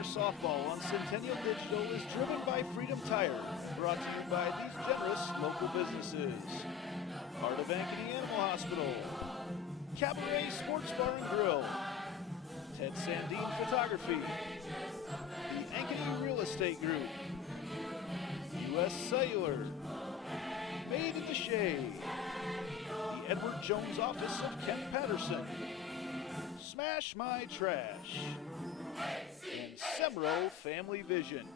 Jaguar softball on Centennial Digital is driven by Freedom Tire, brought to you by these generous local businesses. Part of Ankeny Animal Hospital, Cabaret Sports Bar and Grill, Ted Sandine Photography, the Ankeny Real Estate Group, U.S. Cellular, Made at the Shade, the Edward Jones Office of Kent Patterson, Smash My Trash, and Semro Family Vision.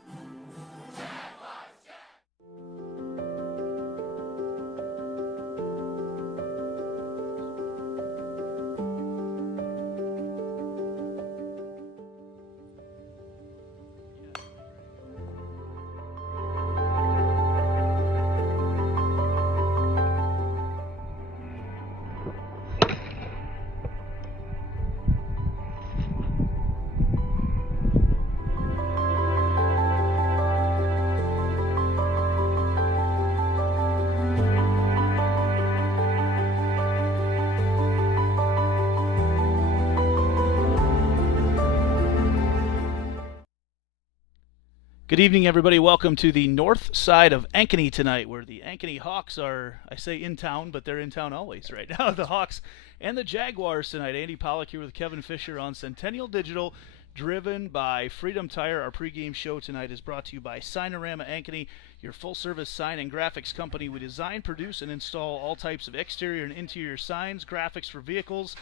Good evening, everybody. Welcome to the north side of Ankeny tonight, where the Ankeny Hawks are, I say in town, but they're in town always right now. The Hawks and the Jaguars tonight. Andy Pollock here with Kevin Fisher on Centennial Digital, driven by Freedom Tire. Our pregame show tonight is brought to you by Signorama Ankeny, your full-service sign and graphics company. We design, produce, and install all types of exterior and interior signs, graphics for vehicles,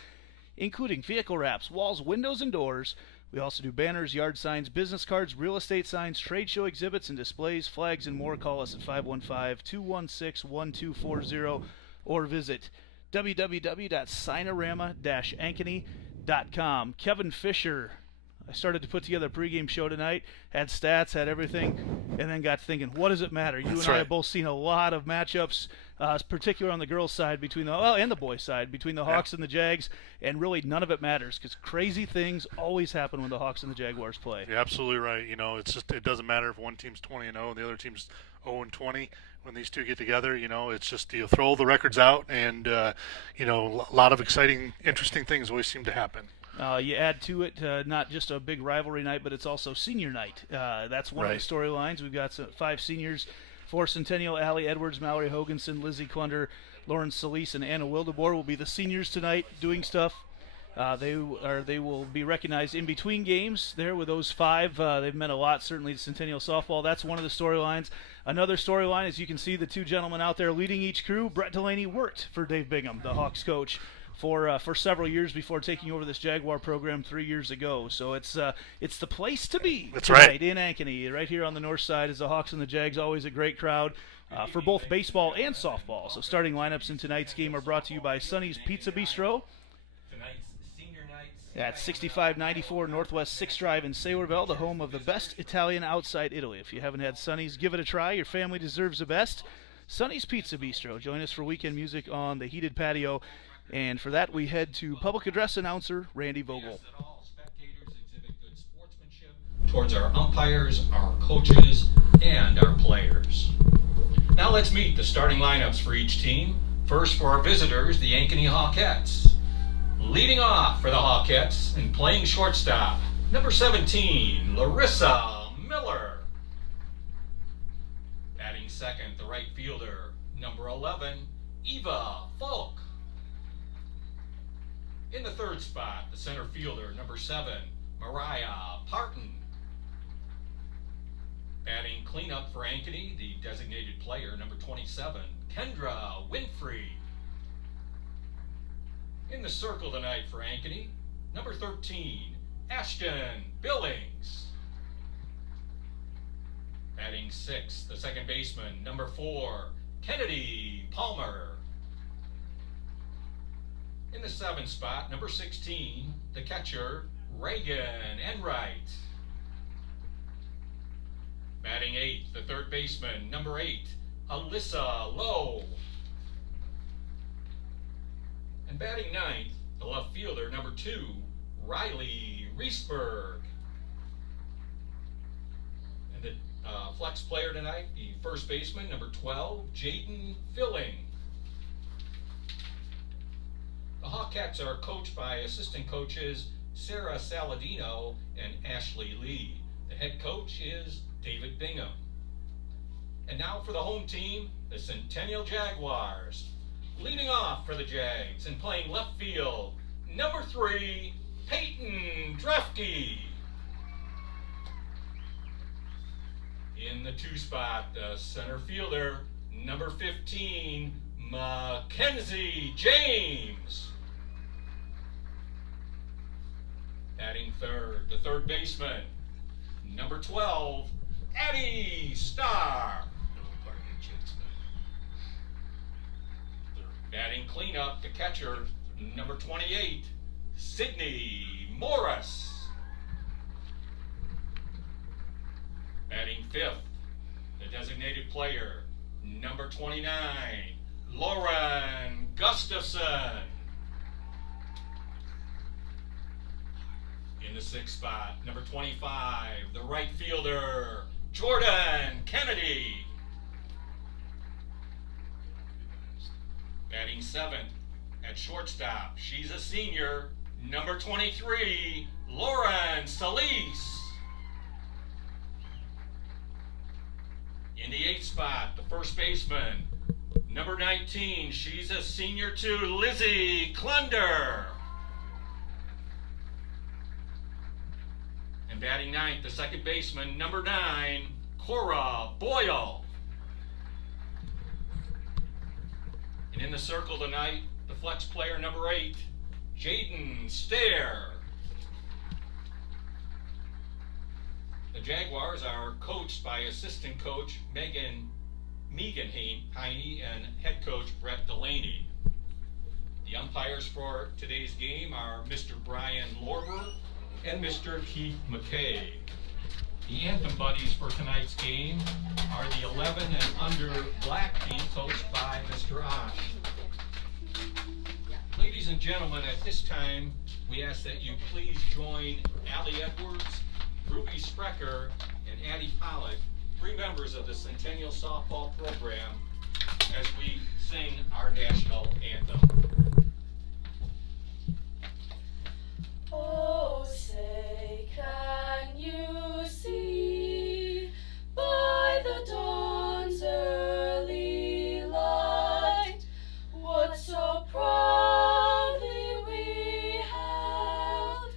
including vehicle wraps, walls, windows, and doors. We also do banners, yard signs, business cards, real estate signs, trade show exhibits and displays, flags, and more. Call us at 515-216-1240 or visit www.signorama-ankeny.com. Kevin Fisher, I started to put together a pregame show tonight, had stats, had everything, and then got thinking, what does it matter? You and I have both seen a lot of matchups, particularly on the girls' side, and the boys' side, between the Hawks and the Jags, and really none of it matters because crazy things always happen when the Hawks and the Jaguars play. You're absolutely right. You know, it doesn't matter if one team's 20-0 and the other team's 0-20. When these two get together, it's just you throw the records out, and a lot of exciting, interesting things always seem to happen. You add to it not just a big rivalry night, but it's also senior night. That's one of the storylines. We've got 5 seniors for Centennial. Allie Edwards, Mallory Hoganson, Lizzie Klunder, Lauren Solis, and Anna Wildebor will be the seniors tonight doing stuff. They will be recognized in between games there with those 5. They've meant a lot, certainly, to Centennial softball. That's one of the storylines. Another storyline, as you can see, the 2 gentlemen out there leading each crew. Brett Delaney worked for Dave Bingham, the Hawks coach, for several years before taking over this Jaguar program 3 years ago. So it's the place to be tonight in Ankeny. Right here on the north side is the Hawks and the Jags. Always a great crowd for both baseball and softball. So starting lineups in tonight's game are brought to you by Sonny's Pizza Bistro at 6594 Northwest 6th Drive in Saylorville, the home of the best Italian outside Italy. If you haven't had Sonny's, give it a try. Your family deserves the best. Sonny's Pizza Bistro. Join us for weekend music on the heated patio. And for that, we head to public address announcer Randy Vogel. Spectators exhibit good sportsmanship towards our umpires, our coaches, and our players. Now let's meet the starting lineups for each team. First, for our visitors, the Ankeny Hawkettes. Leading off for the Hawkettes and playing shortstop, number 17, Larissa Miller. Batting second, the right fielder, number 11, Eva Falk. In the third spot, the center fielder, number 7, Mariah Parton. Batting cleanup for Ankeny, the designated player, number 27, Kendra Winfrey. In the circle tonight for Ankeny, number 13, Ashton Billings. Batting sixth, the second baseman, number 4, Kennedy Palmer. In the 7th spot, number 16, the catcher, Reagan Enright. Batting 8th, the third baseman, number 8, Alyssa Lowe. And batting 9th, the left fielder, number 2, Riley Reesberg. And the flex player tonight, the first baseman, number 12, Jaden Filling. The Hawkettes are coached by assistant coaches Sarah Saladino and Ashley Lee. The head coach is David Bingham. And now for the home team, the Centennial Jaguars. Leading off for the Jags and playing left field, number 3, Peyton Drefke. In the 2 spot, the center fielder, number 15, Mackenzie James. Batting third, the third baseman, number 12, Eddie Starr. Batting cleanup, the catcher, number 28, Sydney Morris. Batting fifth, the designated player, number 29, Lauren Gustafson. In the 6th spot, number 25, the right fielder, Jordan Kennedy. Batting 7th, at shortstop, she's a senior, number 23, Lauren Solis. In the 8th spot, the first baseman, number 19, she's a senior too, Lizzie Klunder. And batting 9th, the second baseman, number 9, Cora Boyle. And in the circle tonight, the flex player, number 8, Jaden Stair. The Jaguars are coached by assistant coach Megan Heine and head coach Brett Delaney. The umpires for today's game are Mr. Brian Lorber and Mr. Keith McKay. The anthem buddies for tonight's game are the 11 and under black team coached by Mr. Osh. Ladies and gentlemen, at this time, we ask that you please join Allie Edwards, Ruby Sprecher, and Addie Pollock, 3 members of the Centennial Softball Program, as we sing our national anthem. Oh, say, can you see by the dawn's early light what so proudly we held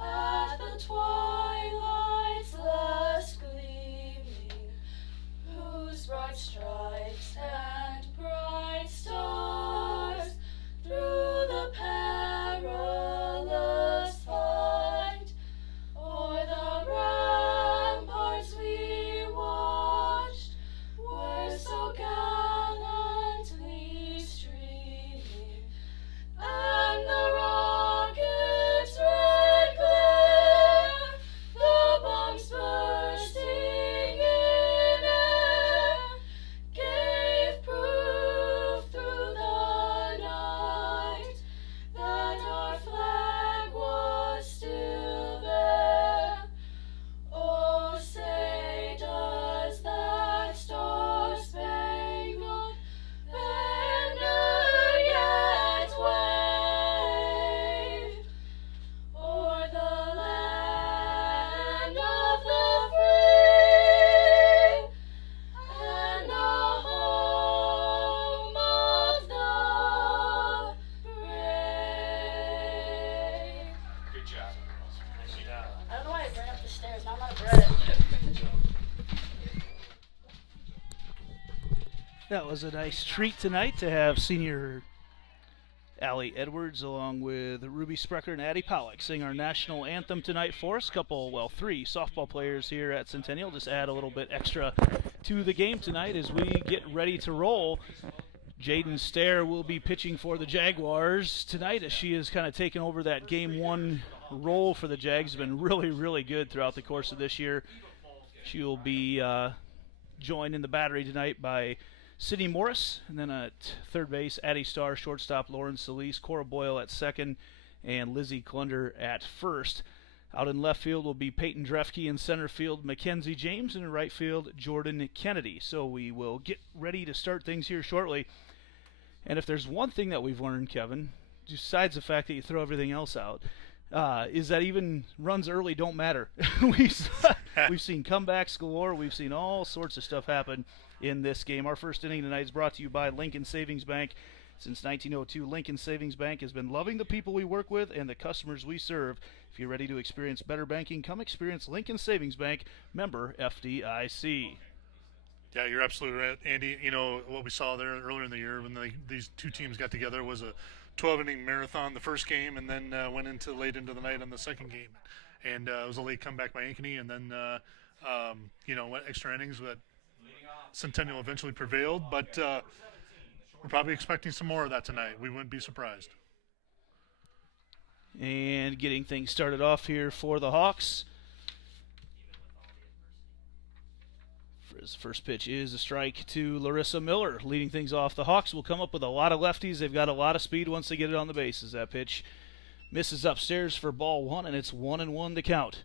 at the twilight's last gleaming, whose bright stripes and bright stars through the perilous fight o'er the ramparts we watched were so gallantly streaming, and the rocket's red glare, the bombs bursting in air, gave proof through the night that our flag was still there. Oh, say, does that star-spangled banner yet wave o'er the land of the free and the home of the brave? Good job. I don't know why I ran up the stairs. Now I'm out of breath. That was a nice treat tonight to have senior Allie Edwards along with Ruby Sprecher and Addie Pollock sing our national anthem tonight for us. 3 softball players here at Centennial. Just add a little bit extra to the game tonight as we get ready to roll. Jaden Stair will be pitching for the Jaguars tonight as she has kind of taken over that Game 1 role for the Jags. Been really, really good throughout the course of this year. She will be joined in the battery tonight by Sydney Morris, and then at third base, Addie Starr, shortstop, Lauren Solis, Cora Boyle at second, and Lizzie Klunder at first. Out in left field will be Peyton Drefke, in center field, Mackenzie James, and in right field, Jordan Kennedy. So we will get ready to start things here shortly. And if there's one thing that we've learned, Kevin, besides the fact that you throw everything else out, is that even runs early don't matter. We've seen comebacks galore. We've seen all sorts of stuff happen in this game. Our first inning tonight is brought to you by Lincoln Savings Bank. Since 1902, Lincoln Savings Bank has been loving the people we work with and the customers we serve. If you're ready to experience better banking, come experience Lincoln Savings Bank, member FDIC. Yeah, you're absolutely right, Andy. You know, what we saw there earlier in the year when these two teams got together was a 12-inning marathon the first game, and then went into late into the night on the second game. And it was a late comeback by Ankeny, and then, went extra innings, but Centennial eventually prevailed. But we're probably expecting some more of that tonight. We wouldn't be surprised. And getting things started off here for the Hawks. His first pitch is a strike to Larissa Miller. Leading things off, the Hawks will come up with a lot of lefties. They've got a lot of speed once they get it on the bases. That pitch misses upstairs for ball one, and it's 1-1 to count.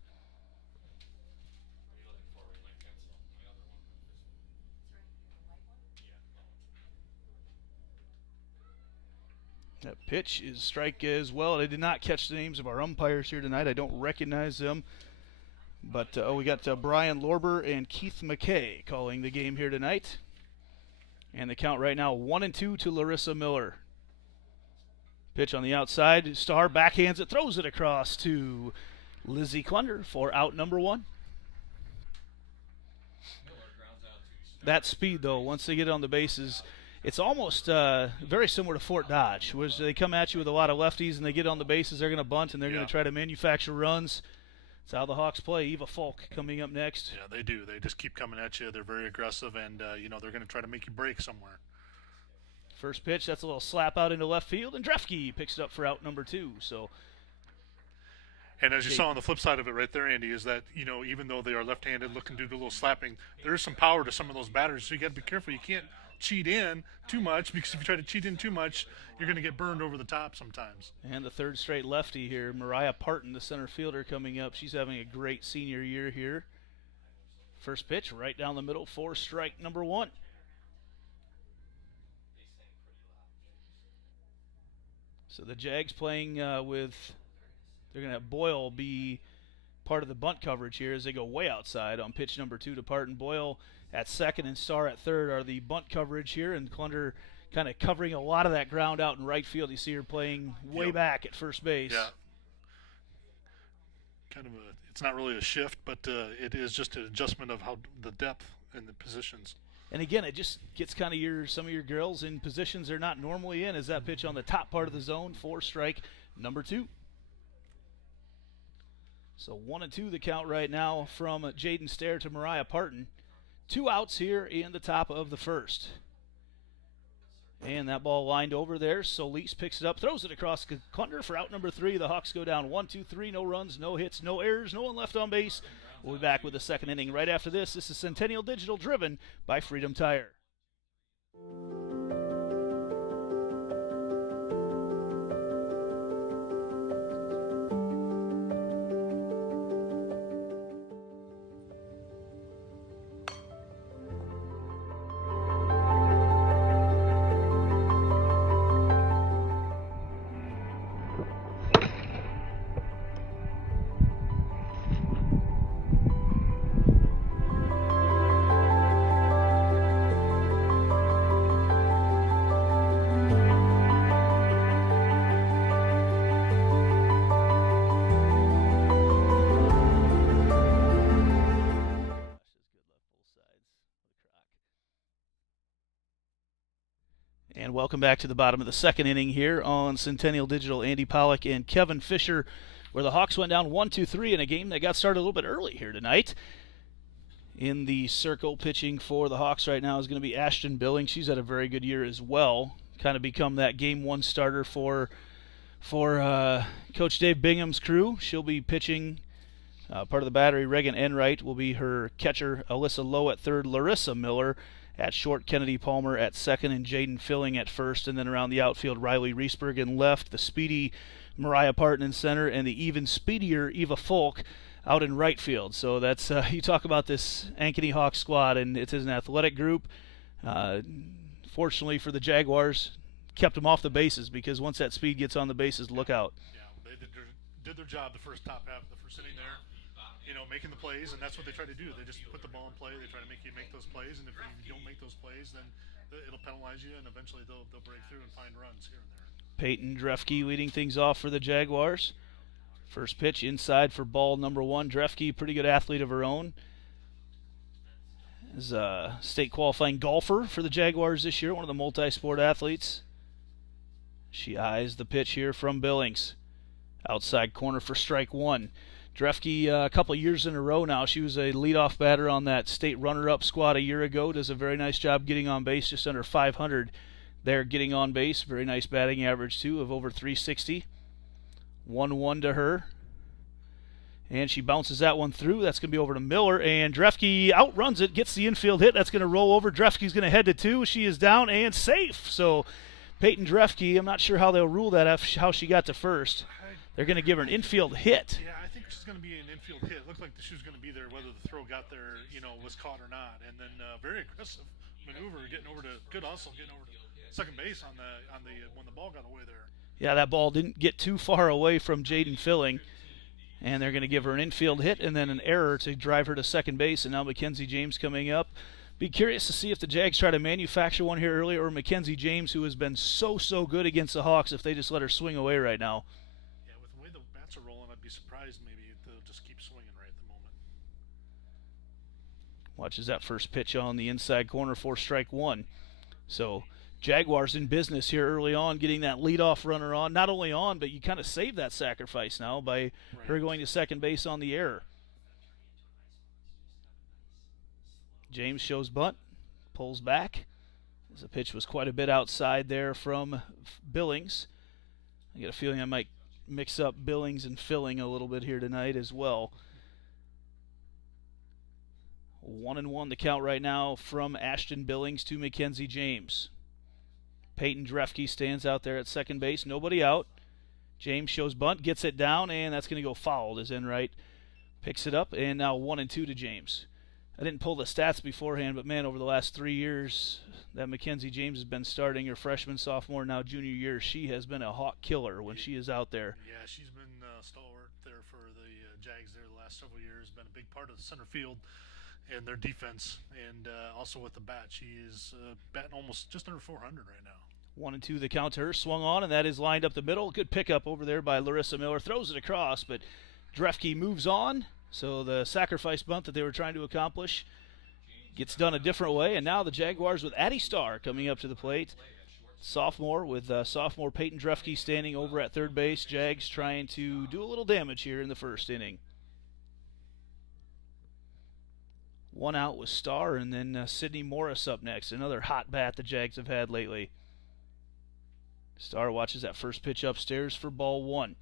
That pitch is strike as well. I did not catch the names of our umpires here tonight. I don't recognize them. But we got Brian Lorber and Keith McKay calling the game here tonight. And the count right now 1-2 to Larissa Miller. Pitch on the outside. Starr backhands it, throws it across to Lizzie Klunder for out number one. That speed, though, once they get it on the bases, it's almost very similar to Fort Dodge, which they come at you with a lot of lefties and they get on the bases, they're going to bunt and they're going to try to manufacture runs. That's how the Hawks play. Eva Falk coming up next. Yeah, they do. They just keep coming at you. They're very aggressive, and they're going to try to make you break somewhere. First pitch, that's a little slap out into left field, and Drefke picks it up for out number two. And as you saw on the flip side of it right there, Andy, is that, even though they are left-handed looking to do a little slapping, there is some power to some of those batters, so you got to be careful. You can't cheat in too much, because if you try to cheat in too much, you're going to get burned over the top sometimes. And the third straight lefty here, Mariah Parton, the center fielder, coming up. She's having a great senior year here. First pitch right down the middle for strike number one. So the Jags playing with, they're going to have Boyle be part of the bunt coverage here as they go way outside on pitch number two to Parton. Boyle at second and Starr at third are the bunt coverage here, and Klunder kind of covering a lot of that ground out in right field. You see her playing way back at first base. Yeah. It's not really a shift, but it is just an adjustment of how the depth and the positions. And again, it just gets kind of some of your girls in positions they're not normally in as that pitch on the top part of the zone for strike number two. So 1-2 the count right now from Jaden Stair to Mariah Parton. 2 outs here in the top of the first. And that ball lined over there. Solis picks it up, throws it across Klunder for out number 3. The Hawks go down 1-2-3, no runs, no hits, no errors, no one left on base. We'll be back with the second inning right after this. This is Centennial Digital, driven by Freedom Tire. And welcome back to the bottom of the second inning here on Centennial Digital. Andy Pollock and Kevin Fisher, where the Hawks went down 1-2-3 in a game that got started a little bit early here tonight. In the circle pitching for the Hawks right now is going to be Ashton Billing. She's had a very good year as well. Kind of become that game one starter for Coach Dave Bingham's crew. She'll be pitching part of the battery. Reagan Enright will be her catcher. Alyssa Lowe at third. Larissa Miller at short, Kennedy Palmer at second, and Jaden Filling at first. And then around the outfield, Riley Reesberg in left, the speedy Mariah Parton in center, and the even speedier Eva Falk out in right field. So that's you talk about this Ankeny Hawks squad, and it is an athletic group. Fortunately for the Jaguars, kept them off the bases, because once that speed gets on the bases, look out. Yeah, they did their job the first top half, the first inning there. making the plays, and that's what they try to do. They just put the ball in play. They try to make you make those plays, and if you don't make those plays, then it'll penalize you, and eventually they'll break through and find runs here and there. Peyton Drefke leading things off for the Jaguars. First pitch inside for ball number 1. Drefke, pretty good athlete of her own. Is a state qualifying golfer for the Jaguars this year, one of the multi-sport athletes. She eyes the pitch here from Billings. Outside corner for strike 1. Drefke, a couple of years in a row now, she was a leadoff batter on that state runner-up squad a year ago. Does a very nice job getting on base, just under 500 there getting on base. Very nice batting average, too, of over 360. 1-1 to her. And she bounces that one through. That's going to be over to Miller. And Drefke outruns it, gets the infield hit. That's going to roll over. Drefke's going to head to 2. She is down and safe. So Peyton Drefke, I'm not sure how they'll rule that, how she got to first. They're going to give her an infield hit. Yeah, I think she's going to be an infield hit. It looked like she was going to be there, whether the throw got there, was caught or not. And then very aggressive maneuver, getting over to good hustle, getting over to second base on the when the ball got away there. Yeah, that ball didn't get too far away from Jaden Filling. And they're going to give her an infield hit and then an error to drive her to second base. And now Mackenzie James coming up. Be curious to see if the Jags try to manufacture one here early, or Mackenzie James, who has been so good against the Hawks, if they just let her swing away right now. Yeah, with the way the bats are rolling, I'd be surprised maybe they'll just keep swinging right at the moment. Watches that first pitch on the inside corner for strike 1. So Jaguars in business here early on, getting that leadoff runner on. Not only on, but you kind of save that sacrifice now by her going to second base on the error. James shows bunt, pulls back. The pitch was quite a bit outside there from Billings. I get a feeling I might mix up Billings and Filling a little bit here tonight as well. 1-1 the count right now from Ashton Billings to Mackenzie James. Peyton Drefke stands out there at second base. Nobody out. James shows bunt, gets it down, and that's going to go fouled as Enright picks it up. And now 1-2 to James. I didn't pull the stats beforehand, but, man, over the last 3 years that Mackenzie James has been starting, her freshman, sophomore, now junior year, she has been a hawk killer when she is out there. Yeah, she's been stalwart there for the Jags there the last several years. Been a big part of the center field and their defense, and also with the bat. She is batting almost just under 400 right now. 1-2 the count to her. Swung on, and that is lined up the middle. Good pickup over there by Larissa Miller. Throws it across, but Drefke moves on. So the sacrifice bunt that they were trying to accomplish gets done a different way. And now the Jaguars with Addie Starr coming up to the plate. Sophomore with sophomore Peyton Drefke standing over at third base. Jags trying to do a little damage here in the first inning. 1 out with Starr, and then Sydney Morris up next. Another hot bat the Jags have had lately. Starr watches that first pitch upstairs for ball 1.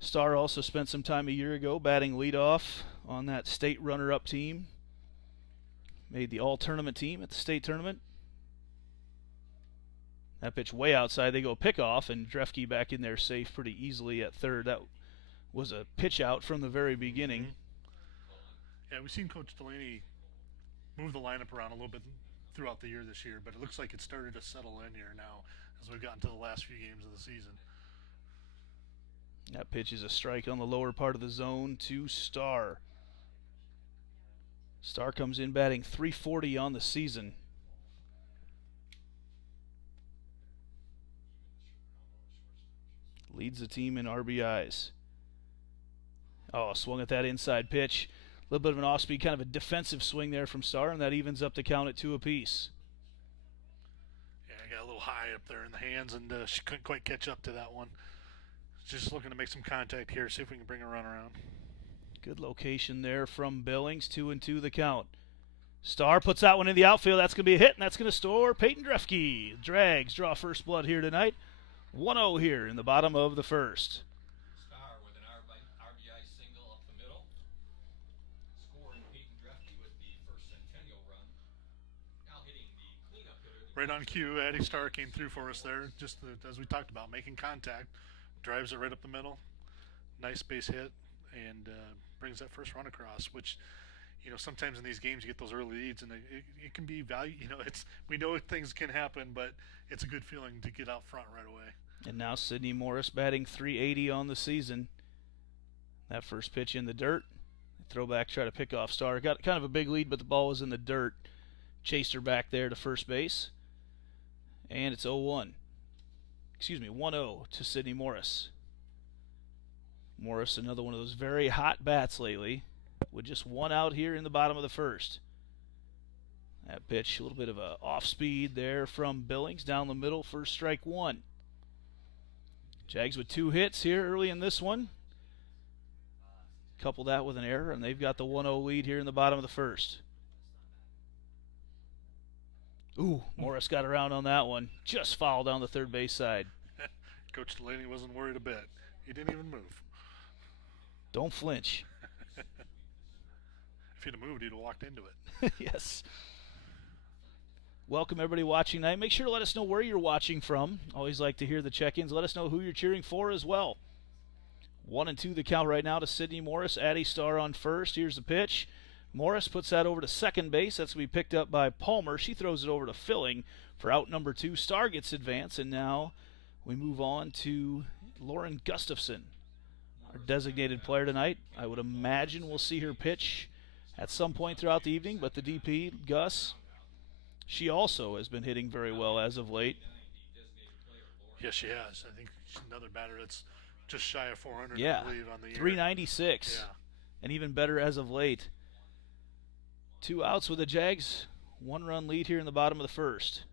Starr also spent some time a year ago batting leadoff on that state runner-up team. Made the all-tournament team at the state tournament. That pitch way outside. They go pickoff, and Drefke back in there safe pretty easily at third. That was a pitch out from the very beginning. Yeah, we've seen Coach Delaney move the lineup around a little bit throughout the year this year, but it looks like it started to settle in here now as we've gotten to the last few games of the season. That pitch is a strike on the lower part of the zone to Starr. Starr comes in batting .340 on the season. Leads the team in RBIs. Oh, swung at that inside pitch. A little bit of an off-speed, kind of a defensive swing there from Starr, and that evens up the count at 2 apiece. Yeah, I got a little high up there in the hands, and she couldn't quite catch up to that one. Just looking to make some contact here, see if we can bring a run around. Good location there from Billings. 2-2 the count. Starr puts that one in the outfield. That's going to be a hit, and that's going to store Peyton Drefke. Drags draw first blood here tonight. 1-0 here in the bottom of the first. Starr with an RBI single up the middle. Scoring Peyton Drefke with the first Centennial run. Now hitting the cleanup hitter. Right on cue, Addie Starr came through for us there, just as we talked about, making contact. Drives it right up the middle. Nice base hit, and brings that first run across, which, sometimes in these games you get those early leads, and it can be value. We know things can happen, but it's a good feeling to get out front right away. And now Sydney Morris batting .380 on the season. That first pitch in the dirt, Throwback, try to pick off Starr. Got kind of a big lead, but the ball was in the dirt. Chased her back there to first base. And it's 1-0 to Sydney Morris. Morris, another one of those very hot bats lately, with just one out here in the bottom of the first. That pitch, a little bit of a off speed there from Billings down the middle for strike one. Jags with 2 hits here early in this one. Couple that with an error, and they've got the 1-0 lead here in the bottom of the first. Ooh, Morris got around on that one. Just fouled down the third base side. Coach Delaney wasn't worried a bit. He didn't even move. Don't flinch. If he'd have moved, he'd have walked into it. Yes. Welcome everybody watching tonight. Make sure to let us know where you're watching from. Always like to hear the check-ins. Let us know who you're cheering for as well. 1-2 the count right now to Sydney Morris. Addie Starr on first. Here's the pitch. Morris puts that over to second base. That's going to be picked up by Palmer. She throws it over to Filling for out number 2. Starr gets advance, and now we move on to Lauren Gustafson, our designated player tonight. I would imagine we'll see her pitch at some point throughout the evening, but the DP, Gus, she also has been hitting very well as of late. Yes, she has. I think she's another batter that's just shy of 400, yeah, I believe, on the year. 396, yeah. And even better as of late. 2 outs with the Jags. 1-run lead here in the bottom of the first.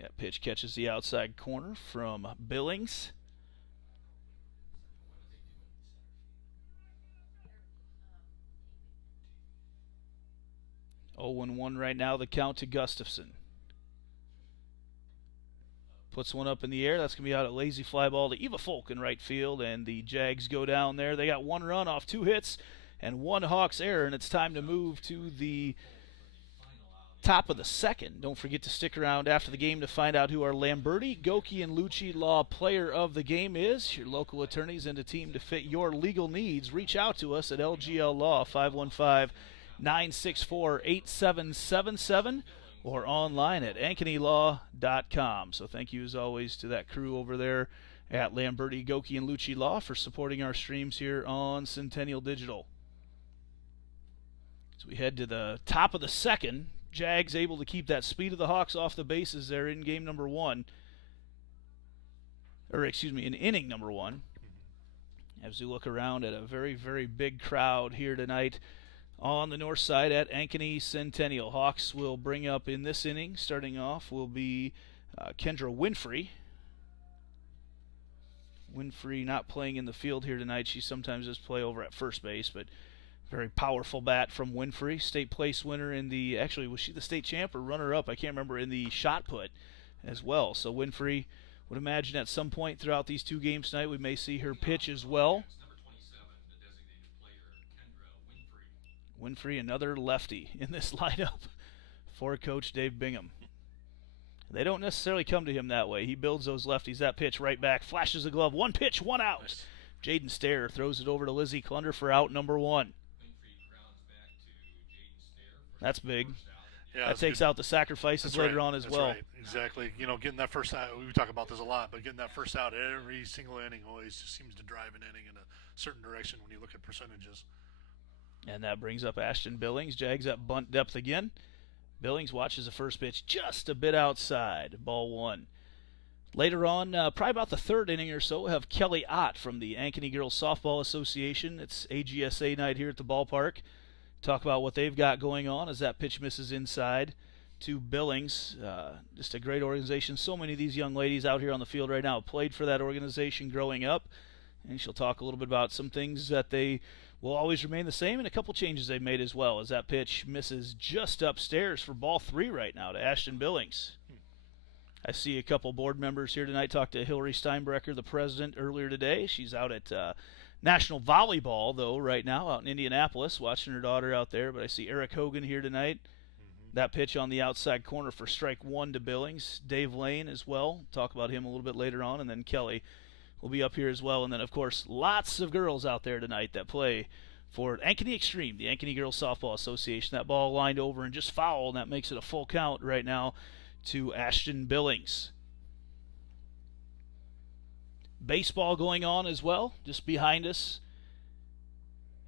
That pitch catches the outside corner from Billings. Oh, 1-1 right now, the count to Gustafson. Puts one up in the air. That's going to be out a lazy fly ball to Eva Folk in right field, and the Jags go down there. They got 1 run off 2 hits and 1 Hawks error, and it's time to move to the top of the second. Don't forget to stick around after the game to find out who our Lamberti, Goki, and Lucci Law player of the game is. Your local attorneys and a team to fit your legal needs. Reach out to us at LGL Law, 515-964-8777, or online at AnkonyLaw.com. So thank you as always to that crew over there at Lamberti, Goki, and Lucci Law for supporting our streams here on Centennial Digital. As we head to the top of the second, Jags able to keep that speed of the Hawks off the bases there in game number 1. Or, excuse me, in inning number 1. As we look around at a very, very big crowd here tonight on the north side at Ankeny Centennial. Hawks will bring up in this inning, starting off, will be Kendra Winfrey. Winfrey not playing in the field here tonight. She sometimes does play over at first base, but very powerful bat from Winfrey. State place winner in the, actually, was she the state champ or runner-up? I can't remember, in the shot put as well. So Winfrey, would imagine at some point throughout these 2 games tonight we may see her pitch as well. Winfrey, another lefty in this lineup for Coach Dave Bingham. They don't necessarily come to him that way. He builds those lefties. That pitch right back, flashes the glove. 1 pitch, 1 out. Nice. Jaden Stair throws it over to Lizzie Klunder for out number 1. That's big. Yeah, that takes out the sacrifices later on as well. Right. Exactly. You know, getting that first out, we talk about this a lot, but getting that first out every single inning always just seems to drive an inning in a certain direction when you look at percentages. And that brings up Ashton Billings. Jags at bunt depth again. Billings watches the first pitch just a bit outside. Ball 1. Later on, probably about the 3rd inning or so, we'll have Kelly Ott from the Ankeny Girls Softball Association. It's AGSA night here at the ballpark. Talk about what they've got going on as that pitch misses inside to Billings. Just a great organization. So many of these young ladies out here on the field right now played for that organization growing up. And she'll talk a little bit about some things that they will always remain the same and a couple changes they've made as well, as that pitch misses just upstairs for ball 3 right now to Ashton Billings. I see a couple board members here tonight. Talked to Hillary Steinbrecher, the president, earlier today. She's out at National Volleyball, though, right now, out in Indianapolis, watching her daughter out there. But I see Eric Hogan here tonight. That pitch on the outside corner for strike 1 to Billings. Dave Lane as well. Talk about him a little bit later on. And then Kelly will be up here as well. And then, of course, lots of girls out there tonight that play for Ankeny Extreme, the Ankeny Girls Softball Association. That ball lined over and just foul, and that makes it a full count right now to Ashton Billings. Baseball going on as well, just behind us.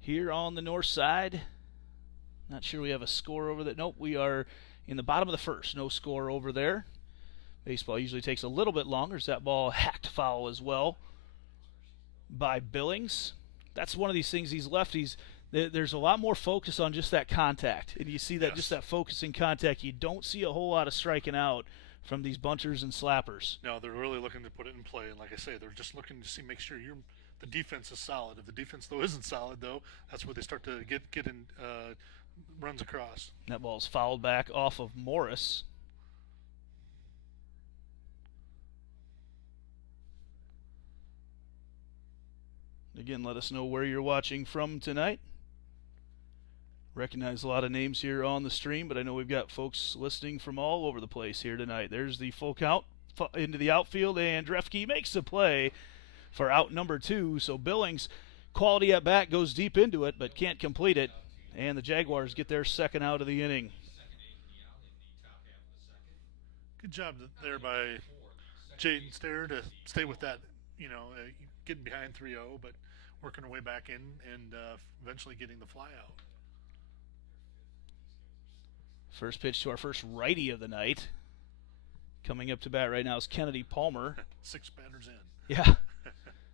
here on the north side. Not sure we have a score over there. Nope, we are in the bottom of the first. No score over there. Baseball usually takes a little bit longer. Is that ball hacked foul as well by Billings? That's one of these things, these lefties, there's a lot more focus on just that contact. And you see that just that focus in contact. You don't see a whole lot of striking out from these bunters and slappers. No, they're really looking to put it in play. And like I say, they're just looking to make sure the defense is solid. If the defense, though, isn't solid, though, that's where they start to get in runs across. That ball's fouled back off of Morris. Again, let us know where you're watching from tonight. Recognize a lot of names here on the stream, but I know we've got folks listening from all over the place here tonight. There's the full count into the outfield, and Drefke makes the play for out number 2. So Billings, quality at bat, goes deep into it, but can't complete it. And the Jaguars get their second out of the inning. Good job there by Jaden Stair to stay with that, getting behind 3-0, but working our way back in and eventually getting the fly out. First pitch to our first righty of the night. Coming up to bat right now is Kennedy Palmer. 6 batters in. Yeah.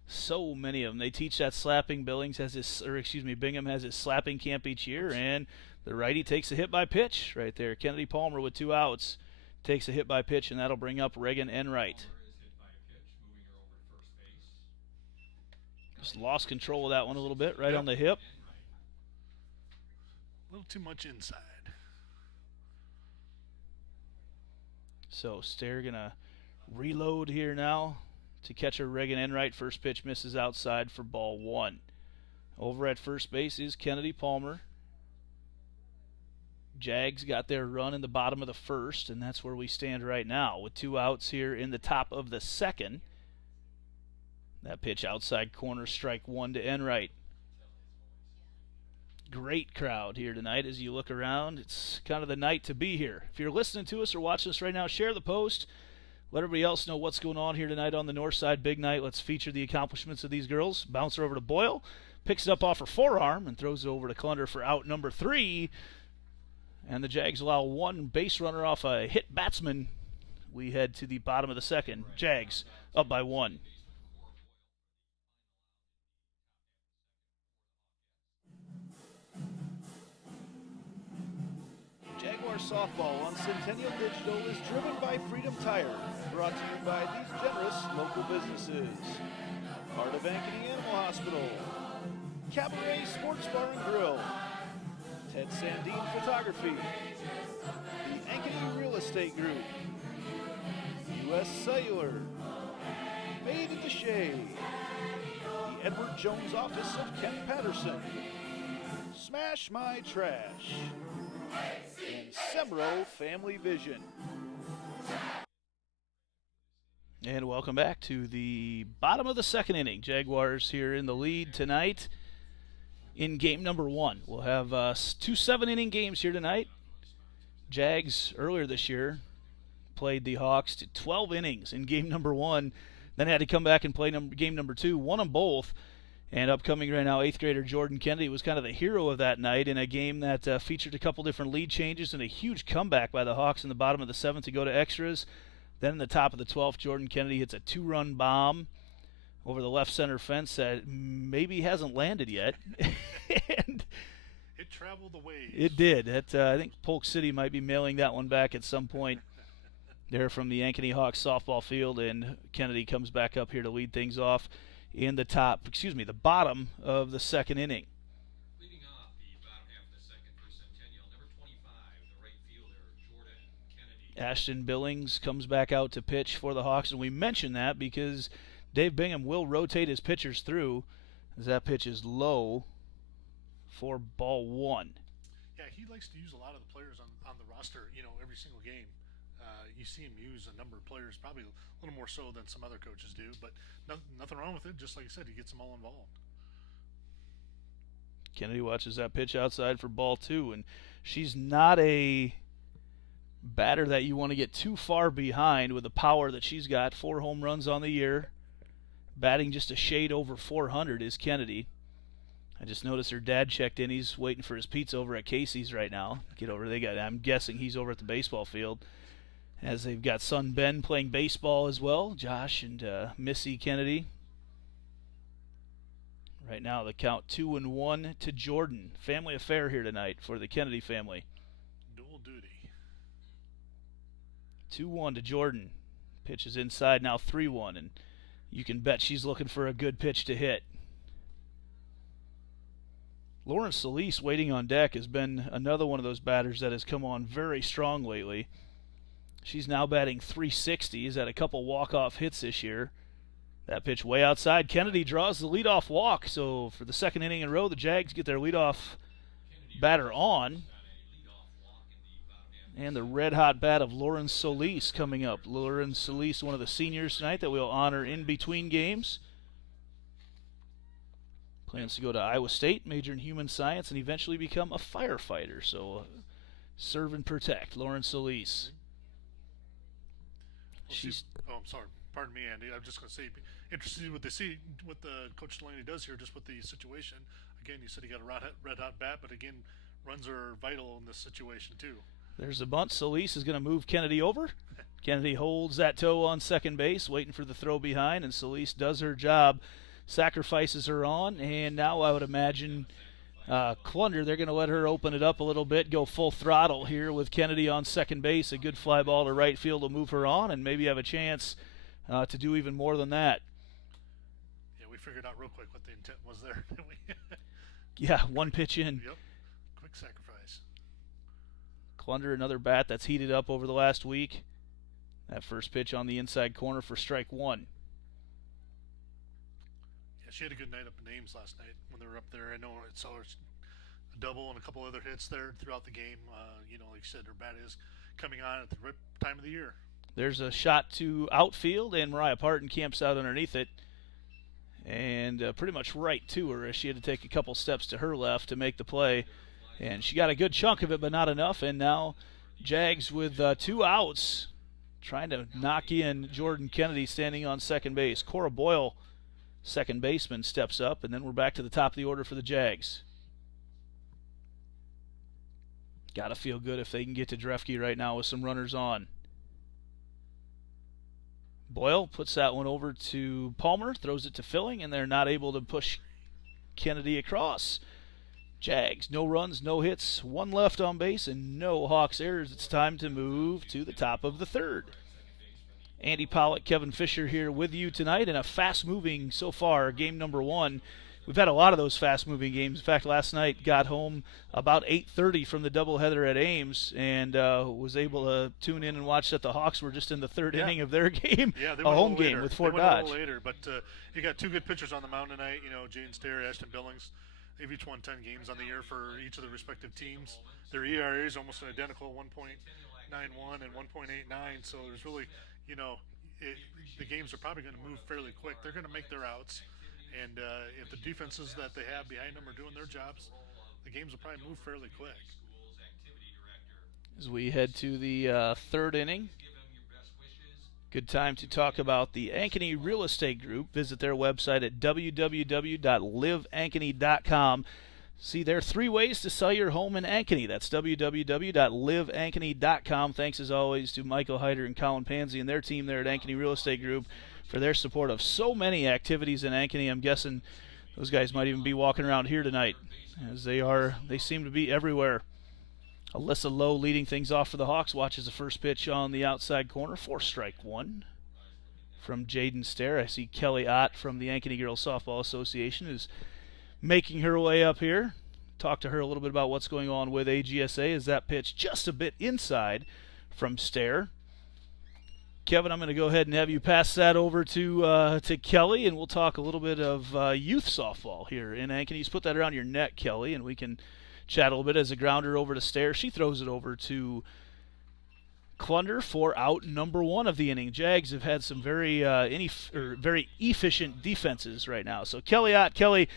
So many of them. They teach that slapping. Bingham has his slapping camp each year, and the righty takes a hit by pitch right there. Kennedy Palmer with 2 outs takes a hit by pitch, and that'll bring up Reagan Enright. Just lost control of that one a little bit, right on the hip. A little too much inside. So Stair gonna reload here now to catcher Reagan Enright. First pitch misses outside for ball 1. Over at first base is Kennedy Palmer. Jags got their run in the bottom of the first, and that's where we stand right now with 2 outs here in the top of the second. That pitch outside corner, strike 1 to Enright. Great crowd here tonight as you look around. It's kind of the night to be here. If you're listening to us or watching us right now, share the post. Let everybody else know what's going on here tonight on the north side. Big night. Let's feature the accomplishments of these girls. Bouncer over to Boyle. Picks it up off her forearm and throws it over to Clunder for out number 3. And the Jags allow 1 base runner off a hit batsman. We head to the bottom of the second. Jags up by 1. Jaguar softball on Centennial Digital is driven by Freedom Tire, brought to you by these generous local businesses. Part of Ankeny Animal Hospital, Cabaret Sports Bar and Grill, Ted Sandine Photography, the Ankeny Real Estate Group, U.S. Cellular, Made in the Shade, the Edward Jones Office of Ken Patterson, Smash My Trash, and Semro Family Vision. And welcome back to the bottom of the second inning. Jaguars here in the lead tonight in game number 1. We'll have 2 7-inning games here tonight. Jags earlier this year played the Hawks to 12 innings in game number 1, then had to come back and play game number 2, won them both. And upcoming right now, 8th grader Jordan Kennedy was kind of the hero of that night in a game that featured a couple different lead changes and a huge comeback by the Hawks in the bottom of the 7th to go to extras. Then in the top of the 12th, Jordan Kennedy hits a 2-run bomb over the left center fence that maybe hasn't landed yet. And it traveled the waves. It did. I think Polk City might be mailing that one back at some point there from the Ankeny Hawks softball field, and Kennedy comes back up here to lead things off in the bottom of the second inning. Leading off the bottom half of the second for Centennial, number 25, the right fielder, Jordan Kennedy. Ashton Billings comes back out to pitch for the Hawks, and we mention that because Dave Bingham will rotate his pitchers through as that pitch is low for ball 1. Yeah, he likes to use a lot of the players on the roster, every single game. You see him use a number of players, probably a little more so than some other coaches do, but nothing wrong with it. Just like you said, he gets them all involved. Kennedy watches that pitch outside for ball 2, and she's not a batter that you want to get too far behind with the power that she's got. 4 home runs on the year. Batting just a shade over 400 is Kennedy. I just noticed her dad checked in. He's waiting for his pizza over at Casey's right now. Get over. I'm guessing he's over at the baseball field, as they've got son Ben playing baseball as well. Josh and Missy Kennedy. Right now, the count 2-1 to Jordan. Family affair here tonight for the Kennedy family. Dual duty. 2-1 to Jordan. Pitch is inside now, 3-1, and you can bet she's looking for a good pitch to hit. Lauren Solis waiting on deck has been another one of those batters that has come on very strong lately. She's now batting .360. Has had a couple walk-off hits this year. That pitch way outside. Kennedy draws the leadoff walk. So for the second inning in a row, the Jags get their leadoff batter on. And the red-hot bat of Lauren Solis coming up. Lauren Solis, one of the seniors tonight that we'll honor in between games. Plans to go to Iowa State, major in human science, and eventually become a firefighter. So serve and protect, Lauren Solis. I'm sorry. Pardon me, Andy. I'm just going to say, interested what Coach Delaney does here, just with the situation. Again, you said he got a red hot bat, but again, runs are vital in this situation too. There's a bunt. Solis is going to move Kennedy over. Kennedy holds that toe on second base, waiting for the throw behind, and Solis does her job, sacrifices her on, and now I would imagine Klunder, they're going to let her open it up a little bit, go full throttle here with Kennedy on second base. A good fly ball to right field will move her on and maybe have a chance to do even more than that. Yeah, we figured out real quick what the intent was there, didn't we? Yeah, one pitch in. Yep, quick sacrifice. Klunder, another bat that's heated up over the last week. That first pitch on the inside corner for strike one. Yeah, she had a good night up in Ames last night when they were up there. I know it saw her a double and a couple other hits there throughout the game. Like you said, her bat is coming on at the right time of the year. There's a shot to outfield, and Mariah Parton camps out underneath it. And pretty much right to her, as she had to take a couple steps to her left to make the play. And she got a good chunk of it, but not enough. And now Jags with 2 outs, trying to knock in Jordan Kennedy standing on second base. Cora Boyle, second baseman, steps up, and then we're back to the top of the order for the Jags. Got to feel good if they can get to Drefke right now with some runners on. Boyle puts that one over to Palmer, throws it to Filling, and they're not able to push Kennedy across. Jags, no runs, no hits, 1 left on base, and no Hawks errors. It's time to move to the top of the third. Andy Pollock, Kevin Fisher here with you tonight in a fast-moving, so far, game number 1. We've had a lot of those fast-moving games. In fact, last night got home about 8:30 from the doubleheader at Ames and was able to tune in and watch that the Hawks were just in the third inning of their game, a home game with Fort Dodge. A little later, but you got 2 good pitchers on the mound tonight. Jane Stair, Ashton Billings. They've each won 10 games on the year for each of the respective teams. Their ERA is almost identical, 1.91 and 1.89. So there's really, the games are probably going to move fairly quick. They're going to make their outs. And if the defenses that they have behind them are doing their jobs, the games will probably move fairly quick. As we head to the third inning, good time to talk about the Ankeny Real Estate Group. Visit their website at www.liveankeny.com. See, there are 3 ways to sell your home in Ankeny. That's www.liveankeny.com. Thanks, as always, to Michael Heider and Colin Pansy and their team there at Ankeny Real Estate Group for their support of so many activities in Ankeny. I'm guessing those guys might even be walking around here tonight, as they seem to be everywhere. Alyssa Lowe leading things off for the Hawks. Watches the first pitch on the outside corner for strike one from Jaden Stair. I see Kelly Ott from the Ankeny Girls Softball Association is making her way up here. Talk to her a little bit about what's going on with AGSA as that pitch just a bit inside from Stair. Kevin, I'm going to go ahead and have you pass that over to Kelly, and we'll talk a little bit of youth softball here in Ankeny. Just put that around your neck, Kelly, and we can chat a little bit as a grounder over to Stair. She throws it over to Klunder for out number 1 of the inning. Jags have had some very efficient defenses right now. So Kelly Ott, Kelly,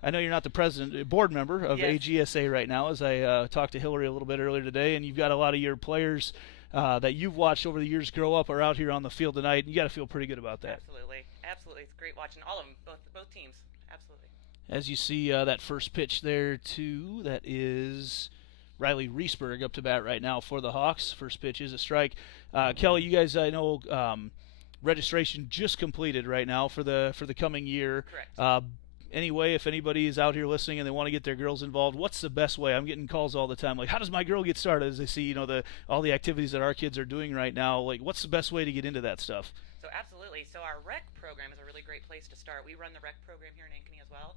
I know you're not the board member of AGSA right now, as I talked to Hillary a little bit earlier today, and you've got a lot of your players that you've watched over the years grow up are out here on the field tonight, and you got to feel pretty good about that. Absolutely. It's great watching all of them, both teams. Absolutely. As you see that first pitch there, too, that is Riley Reesberg up to bat right now for the Hawks. First pitch is a strike. Kelly, you guys, I know registration just completed right now for the coming year. Correct. Anyway, if anybody is out here listening and they want to get their girls involved, what's the best way? I'm getting calls all the time, like, how does my girl get started? As they see, all the activities that our kids are doing right now. Like, what's the best way to get into that stuff? So absolutely. So our rec program is a really great place to start. We run the rec program here in Ankeny as well.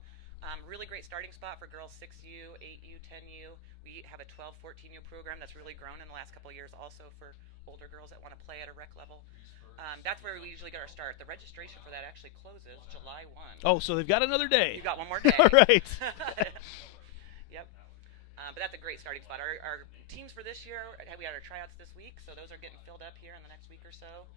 Really great starting spot for girls 6U, 8U, 10U. We have a 12, 14U program that's really grown in the last couple of years also for older girls that want to play at a rec level. That's where we usually get our start. The registration for that actually closes July 1. Oh, so they've got another day. You've got one more day. All right. Yep. But that's a great starting spot. Our teams for this year, we had our tryouts this week, so those are getting filled up here in the next week or so.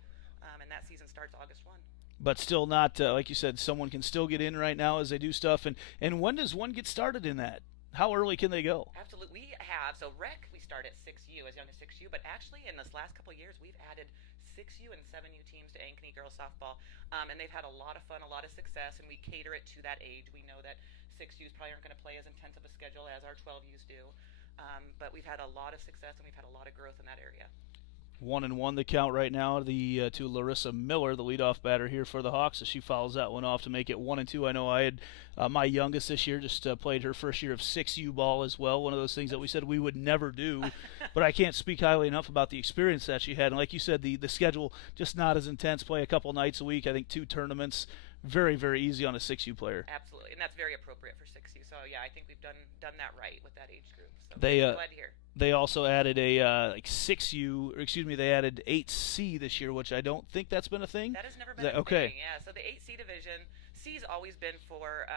And that season starts August 1. But still not, like you said, someone can still get in right now as they do stuff. And when does one get started in that? How early can they go? Absolutely. So rec, we start at 6U, as young as 6U. But actually, in this last couple of years, we've added 6U and 7U teams to Ankeny girls softball. And they've had a lot of fun, a lot of success, and we cater it to that age. We know that 6Us probably aren't going to play as intense of a schedule as our 12Us do. But we've had a lot of success, and we've had a lot of growth in that area. 1-1 the count right now to Larissa Miller, the leadoff batter here for the Hawks, as she fouls that one off to make it 1-2. I know I had my youngest this year just played her first year of 6U ball as well. One of those things that we said we would never do, but I can't speak highly enough about the experience that she had. And like you said, the schedule just not as intense. Play a couple nights a week. I think 2 tournaments. Very, very easy on a 6U player. Absolutely, and that's very appropriate for 6U. So yeah, I think we've done that right with that age group. So They glad to hear. They also added a 6U, or excuse me, they added 8C this year, which I don't think that's been a thing. That has never been a thing. Yeah, so the 8C division, C's always been for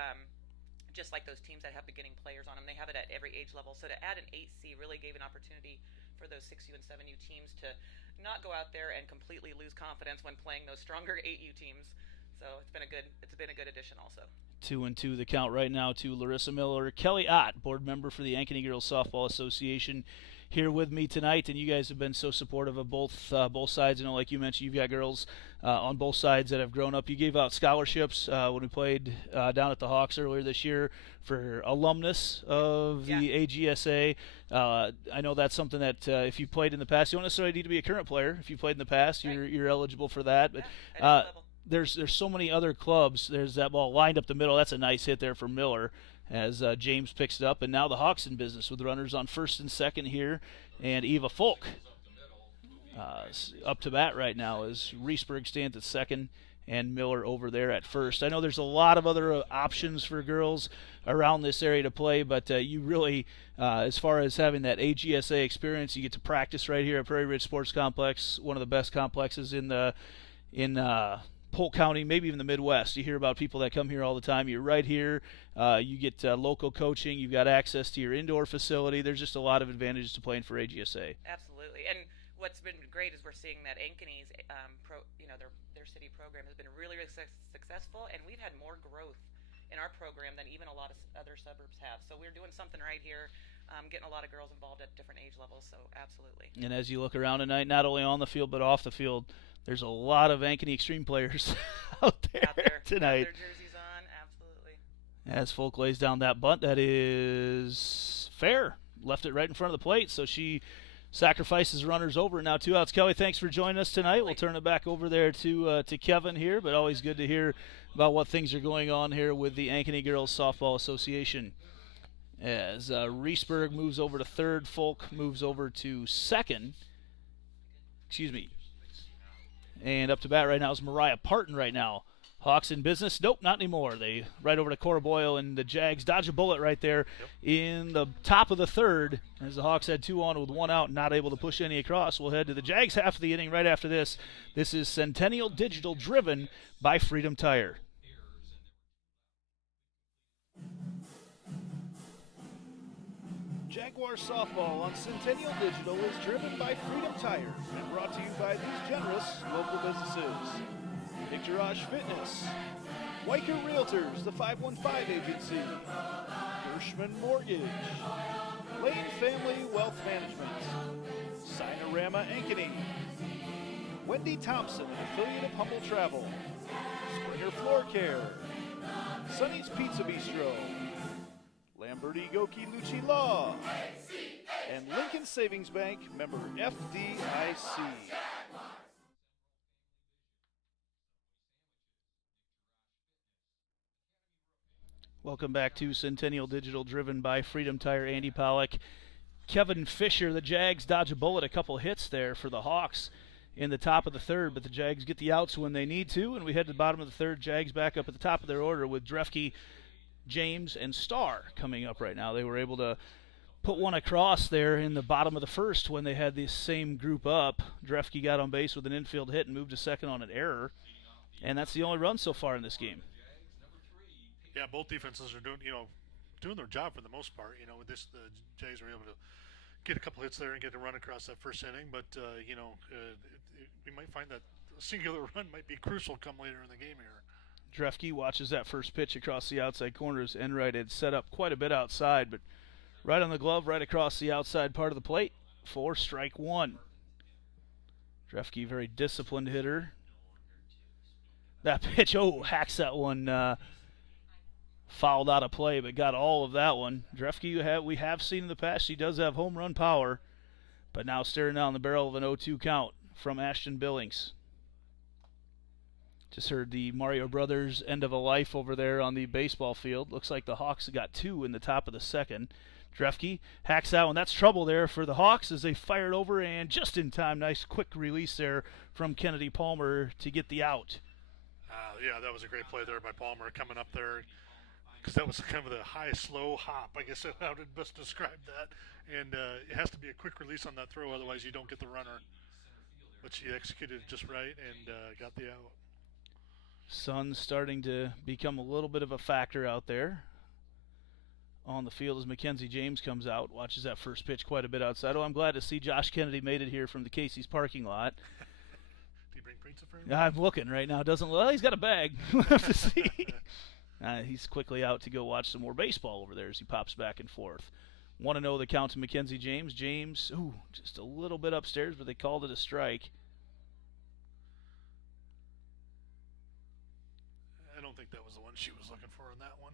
just like those teams that have beginning players on them. They have it at every age level. So to add an 8C really gave an opportunity for those 6U and 7U teams to not go out there and completely lose confidence when playing those stronger 8U teams. So it's been a good addition also. 2-2 the count right now to Larissa Miller. Kelly Ott, board member for the Ankeny Girls Softball Association, here with me tonight, and you guys have been so supportive of both sides. You know, like you mentioned, you've got girls on both sides that have grown up. You gave out scholarships when we played down at the Hawks earlier this year for alumnus of the AGSA. I know that's something that if you played in the past, you don't necessarily need to be a current player. If you played in the past, you're eligible for that. But there's so many other clubs. There's that ball lined up the middle. That's a nice hit there for Miller as James picks it up. And now the Hawks in business with runners on first and second here. And Eva Folk up to bat right now as Reesberg stands at second and Miller over there at first. I know there's a lot of other options for girls around this area to play, but you really, as far as having that AGSA experience, you get to practice right here at Prairie Ridge Sports Complex, one of the best complexes in Polk County, maybe even the Midwest. You hear about people that come here all the time. You're right here. You get local coaching. You've got access to your indoor facility. There's just a lot of advantages to playing for AGSA. Absolutely. And what's been great is we're seeing that Ankeny's, their city program has been really, really successful, and we've had more growth in our program than even a lot of other suburbs have. So we're doing something right here, getting a lot of girls involved at different age levels. So absolutely. And as you look around tonight, not only on the field but off the field, there's a lot of Ankeny Extreme players out there tonight. Got their jerseys on, absolutely. As Folk lays down that bunt, that is fair. Left it right in front of the plate, so she sacrifices runners over. Now 2 outs. Kelly, thanks for joining us tonight. We'll turn it back over there to Kevin here, but always good to hear about what things are going on here with the Ankeny Girls Softball Association. As Reesberg moves over to third, Folk moves over to second. Excuse me. And up to bat right now is Mariah Parton right now. Hawks in business? Nope, not anymore. They right over to Cora Boyle, and the Jags dodge a bullet right there in the top of the third as the Hawks had 2 on with 1 out, not able to push any across. We'll head to the Jags half of the inning right after this. This is Centennial Digital, driven by Freedom Tire. Jaguar softball on Centennial Digital is driven by Freedom Tire and brought to you by these generous local businesses. Picturage Fitness, Weicker Realtors, the 515 Agency, Gershman Mortgage, Lane Family Wealth Management, Sinorama Ankeny, Wendy Thompson, an affiliate of Humble Travel, Springer Floor Care, Sonny's Pizza Bistro, Lamberti Goki Lucci Law, and Lincoln Savings Bank, member FDIC. Welcome back to Centennial Digital, driven by Freedom Tire. Andy Pollock, Kevin Fisher. The Jags dodge a bullet, a couple hits there for the Hawks in the top of the third, but the Jags get the outs when they need to, and we head to the bottom of the third. Jags back up at the top of their order with Drefke, James, and Starr coming up right now. They were able to put one across there in the bottom of the first when they had this same group up. Drefke got on base with an infield hit and moved to second on an error, and that's the only run so far in this game. Yeah, both defenses are doing their job for the most part. With this, the Jays were able to get a couple hits there and get a run across that first inning. But we might find that a singular run might be crucial come later in the game here. Drefke watches that first pitch across the outside corners. Enright had set up quite a bit outside, but right on the glove, right across the outside part of the plate for strike one. Drefke, very disciplined hitter. That pitch, hacks that one. Fouled out of play, but got all of that one. Drefke, we have seen in the past, he does have home run power, but now staring down the barrel of an 0-2 count from Ashton Billings. Just heard the Mario Brothers End of a Life over there on the baseball field. Looks like the Hawks got two in the top of the second. Drefke hacks that one. That's trouble there for the Hawks as they fired over, and just in time, nice quick release there from Kennedy Palmer to get the out. Yeah, that was a great play there by Palmer coming up there, because that was kind of the high, slow hop. I guess how did best describe that. And it has to be a quick release on that throw, otherwise you don't get the runner. But she executed it just right and got the out. Sun's starting to become a little bit of a factor out there on the field as Mackenzie James comes out, watches that first pitch quite a bit outside. I'm glad to see Josh Kennedy made it here from the Casey's parking lot. Did he bring pizza for him? I'm looking right now. He's got a bag. We'll have to see. He's quickly out to go watch some more baseball over there as he pops back and forth. 1-0 the count to Mackenzie James. James, just a little bit upstairs, but they called it a strike. I don't think that was the one she was looking for in that one.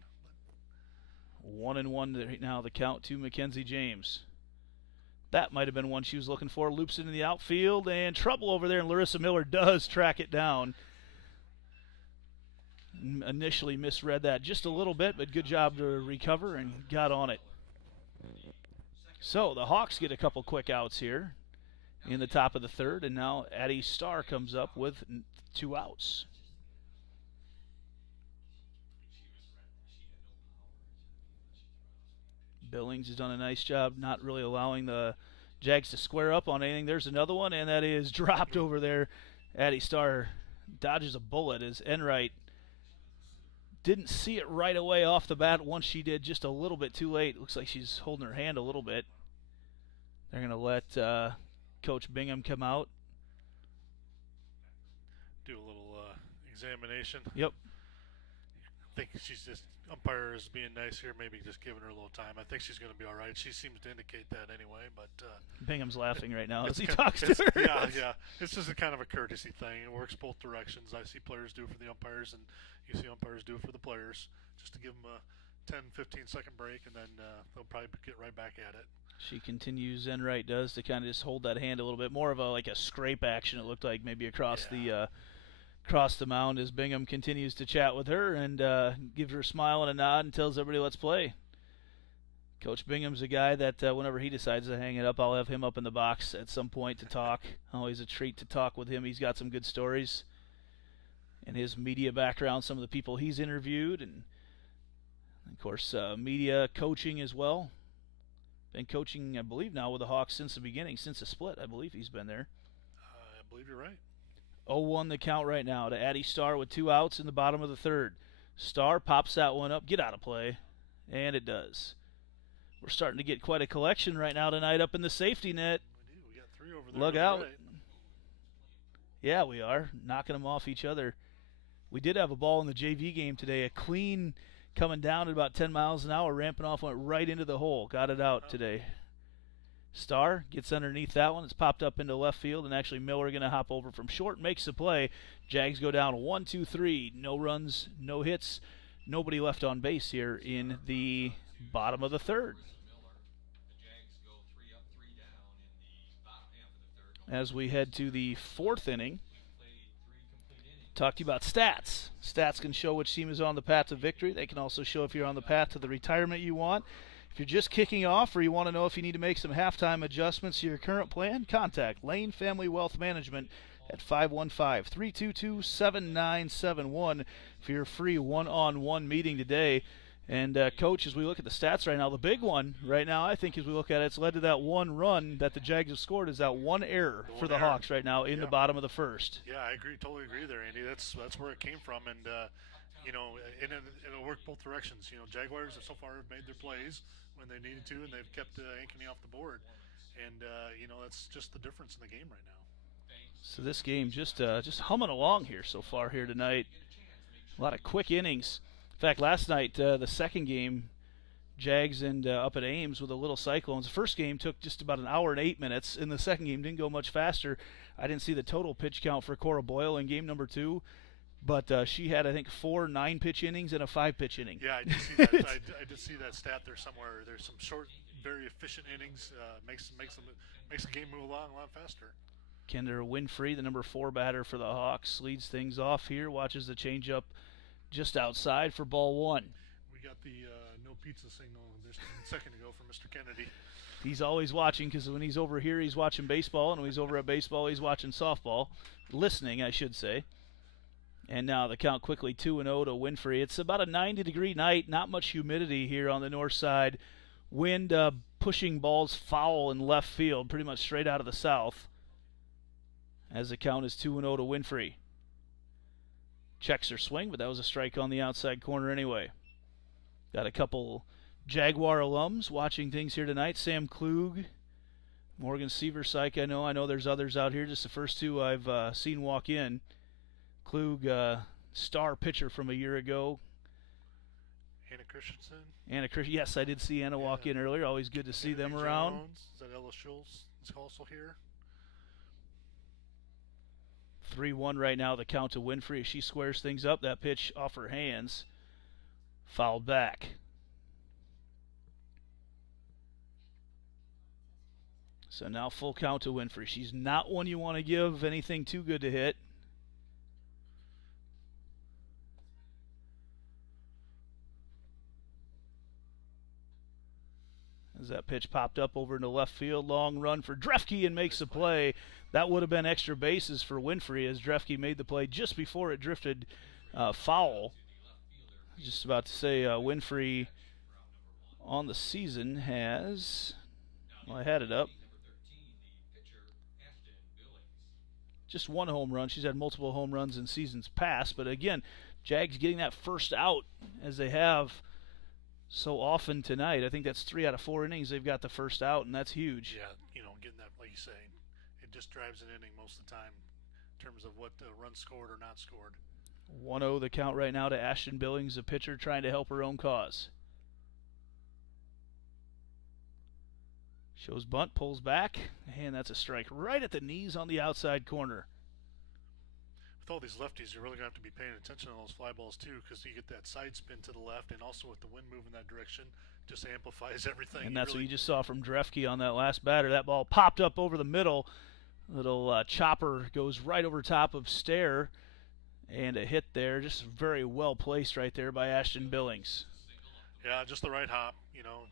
1-1 right now the count to Mackenzie James. That might have been one she was looking for. Loops into the outfield, and trouble over there, and Larissa Miller does track it down. Initially misread that just a little bit, but good job to recover and got on it. So the Hawks get a couple quick outs here in the top of the third, and now Addie Starr comes up with 2 outs. Billings has done a nice job not really allowing the Jags to square up on anything. There's another one, and that is dropped over there. Addie Starr dodges a bullet as Enright didn't see it right away off the bat. Once she did, just a little bit too late. Looks like she's holding her hand a little bit. They're going to let Coach Bingham come out. Do a little examination. Yep. I think she's just, umpire is being nice here, maybe just giving her a little time. I think she's going to be all right. She seems to indicate that anyway. But Bingham's laughing right now as he talks to her. Yeah. It's just a kind of a courtesy thing. It works both directions. I see players do it for the umpires, and you see umpires do it for the players, just to give them a 10, 15-second break, and then they'll probably get right back at it. She continues, Enright does, to kind of just hold that hand a little bit. More of a scrape action, it looked like, maybe across the mound as Bingham continues to chat with her and gives her a smile and a nod and tells everybody, let's play. Coach Bingham's a guy that whenever he decides to hang it up, I'll have him up in the box at some point to talk. Always a treat to talk with him. He's got some good stories. And his media background, some of the people he's interviewed, and of course media coaching as well. Been coaching, I believe, now with the Hawks since the beginning, since the split. I believe he's been there. I believe you're right. 0-1 the count right now to Addie Starr with 2 outs in the bottom of the third. Starr pops that one up, get out of play, and it does. We're starting to get quite a collection right now tonight up in the safety net. We do. We got 3 over there. Look out. Right. Yeah, we are, knocking them off each other. We did have a ball in the JV game today, a clean coming down at about 10 miles an hour, ramping off, went right into the hole. Got it out today. Starr gets underneath that one. It's popped up into left field, and actually Miller going to hop over from short, makes the play. Jags go down 1-2-3. No runs, no hits, nobody left on base here in the bottom of the third. As we head to the fourth inning, talk to you about stats. Stats can show which team is on the path to victory. They can also show if you're on the path to the retirement you want. If you're just kicking off or you want to know if you need to make some halftime adjustments to your current plan, contact Lane Family Wealth Management at 515-322-7971 for your free one-on-one meeting today. And, Coach, as we look at the stats right now, the big one right now, I think, as we look at it, it's led to that one run that the Jags have scored, is that one error for the Hawks right now in the bottom of the first. Yeah, I totally agree there, Andy. That's where it came from. And, it'll work both directions. Jaguars have so far made their plays when they needed to, and they've kept Ankeny off the board. And, that's just the difference in the game right now. So this game just humming along here so far here tonight. A lot of quick innings. In fact, last night, the second game, Jags and up at Ames with the Little Cyclones. The first game took just about an hour and 8 minutes, and the second game didn't go much faster. I didn't see the total pitch count for Cora Boyle in game number 2, but she had, I think, 4 9-pitch innings and a 5-pitch inning. Yeah, I did see that. I did see that stat there somewhere. There's some short, very efficient innings. Makes the game move along a lot faster. Kendra Winfrey, the number 4 batter for the Hawks, leads things off here, watches the changeup just outside for ball 1. We got the no pizza signal just a second ago from Mr. Kennedy. He's always watching, because when he's over here, he's watching baseball, and when he's over at baseball, he's watching softball. Listening, I should say. And now the count quickly 2-0 to Winfrey. It's about a 90-degree night, not much humidity here on the north side. Wind pushing balls foul in left field, pretty much straight out of the south. As the count is 2-0 to Winfrey. Checks her swing, but that was a strike on the outside corner anyway. Got a couple Jaguar alums watching things here tonight. Sam Klug, Morgan Seversyke, I know there's others out here. Just the first 2 I've seen walk in. Klug, star pitcher from a year ago. Anna Christensen. Yes, I did see Anna walk in earlier. Always good to see them around. Jones. Is that Ella Schultz is also here? 3-1 right now, the count to Winfrey. She squares things up. That pitch off her hands. Fouled back. So now full count to Winfrey. She's not one you want to give anything too good to hit. As that pitch popped up over into left field, long run for Drefke and makes the play. That would have been extra bases for Winfrey, as Drefke made the play just before it drifted foul. Just about to say Winfrey on the season has, well, I had it up, just 1 home run. She's had multiple home runs in seasons past, but again, Jags getting that first out as they have so often tonight. I think that's 3 out of 4 innings they've got the first out, and that's huge. Yeah, getting that, like you say, it just drives an inning most of the time in terms of what runs scored or not scored. 1-0 the count right now to Ashton Billings, the pitcher trying to help her own cause. Shows bunt, pulls back, and that's a strike right at the knees on the outside corner. With all these lefties, you're really going to have to be paying attention to those fly balls too, because you get that side spin to the left, and also with the wind moving that direction, just amplifies everything. And that's what you just saw from Drefke on that last batter. That ball popped up over the middle. Little chopper goes right over top of Stair, and a hit there. Just very well placed right there by Ashton Billings. Yeah, just the right hop.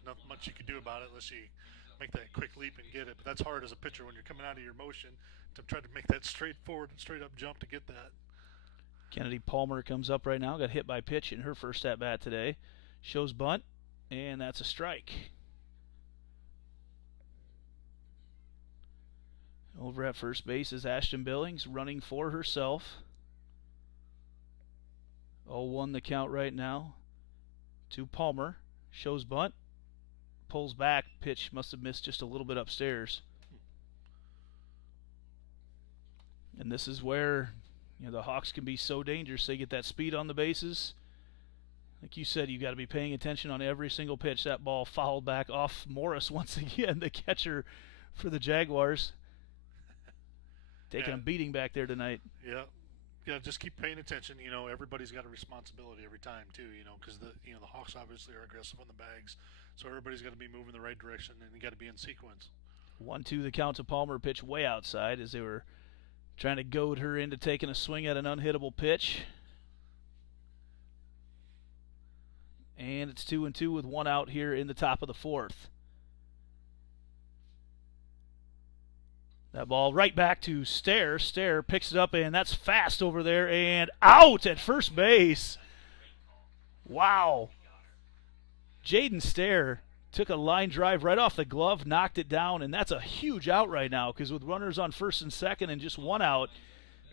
Not much you can do about it unless you make that quick leap and get it. But that's hard as a pitcher when you're coming out of your motion to try to make that straight forward and straight up jump to get that. Kennedy Palmer comes up right now. Got hit by pitch in her first at bat today. Shows bunt, and that's a strike. Over at first base is Ashton Billings running for herself. 0-1 the count right now to Palmer. Shows bunt. Pulls back. Pitch must have missed just a little bit upstairs. And this is where the Hawks can be so dangerous. They get that speed on the bases. Like you said, you've got to be paying attention on every single pitch. That ball fouled back off Morris once again, the catcher for the Jaguars. Taking a beating back there tonight. Yeah. just keep paying attention. Everybody's got a responsibility every time too. Because the Hawks obviously are aggressive on the bags, so everybody's got to be moving the right direction and you got to be in sequence. 1-2 the count to Palmer. Pitch way outside as they were trying to goad her into taking a swing at an unhittable pitch. And it's 2-2 with one out here in the top of the fourth. That ball right back to Stair. Stair picks it up, and that's fast over there and out at first base. Wow. Jaden Stair took a line drive right off the glove, knocked it down, and that's a huge out right now because with runners on first and second and just one out,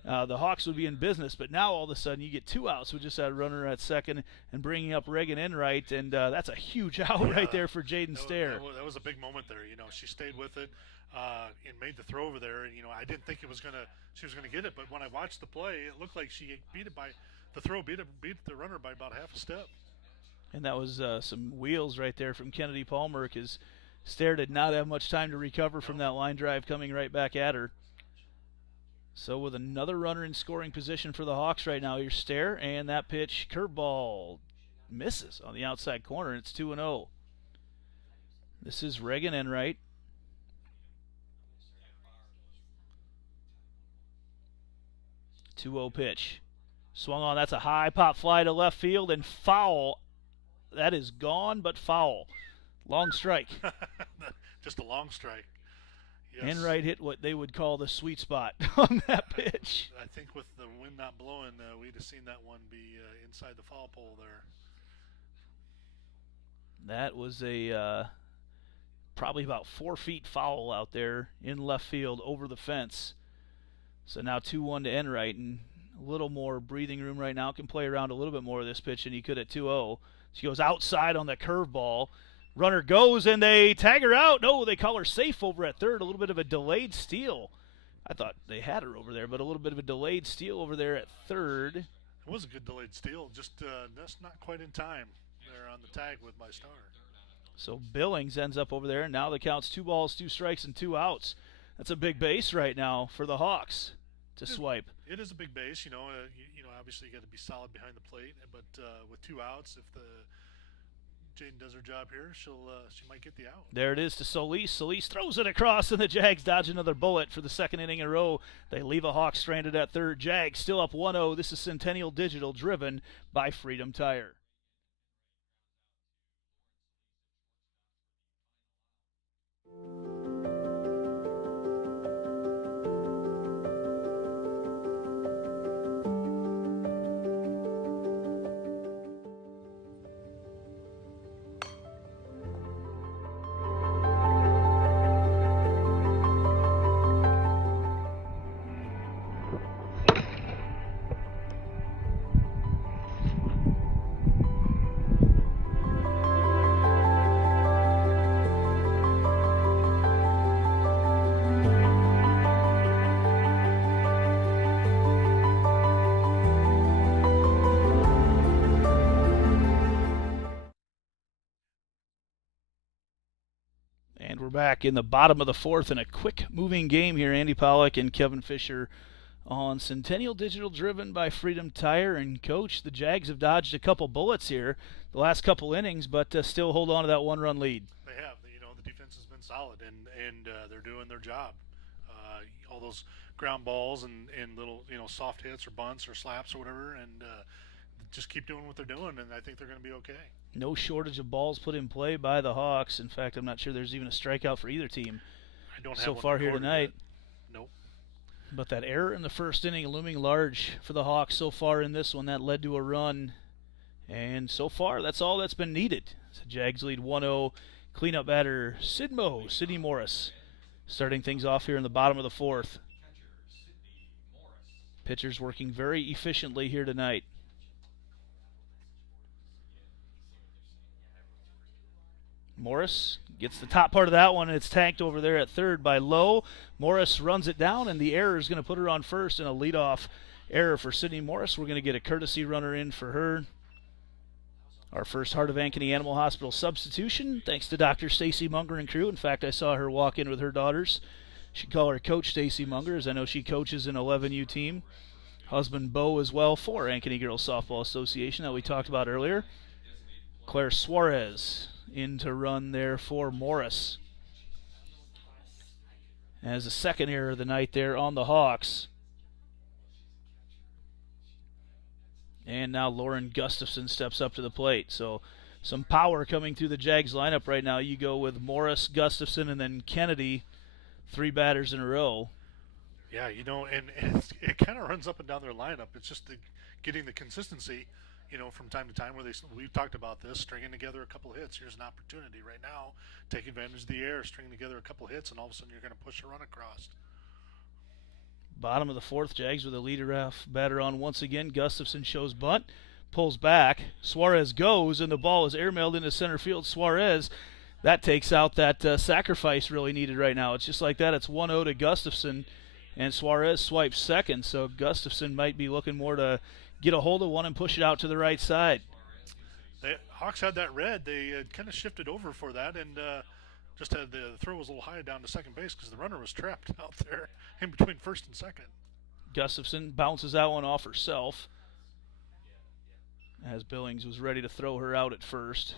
the Hawks would be in business. But now all of a sudden you get two outs with just that runner at second and bringing up Reagan Enright, and that's a huge out right there for Jaden Stair. That was a big moment there. She stayed with it and made the throw over there. And I didn't think she was gonna get it, but when I watched the play, it looked like she beat the runner by about half a step. And that was some wheels right there from Kennedy Palmer because Stair did not have much time to recover from that line drive coming right back at her. So with another runner in scoring position for the Hawks right now, here's Stair, and that pitch, curveball, misses on the outside corner, and it's 2-0. This is Reagan Enright. Two-0 pitch. Swung on, that's a high pop fly to left field, and foul. That is gone, but foul. Long strike. Just a long strike. Yes. Enright hit what they would call the sweet spot on that pitch. I think with the wind not blowing, we'd have seen that one be inside the foul pole there. That was a probably about 4 feet foul out there in left field over the fence. So now 2-1 to Enright, and a little more breathing room right now. Can play around a little bit more of this pitch than he could at 2-0. She goes outside on the curveball. Runner goes, and they tag her out. No, they call her safe over at third. A little bit of a delayed steal. I thought they had her over there, but a little bit of a delayed steal over there at third. It was a good delayed steal, just that's not quite in time there on the tag with my star. So Billings ends up over there, and now the count's 2 balls, 2 strikes, and 2 outs. That's a big base right now for the Hawks to swipe. It is a big base, obviously you got to be solid behind the plate, but with 2 outs, if Jaden does her job here, she might get the out. There it is to Solis. Solis throws it across, and the Jags dodge another bullet for the second inning in a row. They leave a Hawk stranded at third. Jags still up 1-0. This is Centennial Digital, driven by Freedom Tire. And we're back in the bottom of the fourth in a quick-moving game here. Andy Pollack and Kevin Fisher on Centennial Digital, driven by Freedom Tire. And, Coach, the Jags have dodged a couple bullets here the last couple innings, but still hold on to that 1-run lead. They have. The defense has been solid, and they're doing their job. All those ground balls and little, soft hits or bunts or slaps or whatever, and just keep doing what they're doing, and I think they're going to be okay. No shortage of balls put in play by the Hawks. In fact, I'm not sure there's even a strikeout for either team so far here tonight. Nope. But that error in the first inning looming large for the Hawks so far in this one. That led to a run. And so far, that's all that's been needed. So Jags lead 1-0. Cleanup batter Sidney Morris, starting things off here in the bottom of the fourth. Pitchers working very efficiently here tonight. Morris gets the top part of that one, and it's tanked over there at third by Lowe. Morris runs it down, and the error is going to put her on first, and a leadoff error for Sidney Morris. We're going to get a courtesy runner in for her. Our first Heart of Ankeny Animal Hospital substitution, thanks to Dr. Stacy Munger and crew. In fact, I saw her walk in with her daughters. She'd call her Coach Stacy Munger, as I know she coaches an 11U team. husband Bo as well for Ankeny Girls Softball Association that we talked about earlier. Claire Suarez in to run there for Morris. As the second error of the night there on the Hawks. And now Lauren Gustafson steps up to the plate. So some power coming through the Jags lineup right now. You go with Morris, Gustafson, and then Kennedy, 3 batters in a row. Yeah, you know, and it kind of runs up and down their lineup. It's just getting the consistency, you know, from time to time where we've talked about this, stringing together a couple hits. Here's an opportunity right now. Take advantage of the air, string together a couple hits, and all of a sudden you're going to push a run across. Bottom of the 4th, Jags with a leadoff batter on once again. Gustafson shows bunt, pulls back. Suarez goes, and the ball is airmailed into center field. Suarez, that takes out that sacrifice really needed right now. It's just like that. It's 1-0 to Gustafson, and Suarez swipes second. So Gustafson might be looking more to get a hold of one and push it out to the right side. The Hawks had that red. They kind of shifted over for that, and just had the throw was a little high down to second base because the runner was trapped out there in between first and second. Gustafson bounces that one off herself as Billings was ready to throw her out at first.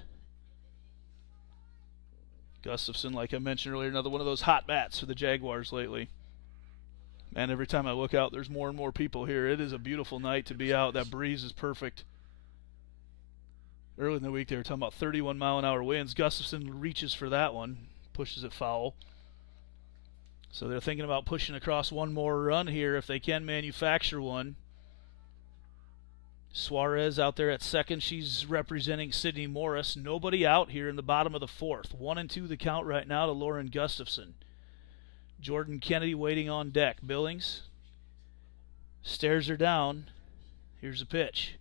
Gustafson, like I mentioned earlier, another one of those hot bats for the Jaguars lately. And every time I look out, there's more and more people here. It is a beautiful night to be out. That breeze is perfect. Early in the week, they were talking about 31-mile-an-hour winds. Gustafson reaches for that one, pushes it foul. So they're thinking about pushing across one more run here if they can manufacture one. Suarez out there at second. She's representing Sydney Morris. Nobody out here in the bottom of the 4th. 1-2 the count right now to Lauren Gustafson. Jordan Kennedy waiting on deck. Billings stares her down. Here's the pitch.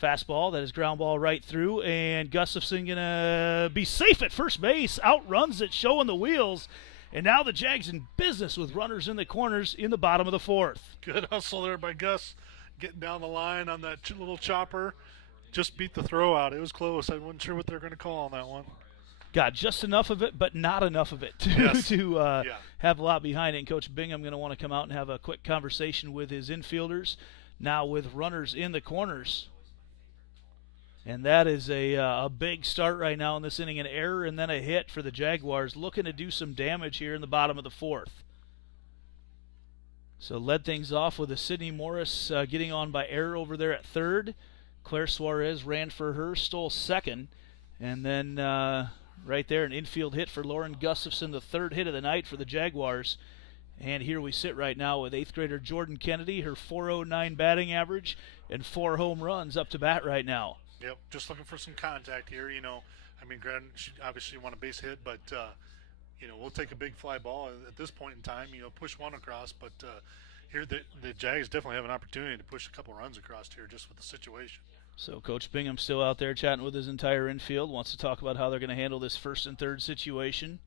Fastball, that is ground ball right through, and Gustafson going to be safe at first base. Outruns it, showing the wheels. And now the Jags in business with runners in the corners in the bottom of the 4th. Good hustle there by Gus, getting down the line on that little chopper. Just beat the throw out. It was close. I wasn't sure what they're going to call on that one. Got just enough of it, but not enough of it to have a lot behind it. And Coach Bingham going to want to come out and have a quick conversation with his infielders, now with runners in the corners. And that is a big start right now in this inning. An error and then a hit for the Jaguars, looking to do some damage here in the bottom of the 4th. So led things off with a Sydney Morris getting on by error over there at third. Claire Suarez ran for her, stole second. And then right there, an infield hit for Lauren Gustafson, the 3rd hit of the night for the Jaguars. And here we sit right now with 8th grader Jordan Kennedy, her .409 batting average, and 4 home runs up to bat right now. Yep, just looking for some contact here. You know, I mean, granted, she obviously want a base hit, but you know, we'll take a big fly ball at this point in time. You know, push one across, but here the Jags definitely have an opportunity to push a couple runs across here just with the situation. So Coach Bingham still out there chatting with his entire infield, wants to talk about how they're going to handle this 1st and 3rd situation.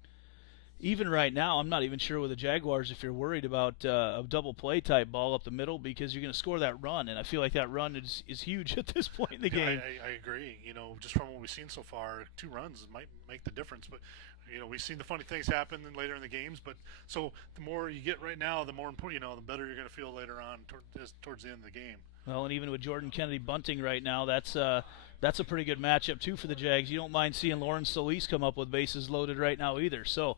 Even right now, I'm not even sure with the Jaguars if you're worried about a double play type ball up the middle, because you're going to score that run, and I feel like that run is huge at this point in the game. I agree. You know, just from what we've seen so far, 2 runs might make the difference. But you know, we've seen the funny things happen later in the games. But so the more you get right now, the more important, you know, the better you're going to feel later on towards the end of the game. Well, and even with Jordan Kennedy bunting right now, that's a pretty good matchup too for the Jags. You don't mind seeing Lauren Solis come up with bases loaded right now either. So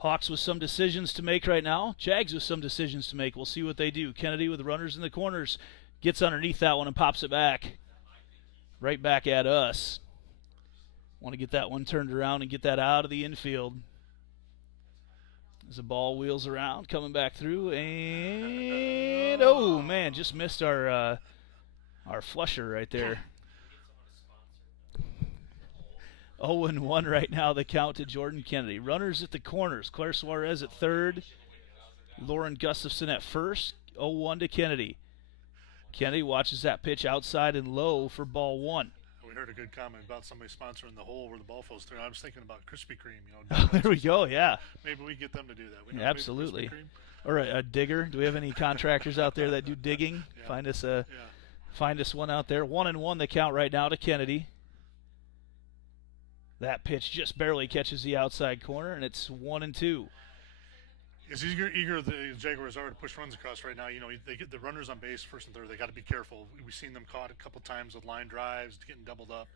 Hawks with some decisions to make right now. Jags with some decisions to make. We'll see what they do. Kennedy with runners in the corners gets underneath that one and pops it back. Right back at us. Want to get that one turned around and get that out of the infield. As the ball wheels around, coming back through, and oh man, just missed our flusher right there. 0-1 right now, the count to Jordan Kennedy. Runners at the corners. Claire Suarez at third. Lauren Gustafson at first. 0-1 to Kennedy. Kennedy watches that pitch outside and low for ball 1. We heard a good comment about somebody sponsoring the hole where the ball falls through. I was thinking about Krispy Kreme. You know, there we go, yeah. Maybe we get them to do that. We yeah, absolutely. Or a digger. Do we have any contractors out there that do digging? Yeah. Find us one out there. 1-1 the count right now to Kennedy. That pitch just barely catches the outside corner, and it's 1-2. As eager the Jaguars are to push runs across right now, they get the runners on base first and third. They got to be careful. We've seen them caught a couple times with line drives, getting doubled up.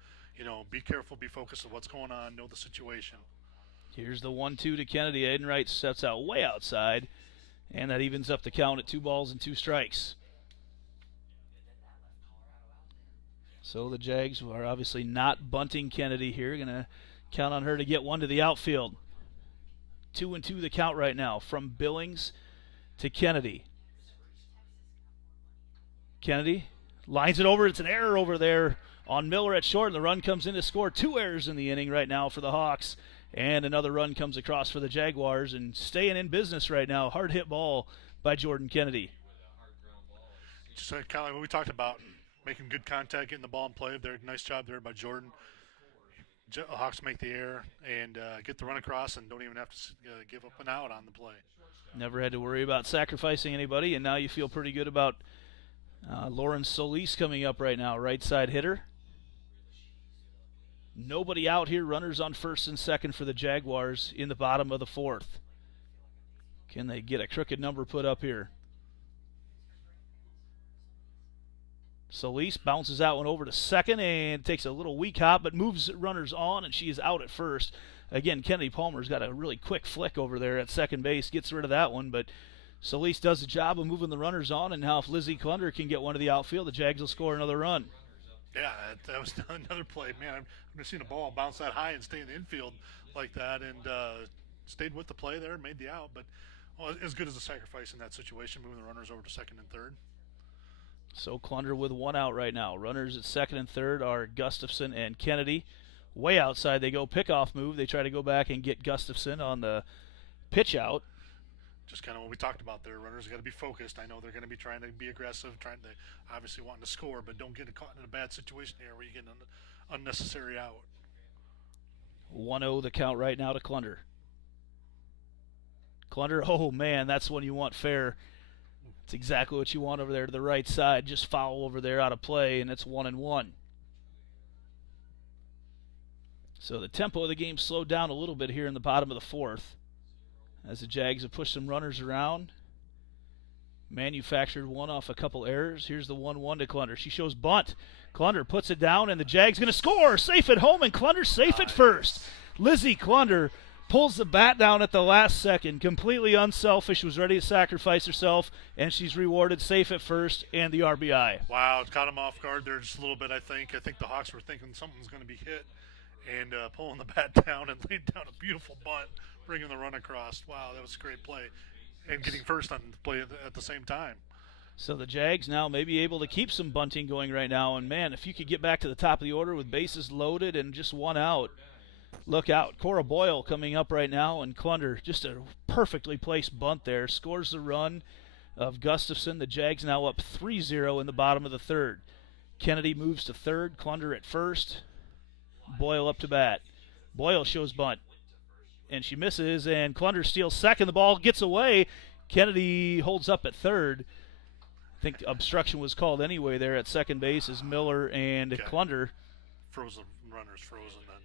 Be careful, be focused on what's going on, know the situation. Here's the 1-2 to Kennedy. Aiden Wright sets out way outside, and that evens up the count at 2 balls and 2 strikes. So the Jags are obviously not bunting Kennedy here. Going to count on her to get one to the outfield. 2-2 the count right now from Billings to Kennedy. Kennedy lines it over. It's an error over there on Miller at short, and the run comes in to score. 2 errors in the inning right now for the Hawks. And another run comes across for the Jaguars, and staying in business right now. Hard hit ball by Jordan Kennedy. Just kind of like what we talked about, making good contact, getting the ball in play. Nice job there by Jordan. Hawks make the error and get the run across and don't even have to give up an out on the play. Never had to worry about sacrificing anybody, and now you feel pretty good about Lauren Solis coming up right now, right side hitter. Nobody out here. Runners on first and second for the Jaguars in the bottom of the 4th. Can they get a crooked number put up here? Solis bounces that one over to second and takes a little weak hop, but moves runners on, and she is out at first. Again, Kennedy Palmer's got a really quick flick over there at second base, gets rid of that one, but Solis does the job of moving the runners on, and now if Lizzie Klunder can get one to the outfield, the Jags will score another run. Yeah, that was another play. Man, I've never seen a ball bounce that high and stay in the infield like that, and stayed with the play there, made the out, but as good as a sacrifice in that situation, moving the runners over to second and third. So Klunder with 1 out right now. Runners at second and third are Gustafson and Kennedy. Way outside they go, pickoff move. They try to go back and get Gustafson on the pitch out. Just kind of what we talked about there. Runners got to be focused. I know they're going to be trying to be aggressive, trying to obviously wanting to score, but don't get caught in a bad situation here where you get an unnecessary out. 1-0 the count right now to Klunder. Klunder, oh man, that's when you want fair. It's exactly what you want over there to the right side. Just foul over there out of play, and it's 1-1. So the tempo of the game slowed down a little bit here in the bottom of the 4th. As the Jags have pushed some runners around. Manufactured one off a couple errors. Here's the 1-1 to Klunder. She shows bunt. Klunder puts it down, and the Jags going to score. Safe at home, and Klunder safe at first. Lizzie Klunder pulls the bat down at the last second. Completely unselfish, was ready to sacrifice herself, and she's rewarded safe at first and the RBI. Wow, it caught him off guard there just a little bit, I think. I think the Hawks were thinking something's going to be hit, and pulling the bat down and laid down a beautiful bunt, bringing the run across. Wow, that was a great play. And getting first on the play at the same time. So the Jags now may be able to keep some bunting going right now. And, man, if you could get back to the top of the order with bases loaded and just 1 out, look out. Cora Boyle coming up right now, and Klunder, just a perfectly placed bunt there, scores the run of Gustafson. The Jags now up 3-0 in the bottom of the 3rd. Kennedy moves to third, Klunder at first. Boyle up to bat. Boyle shows bunt, and she misses, and Klunder steals second. The ball gets away. Kennedy holds up at third. I think obstruction was called anyway there at second base as Miller and Klunder. Frozen, runners frozen then.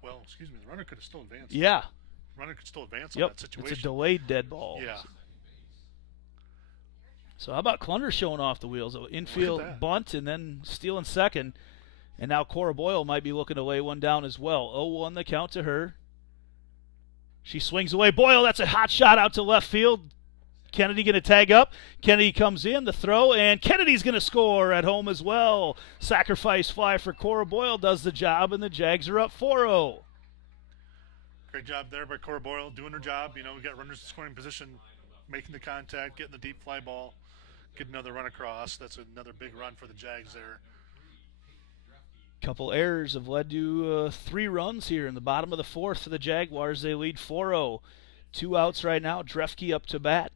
Well, excuse me, the runner could have still advanced. Yeah. Runner could still advance on Yep, that situation. it's a delayed dead ball. Yeah. So how about Klunder showing off the wheels? Infield bunt and then stealing second. And now Cora Boyle might be looking to lay one down as well. 0-1 the count to her. She swings away. Boyle, that's a hot shot out to left field. Kennedy going to tag up. Kennedy comes in, the throw, and Kennedy's going to score at home as well. Sacrifice fly for Cora Boyle does the job, and the Jags are up 4-0. Great job there by Cora Boyle, doing her job. You know, we got runners in scoring position, making the contact, getting the deep fly ball, get another run across. That's another big run for the Jags there. Couple errors have led to 3 runs here in the bottom of the 4th for the Jaguars. They lead 4-0. 2 outs right now. Drefke up to bat.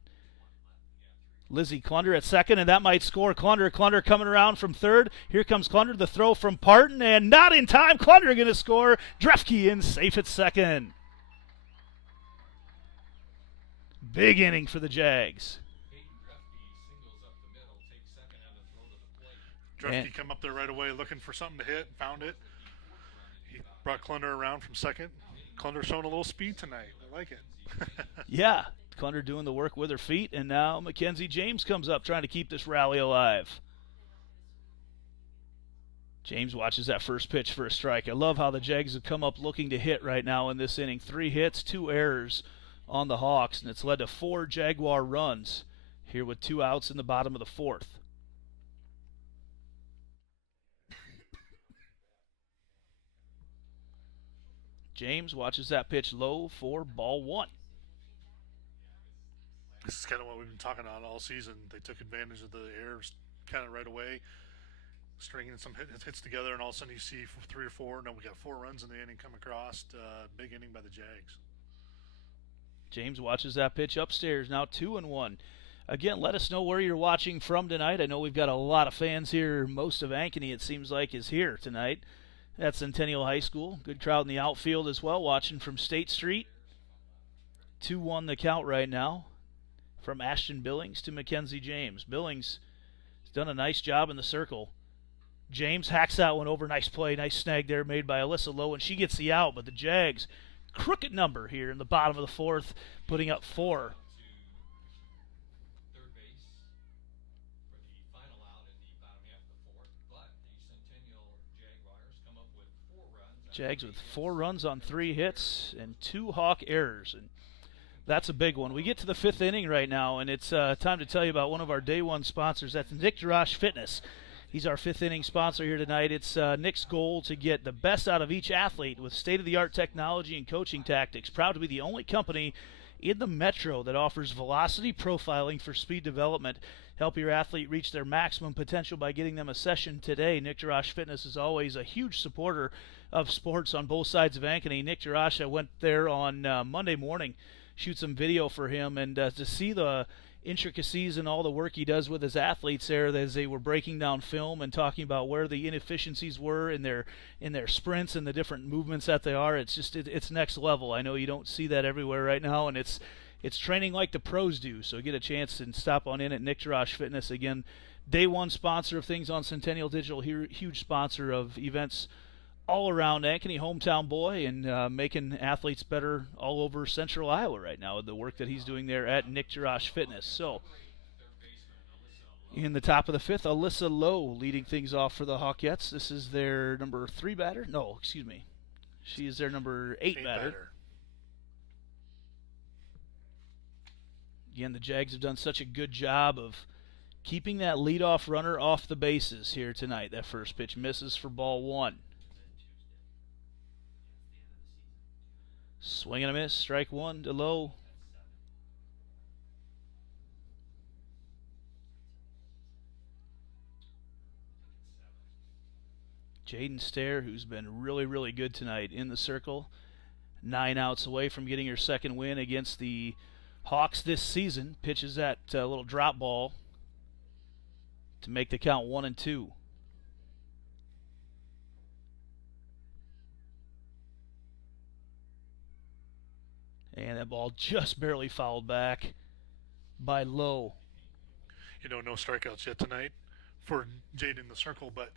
Lizzie Klunder at second, and that might score. Klunder coming around from third. Here comes Klunder, the throw from Parton, and not in time. Klunder going to score. Drefke in safe at second. Big inning for the Jags. Drefke come up there right away looking for something to hit, found it. He brought Klunder around from second. Klunder showing a little speed tonight. I like it. Yeah, Clunder doing the work with her feet, and now Mackenzie James comes up trying to keep this rally alive. James watches that first pitch for a strike. I love how the Jags have come up looking to hit right now in this inning. 3 hits, 2 errors on the Hawks, and it's led to 4 Jaguar runs here with 2 outs in the bottom of the 4th. James watches that pitch low for ball 1. This is kind of what we've been talking about all season. They took advantage of the errors kind of right away, stringing some hits together, and all of a sudden you see 3 or 4. Now we got 4 runs in the inning come across. Big inning by the Jags. James watches that pitch upstairs, now 2-1. Again, let us know where you're watching from tonight. I know we've got a lot of fans here. Most of Ankeny, it seems like, is here tonight at Centennial High School. Good crowd in the outfield as well, watching from State Street. 2-1 the count right now from Ashton Billings to Mackenzie James. Billings has done a nice job in the circle. James hacks that one over. Nice play, nice snag there made by Alyssa Lowe, and she gets the out, but the Jags, crooked number here in the bottom of the 4th, putting up 4. Third base for the final out in the bottom half of the 4th, but the Centennial Jaguars come up with 4 runs. Jags with 4 runs on 3 hits and 2 Hawk errors, and that's a big one. We get to the 5th inning right now, and it's time to tell you about one of our day one sponsors. That's Nick Jarash Fitness. He's our 5th inning sponsor here tonight. It's Nick's goal to get the best out of each athlete with state-of-the-art technology and coaching tactics. Proud to be the only company in the metro that offers velocity profiling for speed development. Help your athlete reach their maximum potential by getting them a session today. Nick Jarash Fitness is always a huge supporter of sports on both sides of Ankeny. Nick Jarash, I went there on Monday morning, shoot some video for him, and to see the intricacies and all the work he does with his athletes there as they were breaking down film and talking about where the inefficiencies were in their sprints and the different movements that they are. It's just it's next level. I know you don't see that everywhere right now, and it's training like the pros do. So get a chance and stop on in at Nick Jarash Fitness. Again, day one sponsor of things on Centennial Digital, huge sponsor of events all around Ankeny, hometown boy, and making athletes better all over central Iowa right now with the work that he's doing there at Nick Jarash Fitness. So in the top of the 5th, Alyssa Lowe leading things off for the Hawkettes. This is their number 3 batter. No, excuse me. She is their number 8 batter. Again, the Jags have done such a good job of keeping that leadoff runner off the bases here tonight. That first pitch misses for ball 1. Swing and a miss, strike 1 to Lowe. Jaden Stair, who's been really, really good tonight in the circle. 9 outs away from getting her 2nd win against the Hawks this season. Pitches that little drop ball to make the count 1-2. And that ball just barely fouled back by Lowe. You know, no strikeouts yet tonight for Jade in the circle, but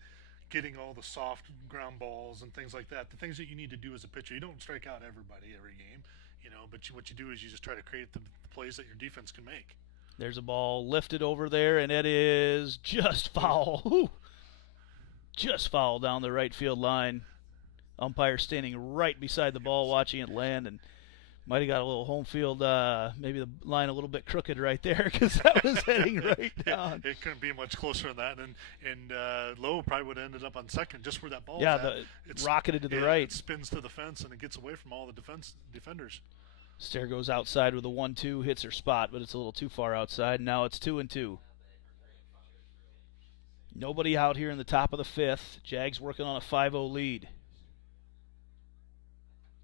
getting all the soft ground balls and things like that, the things that you need to do as a pitcher. You don't strike out everybody every game, you know, but what you do is you just try to create the plays that your defense can make. There's a ball lifted over there, and it is just foul. Whew. Just foul down the right field line. Umpire standing right beside the ball watching it land, and might have got a little home field, maybe the line a little bit crooked right there because that was heading right down. It couldn't be much closer than that, and Lowe probably would have ended up on second just where that ball it's rocketed to the right. It spins to the fence, and it gets away from all the defenders. Stair goes outside with a 1-2, hits her spot, but it's a little too far outside. Now it's 2-2. Nobody out here in the top of the 5th. Jags working on a 5-0 lead.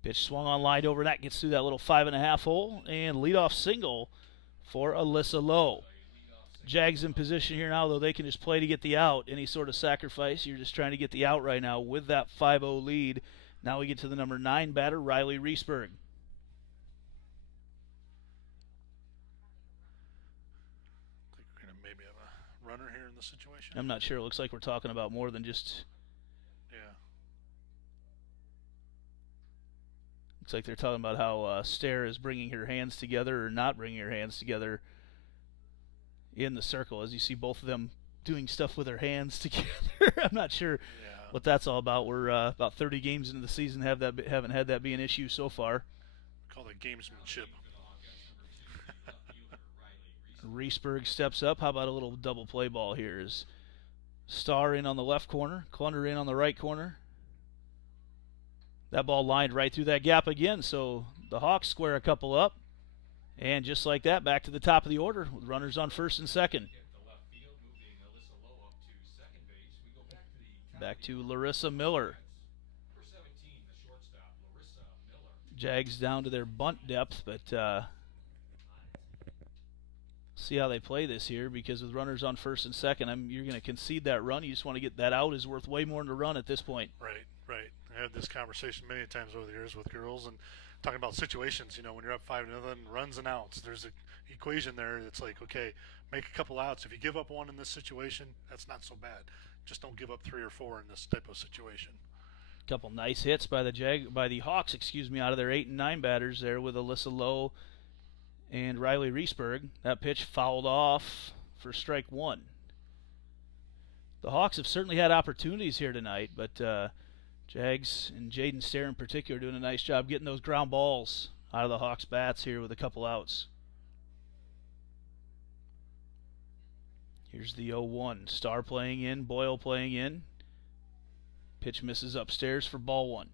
Pitch swung on line over, that gets through that little 5.5 hole, and leadoff single for Alyssa Lowe. Jags in position here now, though they can just play to get the out. Any sort of sacrifice, you're just trying to get the out right now with that 5-0 lead. Now we get to the number 9 batter, Riley Reesberg. I think we're going to maybe have a runner here in this situation. I'm not sure. It looks like we're talking about more than just... Yeah. Looks like they're talking about how Stair is bringing her hands together or not bringing her hands together in the circle. As you see both of them doing stuff with their hands together. I'm not sure what that's all about. We're about 30 games into the season, haven't had that be an issue so far. Call it gamesmanship. Reesberg steps up. How about a little double play ball here? Is Starr in on the left corner, Klunder in on the right corner. That ball lined right through that gap again, so the Hawks square a couple up. And just like that, back to the top of the order with runners on first and second. Back to Larissa Miller. Jags down to their bunt depth, but see how they play this here, because with runners on first and second, you're going to concede that run. You just want to get that out is worth way more than a run at this point. Right. I had this conversation many times over the years with girls and talking about situations. When you're up 5-0, runs and outs. There's an equation there that's like, okay, make a couple outs. If you give up one in this situation, that's not so bad. Just don't give up 3 or 4 in this type of situation. Couple nice hits by the Hawks, out of their 8 and 9 batters there with Alyssa Lowe and Riley Reesberg. That pitch fouled off for strike 1. The Hawks have certainly had opportunities here tonight, but Jags and Jaden Stair in particular doing a nice job getting those ground balls out of the Hawks' bats here with a couple outs. Here's the 0-1. Starr playing in, Boyle playing in. Pitch misses upstairs for ball 1.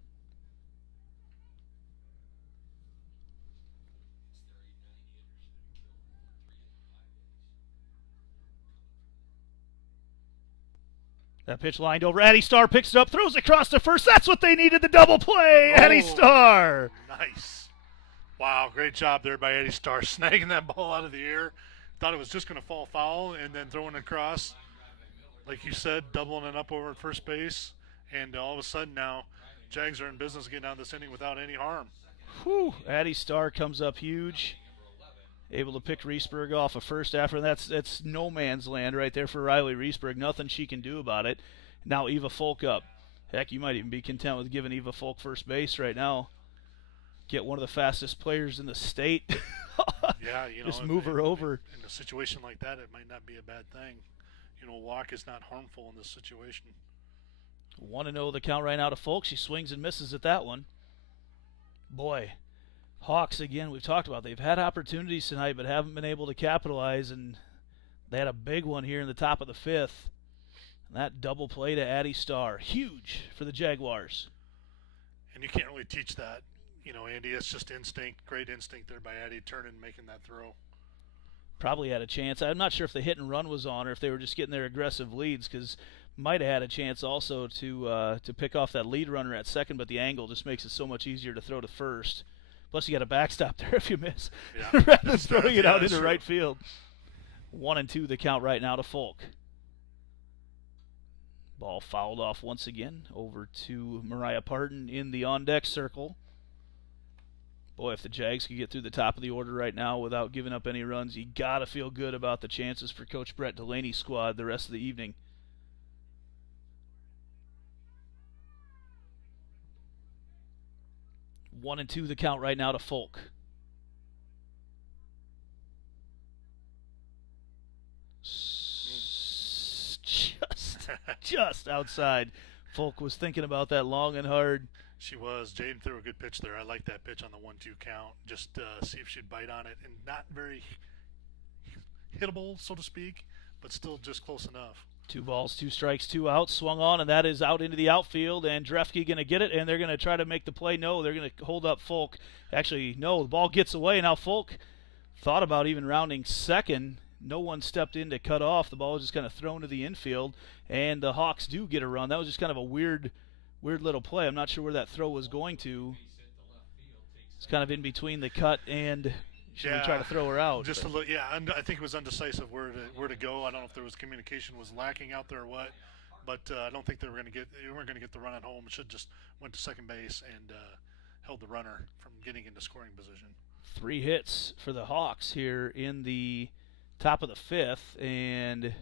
That pitch lined over. Addie Starr picks it up, throws it across to first. That's what they needed, the double play. Addie Starr. Nice. Wow, great job there by Addie Starr, snagging that ball out of the air. Thought it was just going to fall foul and then throwing it across. Like you said, doubling it up over at first base. And all of a sudden now, Jags are in business getting out of this inning without any harm. Whew. Addie Starr comes up huge. Able to pick Reesberg off of first after. That's no man's land right there for Riley Reesberg. Nothing she can do about it. Now Eva Folk up. Heck, you might even be content with giving Eva Folk first base right now. Get one of the fastest players in the state. Yeah, just move her over. In a situation like that, it might not be a bad thing. A walk is not harmful in this situation. 1-0 the count right now to Folk. She swings and misses at that one. Boy, Hawks, again, we've talked about, they've had opportunities tonight but haven't been able to capitalize, and they had a big one here in the top of the 5th. And that double play to Addie Starr, huge for the Jaguars. And you can't really teach that, Andy. It's just instinct, great instinct there by Addie, turning and making that throw. Probably had a chance. I'm not sure if the hit and run was on or if they were just getting their aggressive leads, because might have had a chance also to pick off that lead runner at second, but the angle just makes it so much easier to throw to first. Plus, you got a backstop there if you miss, rather than throwing it out into right field. 1-2 the count right now to Folk. Ball fouled off once again over to Mariah Parton in the on-deck circle. Boy, if the Jags could get through the top of the order right now without giving up any runs, you got to feel good about the chances for Coach Brett Delaney's squad the rest of the evening. 1-2 the count right now to Folk. Just outside. Folk was thinking about that long and hard. She was. Jaden threw a good pitch there. I like that pitch on the 1-2 count. Just see if she'd bite on it. And not very hittable, so to speak, but still just close enough. 2 balls, 2 strikes, 2 outs. Swung on, and that is out into the outfield. And Drefke going to get it, and they're going to try to make the play. No, they're going to hold up Folk. Actually, no, the ball gets away. Now Folk thought about even rounding second. No one stepped in to cut off. The ball was just kind of thrown to the infield, and the Hawks do get a run. That was just kind of a weird little play. I'm not sure where that throw was going to. It's kind of in between the cut and should we try to throw her out? Just a little, I think it was undecisive where to go. I don't know if there was communication was lacking out there or what, but I don't think they weren't going to get the run at home. It should just went to second base and held the runner from getting into scoring position. 3 hits for the Hawks here in the top of the 5th, and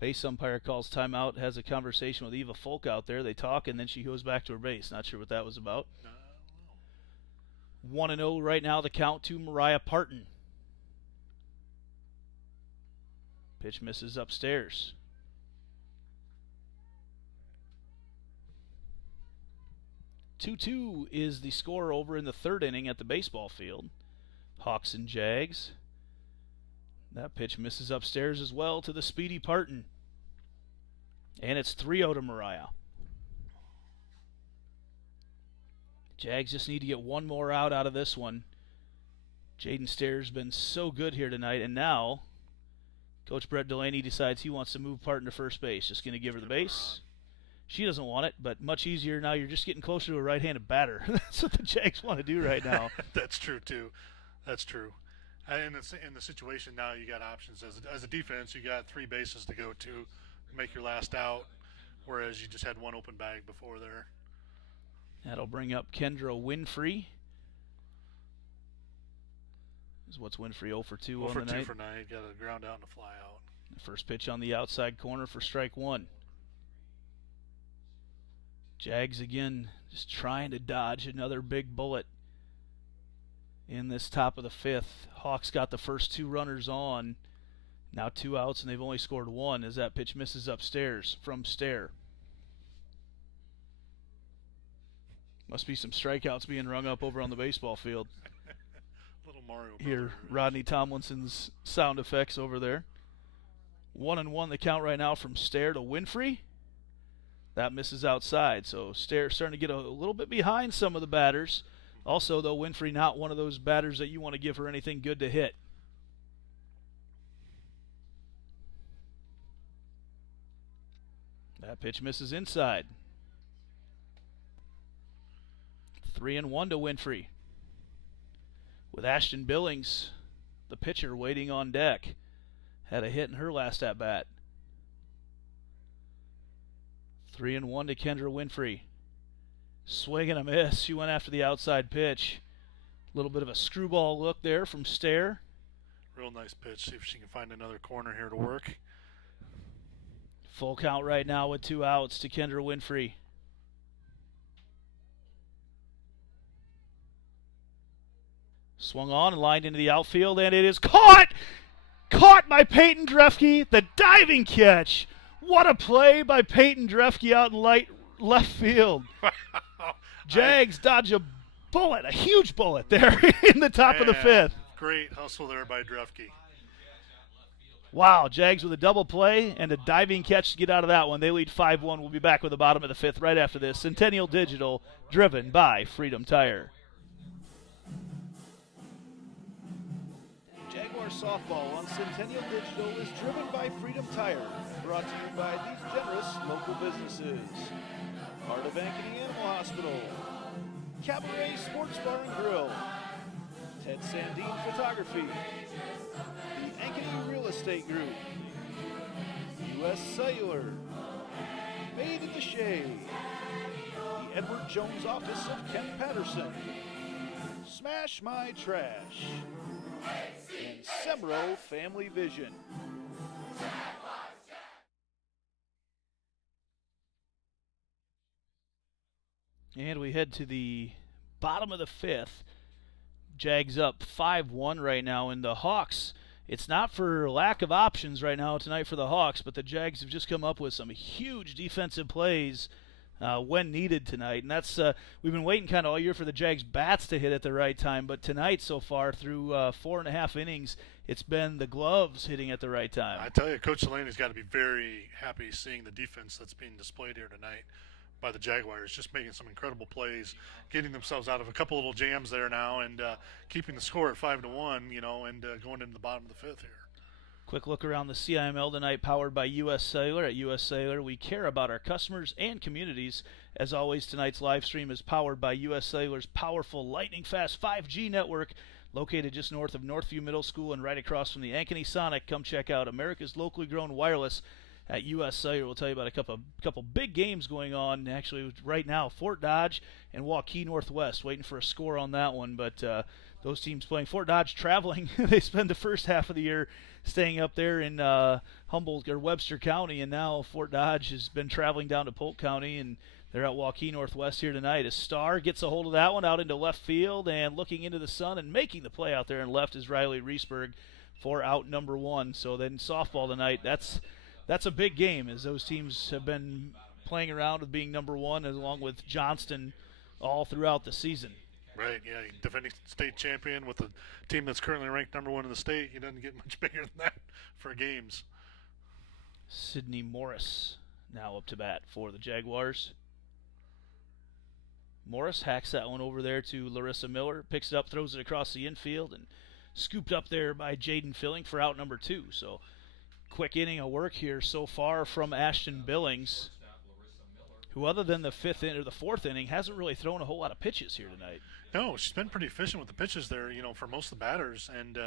Base umpire calls timeout, has a conversation with Eva Folk out there. They talk, and then she goes back to her base. Not sure what that was about. 1-0 right now, the count to Mariah Parton. Pitch misses upstairs. Two is the score over in the third inning at the baseball field. Hawks and Jags. That pitch misses upstairs as well to the speedy Parton. And it's 3-0 to Mariah. Jags just need to get one more out of this one. Jaden Stair's been so good here tonight, and now Coach Brett Delaney decides he wants to move Parton to first base. Just going to give her the base. She doesn't want it, but much easier now. You're just getting closer to a right-handed batter. That's what the Jags want to do right now. That's true, too. That's true. In the situation now, you got options. As a defense, you got 3 bases to go to make your last out, whereas you just had one open bag before there. That'll bring up Kendra Winfrey. What's Winfrey 0 for 2 on the night? 0 for 2 for 9. Got a ground out and a fly out. The first pitch on the outside corner for strike 1. Jags again just trying to dodge another big bullet in this top of the 5th. Hawks got the first 2 runners on. Now 2 outs, and they've only scored 1 as that pitch misses upstairs from Stair. Must be some strikeouts being rung up over on the baseball field. Little Mario. Hear Rodney Tomlinson's sound effects over there. 1-1 the count right now from Stair to Winfrey. That misses outside, so Stair starting to get a little bit behind some of the batters. Also, though, Winfrey not one of those batters that you want to give her anything good to hit. That pitch misses inside. 3-1 to Winfrey. With Ashton Billings, the pitcher, waiting on deck. Had a hit in her last at-bat. 3-1 to Kendra Winfrey. Swing and a miss. She went after the outside pitch. A little bit of a screwball look there from Stair. Real nice pitch. See if she can find another corner here to work. Full count right now with 2 outs to Kendra Winfrey. Swung on and lined into the outfield, and it is caught! Caught by Peyton Drefke, the diving catch. What a play by Peyton Drefke out in left field. Jags dodge a bullet, a huge bullet there in the top of the 5th. Great hustle there by Drefke. Wow, Jags with a double play and a diving catch to get out of that one. They lead 5-1. We'll be back with the bottom of the 5th right after this. Centennial Digital, driven by Freedom Tire. Jaguar softball on Centennial Digital is driven by Freedom Tire. Brought to you by these generous local businesses. Heart of Ankeny Animal Hospital. Cabaret Sports Bar and Grill. Ted Sandine Photography. The Ankeny Real Estate Group. U.S. Cellular. Bathe at the Shade. The Edward Jones Office of Kent Patterson. Smash My Trash. And Semro Family Vision. And we head to the bottom of the 5th. Jags up 5-1 right now, and the Hawks, it's not for lack of options right now tonight for the Hawks, but the Jags have just come up with some huge defensive plays when needed tonight. And that's we've been waiting kind of all year for the Jags bats to hit at the right time, but tonight so far through 4.5 innings, it's been the gloves hitting at the right time. I tell you, Coach Delaney's got to be very happy seeing the defense that's being displayed here tonight by the Jaguars, just making some incredible plays, getting themselves out of a couple little jams there now, and keeping the score at 5-1, you know, and going into the bottom of the 5th here. Quick look around the CIML tonight, powered by U.S. Cellular. At U.S. Cellular, we care about our customers and communities. As always, tonight's live stream is powered by U.S. Cellular's powerful lightning-fast 5G network, located just north of Northview Middle School and right across from the Ankeny Sonic. Come check out America's locally grown wireless at U.S. Cellular. We'll tell you about a couple big games going on actually right now. Fort Dodge and Waukee Northwest, waiting for a score on that one. But those teams playing. Fort Dodge traveling. They spend the first half of the year staying up there in Humboldt or Webster County, and now Fort Dodge has been traveling down to Polk County, and they're at Waukee Northwest here tonight. A Star gets a hold of that one out into left field, and looking into the sun and making the play out there in left is Riley Reesberg for out number 1. So then softball tonight, that's a big game, as those teams have been playing around with being number 1 along with Johnston all throughout the season. Right, yeah, defending state champion with a team that's currently ranked number 1 in the state. He doesn't get much bigger than that for games. Sydney Morris now up to bat for the Jaguars. Morris hacks that one over there to Larissa Miller, picks it up, throws it across the infield, and scooped up there by Jaden Filling for out number 2. So quick inning of work here so far from Ashton Billings, who other than the 4th inning hasn't really thrown a whole lot of pitches here tonight. No, she's been pretty efficient with the pitches there, for most of the batters, and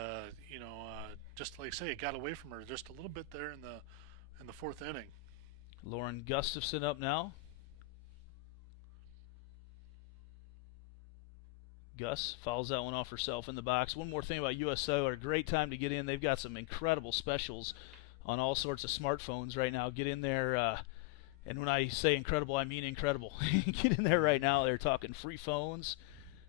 just like I say, it got away from her just a little bit there in the 4th inning. Lauren Gustafson up now. Gus fouls that one off herself in the box. One more thing about USO, a great time to get in. They've got some incredible specials on all sorts of smartphones right now. Get in there, and when I say incredible, I mean incredible. Get in there right now. They're talking free phones,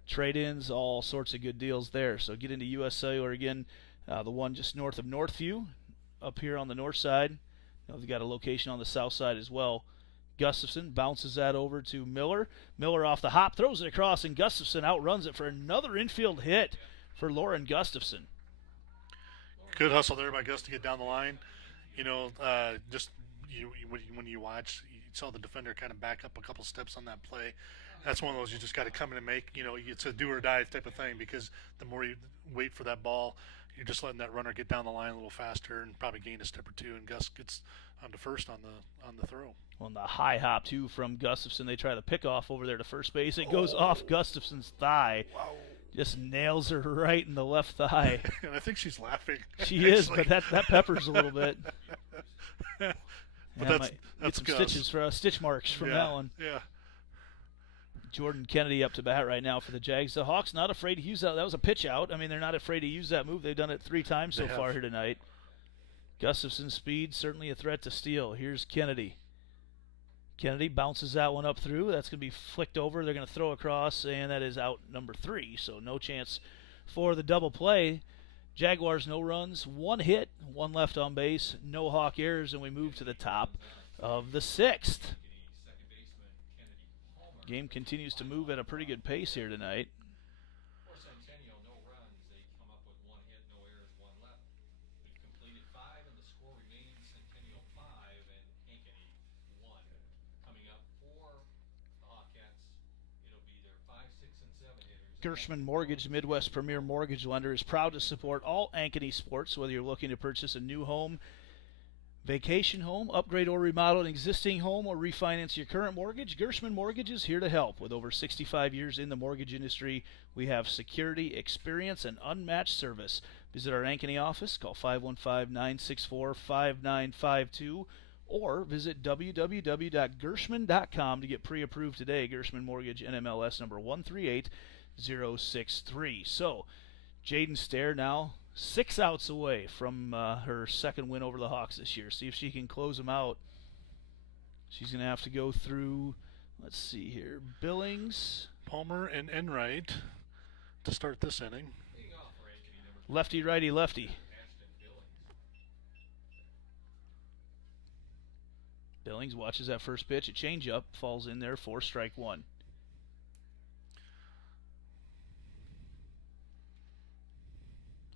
trade-ins, all sorts of good deals there. So get into US Cellular again, the one just north of Northview, up here on the north side. They've got a location on the south side as well. Gustafson bounces that over to Miller. Miller off the hop, throws it across, and Gustafson outruns it for another infield hit for Lauren Gustafson. Good hustle there by Gus to get down the line. When you watch, you saw the defender kind of back up a couple steps on that play. That's one of those you just got to come in and make. It's a do or die type of thing, because the more you wait for that ball, you're just letting that runner get down the line a little faster and probably gain a step or 2, and Gus gets onto first on the throw. On the high hop, too, from Gustafson. They try the pickoff over there to first base. It goes off Gustafson's thigh. Wow. Just nails her right in the left thigh. And I think she's laughing. She is, but that peppers a little bit. But that's get some Gus. Stitch marks from that one. Yeah. Jordan Kennedy up to bat right now for the Jags. The Hawks not afraid to use that. That was a pitch out. I mean, they're not afraid to use that move. They've done it 3 times so far here tonight. Gustafson's speed, certainly a threat to steal. Here's Kennedy. Kennedy bounces that one up through. That's going to be flicked over. They're going to throw across, and that is out number 3. So no chance for the double play. Jaguars no runs, 1 hit, 1 left on base, no Hawk errors, and we move to the top of the 6th. Game continues to move at a pretty good pace here tonight. For Centennial, no runs. They come up with 1 hit, no errors, 1 left. We've completed 5, and the score remains Centennial 5 and Ankeny 1. Coming up for the Hawkettes, it'll be their 5, 6, and 7 hitters. Gershman Mortgage, Midwest Premier Mortgage Lender, is proud to support all Ankeny sports, whether you're looking to purchase a new home, vacation home, upgrade or remodel an existing home, or refinance your current mortgage. Gershman Mortgage is here to help. With over 65 years in the mortgage industry, we have security, experience, and unmatched service. Visit our Ankeny office, call 515-964-5952, or visit www.gershman.com to get pre-approved today. Gershman Mortgage, NMLS number 138063. So, Jaden Stair now 6 outs away from her 2nd win over the Hawks this year. See if she can close them out. She's going to have to go through, let's see here, Billings, Palmer, and Enright to start this inning. Lefty, righty, lefty. Billings watches that first pitch. A changeup falls in there for strike 1.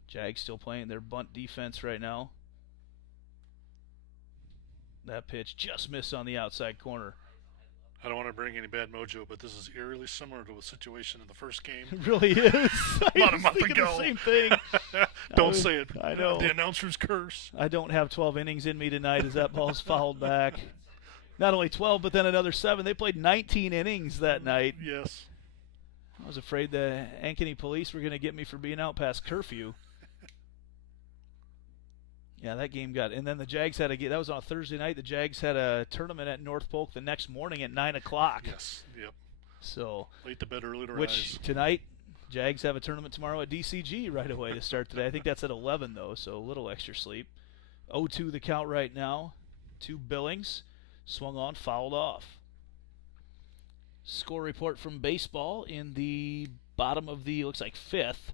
Jags still playing their bunt defense right now. That pitch just missed on the outside corner. I don't want to bring any bad mojo, but this is eerily similar to a situation in the first game. It really is. About a month ago. The same thing. Don't say it. I know. The announcer's curse. I don't have 12 innings in me tonight as that ball's fouled back. Not only 12, but then another 7. They played 19 innings that night. Yes. I was afraid the Ankeny police were going to get me for being out past curfew. Yeah, that game got, and then the Jags had a game. That was on a Thursday night. The Jags had a tournament at North Polk the next morning at 9 o'clock. Yes, yep. So late to bed, early to which rise. Tonight, Jags have a tournament tomorrow at DCG right away to start today. I think that's at 11, though, so a little extra sleep. 0-2 the count right now to Billings. Swung on, fouled off. Score report from baseball in the bottom of the, looks like 5th.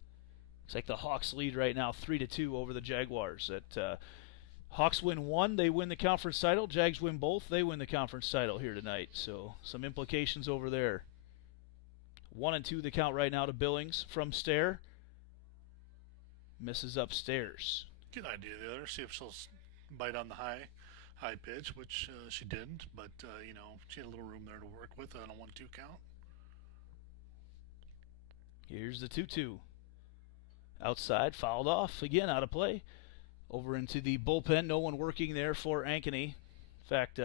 Looks like the Hawks lead right now 3-2 over the Jaguars. Hawks win 1, they win the conference title. Jags win both, they win the conference title here tonight. So some implications over there. 1-2 the count right now to Billings from Stair. Misses upstairs. Good idea there. See if she'll bite on the high pitch, which she didn't. But, she had a little room there to work with on a 1-2 count. Here's the 2-2. Outside, fouled off. Again, out of play. Over into the bullpen. No one working there for Ankeny. In fact,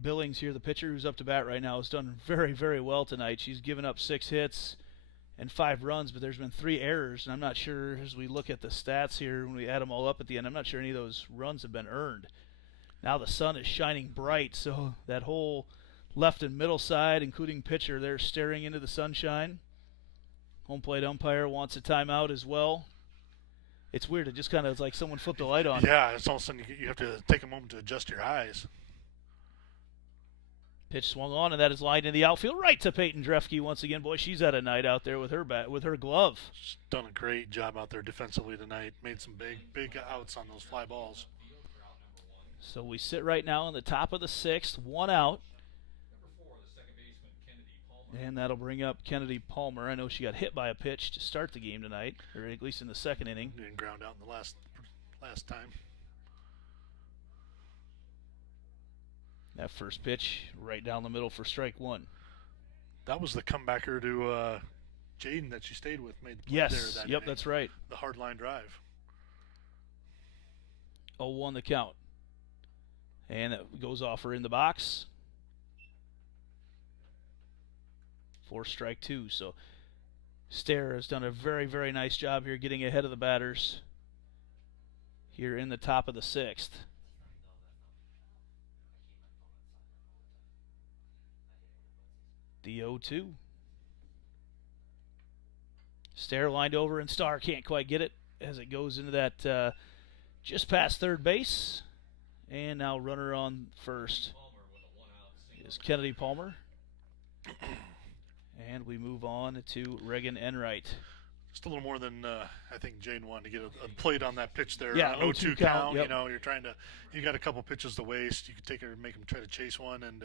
Billings here, the pitcher who's up to bat right now, has done very, very well tonight. She's given up 6 hits and 5 runs, but there's been 3 errors, and I'm not sure, as we look at the stats here, when we add them all up at the end, I'm not sure any of those runs have been earned. Now the sun is shining bright, so that whole left and middle side, including pitcher, they're staring into the sunshine. Home plate umpire wants a timeout as well. It's weird. It just kind of is like someone flipped a light on. Yeah, it's all of a sudden you have to take a moment to adjust your eyes. Pitch swung on, and that is lined in the outfield right to Peyton Drefke once again. Boy, she's had a night out there with her bat, with her glove. She's done a great job out there defensively tonight. Made some big outs on those fly balls. So we sit right now in the top of the 6th, 1 out. And that'll bring up Kennedy Palmer. I know she got hit by a pitch to start the game tonight, or at least in the 2nd inning. Didn't ground out in the last time. That first pitch right down the middle for strike 1. That was the comebacker to Jaden that she stayed with. Made the play yes, there that yep, inning. That's right. The hard line drive. 0-1 the count. And it goes off her in the box. For strike 2. So Stair has done a very, very nice job here getting ahead of the batters here in the top of the 6th. The 0-2. Stair lined over, and Starr can't quite get it as it goes into that just past third base. And now runner on first is Kennedy Palmer. And we move on to Reagan Enright. Just a little more than I think Jane wanted to get a plate on that pitch there. Yeah, 0-2 count. Yep. You got a couple pitches to waste. You could take her and make them try to chase one, and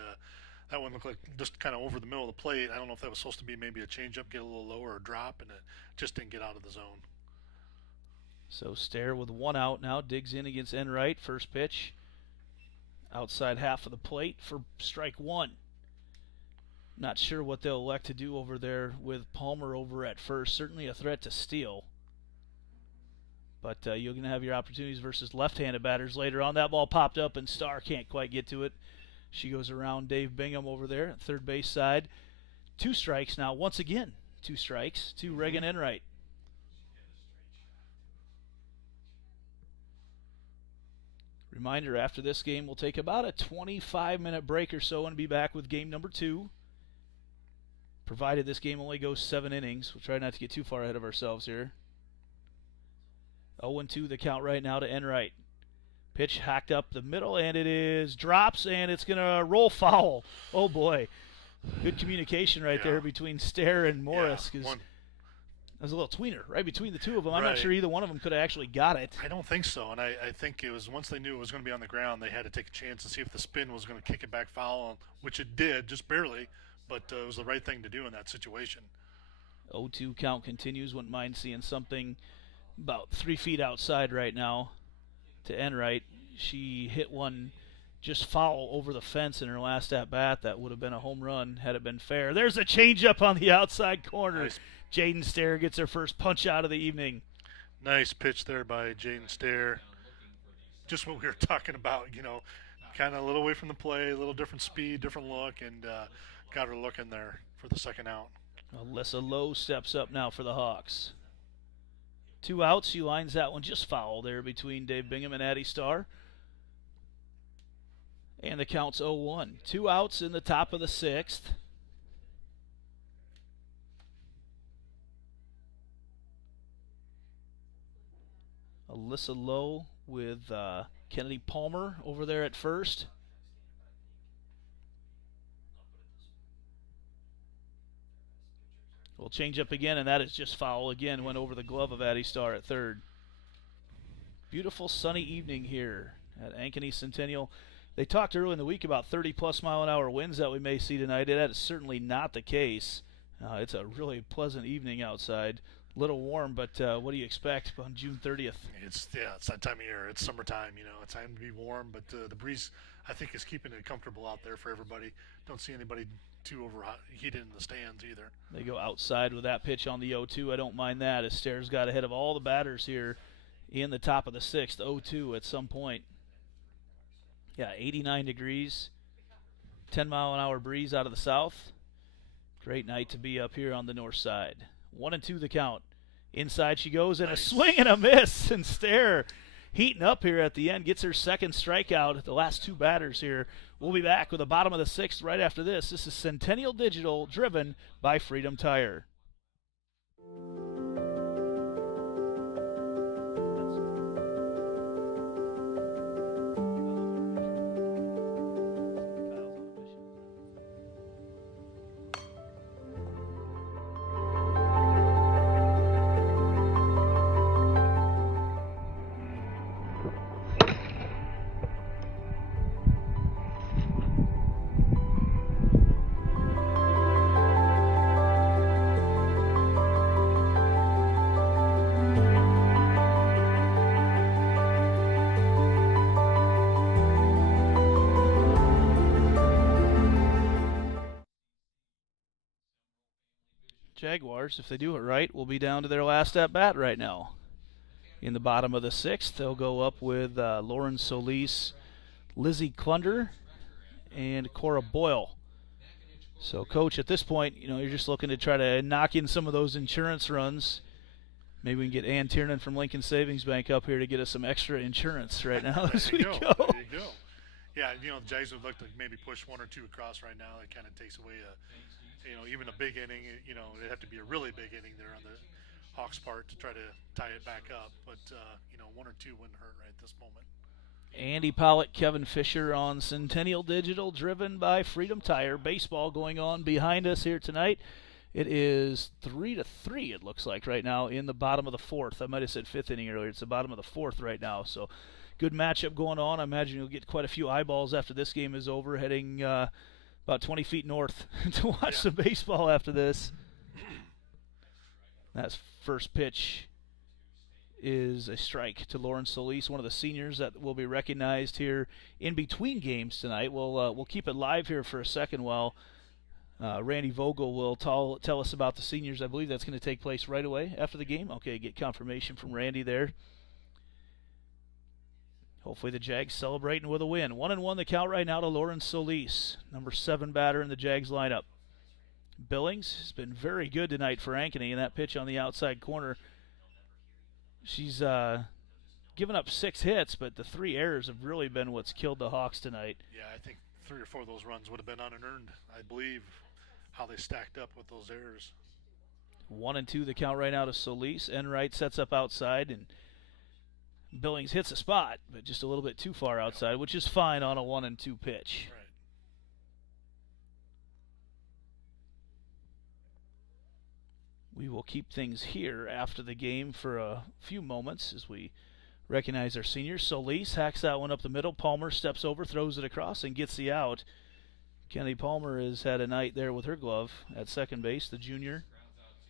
that one looked like just kind of over the middle of the plate. I don't know if that was supposed to be maybe a changeup, get a little lower or drop, and it just didn't get out of the zone. So Stair with 1 out now digs in against Enright. First pitch outside half of the plate for strike 1. Not sure what they'll elect to do over there with Palmer over at first. Certainly a threat to steal. But you're going to have your opportunities versus left-handed batters later on. That ball popped up, and Starr can't quite get to it. She goes around Dave Bingham over there at third base side. 2 strikes now. Once again, 2 strikes to Reagan Enright. Reminder, after this game, we'll take about a 25-minute break or so and be back with game number 2. Provided this game only goes 7 innings. We'll try not to get too far ahead of ourselves here. 0-2 the count right now to Enright. Pitch hacked up the middle, and it is drops, and it's going to roll foul. Oh, boy. Good communication right there between Stair and Morris. Because there's a little tweener right between the two of them. I'm not sure either one of them could have actually got it. I don't think so, and I think it was once they knew it was going to be on the ground, they had to take a chance and see if the spin was going to kick it back foul, which it did, just barely. But it was the right thing to do in that situation. 0-2 count continues. Wouldn't mind seeing something about 3 feet outside right now to Enright. She hit one just foul over the fence in her last at-bat. That would have been a home run had it been fair. There's a changeup on the outside corner. Nice. Jaden Stair gets her first punch out of the evening. Nice pitch there by Jaden Stair. Just what we were talking about, kind of a little away from the play, a little different speed, different look, and got her looking there for the second out. Alyssa Lowe steps up now for the Hawks. 2 outs. She lines that one just foul there between Dave Bingham and Addie Starr. And the count's 0-1. 2 outs in the top of the 6th. Alyssa Lowe with Kennedy Palmer over there at first. We'll change up again, and that is just foul again. Went over the glove of Addie Starr at third. Beautiful sunny evening here at Ankeny Centennial. They talked earlier in the week about 30-plus mile-an-hour winds that we may see tonight. That is certainly not the case. It's a really pleasant evening outside. A little warm, but what do you expect on June 30th? It's that time of year. It's summertime, It's time to be warm, but the breeze, I think, is keeping it comfortable out there for everybody. Don't see anybody too overheated in the stands either. They go outside with that pitch on the 0-2. I don't mind that. As Stairs got ahead of all the batters here in the top of the sixth, 0-2 at some point. Yeah, 89 degrees, 10-mile-an-hour breeze out of the south. Great night to be up here on the north side. 1-2 the count. Inside she goes, and nice. A swing and a miss, and Stair heating up here at the end, gets her second strikeout. The last two batters here. We'll be back with the bottom of the sixth right after this. This is Centennial Digital, driven by Freedom Tire. Jaguars, if they do it right, will be down to their last at bat right now. In the bottom of the sixth, they'll go up with Lauren Solis, Lizzie Klunder, and Cora Boyle. So, Coach, at this point, you're just looking to try to knock in some of those insurance runs. Maybe we can get Ann Tiernan from Lincoln Savings Bank up here to get us some extra insurance right now as we go. There you go. Yeah, the Jags would like to maybe push one or two across right now. It kind of takes away even a big inning. It'd have to be a really big inning there on the Hawks' part to try to tie it back up. But, one or two wouldn't hurt right at this moment. Andy Pollock, Kevin Fisher on Centennial Digital, driven by Freedom Tire. Baseball going on behind us here tonight. It is 3-3, it looks like, right now in the bottom of the fourth. I might have said fifth inning earlier. It's the bottom of the fourth right now. So, good matchup going on. I imagine you'll get quite a few eyeballs after this game is over, heading about 20 feet north to watch some baseball after this. That first pitch is a strike to Lauren Solis, one of the seniors that will be recognized here in between games tonight. We'll keep it live here for a second while Randy Vogel will tell us about the seniors. I believe that's going to take place right away after the game. Okay, get confirmation from Randy there. Hopefully the Jags celebrating with a win. 1-1 the count right now to Lauren Solis, number 7 batter in the Jags lineup. Billings has been very good tonight for Ankeny in that pitch on the outside corner. She's given up 6 hits, but the 3 errors have really been what's killed the Hawks tonight. Yeah, I think 3 or 4 of those runs would have been unearned, I believe, how they stacked up with those errors. 1-2 the count right now to Solis. Enright sets up outside, and Billings hits a spot, but just a little bit too far outside, which is fine on a 1-2 pitch. Right. We will keep things here after the game for a few moments as we recognize our seniors. Solis hacks that one up the middle. Palmer steps over, throws it across, and gets the out. Kennedy Palmer has had a night there with her glove at second base, the junior.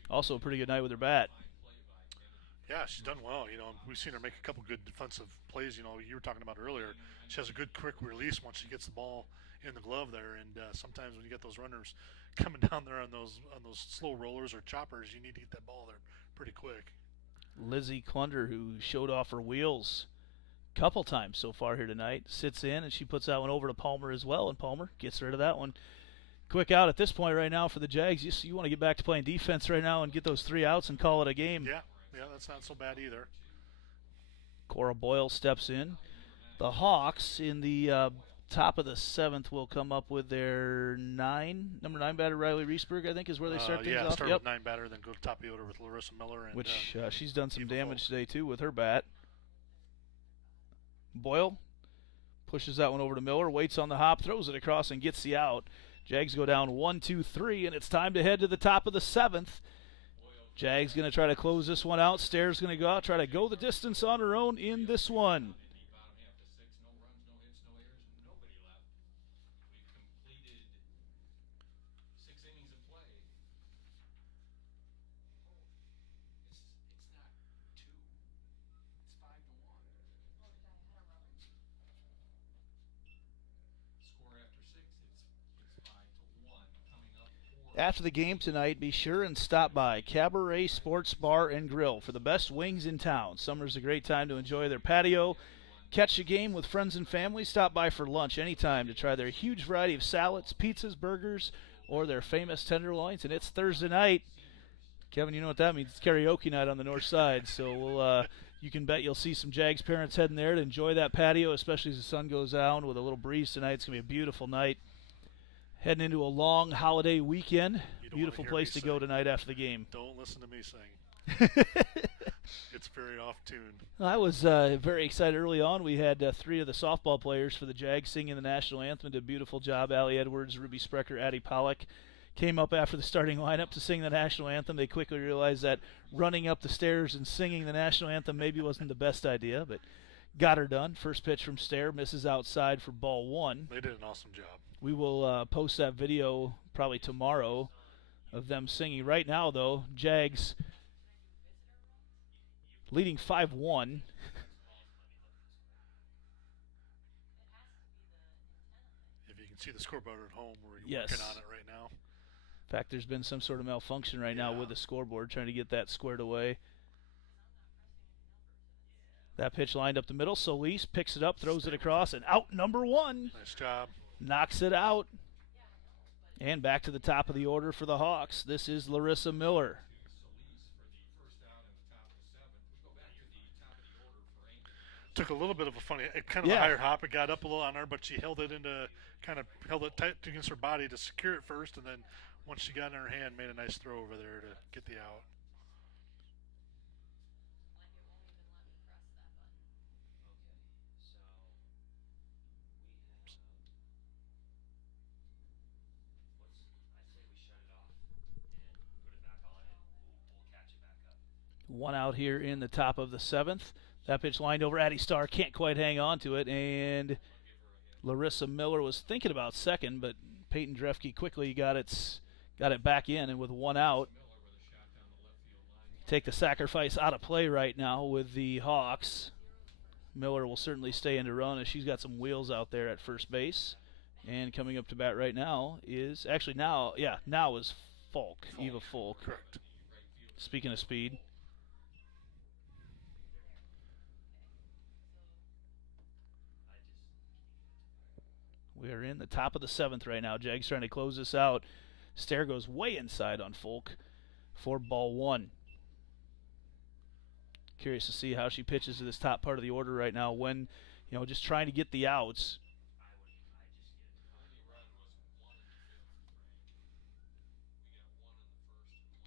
Also a pretty good night with her bat. Yeah, she's done well. We've seen her make a couple good defensive plays. You were talking about earlier. She has a good quick release once she gets the ball in the glove there. And sometimes when you get those runners coming down there on those slow rollers or choppers, you need to get that ball there pretty quick. Lizzie Klunder, who showed off her wheels a couple times so far here tonight, sits in, and she puts that one over to Palmer as well, and Palmer gets rid of that one. Quick out at this point right now for the Jags. You want to get back to playing defense right now and get those 3 outs and call it a game. Yeah, that's not so bad either. Cora Boyle steps in. The Hawks in the top of the 7th will come up with their number 9 batter, Riley Reesberg, I think, is where they start things off. Start with 9 batter, then go top the order with Larissa Miller. And, which she's done some damage today, too, with her bat. Boyle pushes that one over to Miller, waits on the hop, throws it across, and gets the out. Jags go down 1-2-3, and it's time to head to the top of the 7th. Jags going to try to close this one out. Stair's going to go out, try to go the distance on her own in this one. After the game tonight, be sure and stop by Cabaret Sports Bar and Grill for the best wings in town. Summer's a great time to enjoy their patio. Catch a game with friends and family. Stop by for lunch anytime to try their huge variety of salads, pizzas, burgers, or their famous tenderloins. And it's Thursday night. Kevin, you know what that means. It's karaoke night on the north side. So you can bet you'll see some Jags parents heading there to enjoy that patio, especially as the sun goes down with a little breeze tonight. It's going to be a beautiful night. Heading into a long holiday weekend. Beautiful place to go tonight after the game. Don't listen to me sing. It's very off-tune. I was very excited early on. We had 3 of the softball players for the Jags singing the national anthem. Did a beautiful job. Allie Edwards, Ruby Sprecher, Addie Pollock came up after the starting lineup to sing the national anthem. They quickly realized that running up the stairs and singing the national anthem maybe wasn't the best idea, but got her done. First pitch from Stair, misses outside for ball 1. They did an awesome job. We will post that video probably tomorrow of them singing. Right now, though, Jags leading 5-1. If you can see the scoreboard at home, we're Yes. working on it right now. In fact, there's been some sort of malfunction right now with the scoreboard, trying to get that squared away. That pitch lined up the middle. Solis picks it up, throws it across, and out number 1. Nice job. Knocks it out. And back to the top of the order for the Hawks. This is Larissa Miller. Took a little bit of a funny, kind of a higher hop. It got up a little on her, but she held it tight against her body to secure it first, and then once she got it in her hand, made a nice throw over there to get the out. One out here in the top of the 7th. That pitch lined over. Addie Starr can't quite hang on to it, and Larissa Miller was thinking about second, but Peyton Drefke quickly got it back in, and with 1 out, take the sacrifice out of play right now with the Hawks. Miller will certainly stay in to run as she's got some wheels out there at first base. And coming up to bat right now is now is Falk. Eva Falk. Correct. Speaking of speed. We are in the top of the 7th right now. Jags trying to close this out. Stair goes way inside on Folk for ball 1. Curious to see how she pitches to this top part of the order right now when, just trying to get the outs.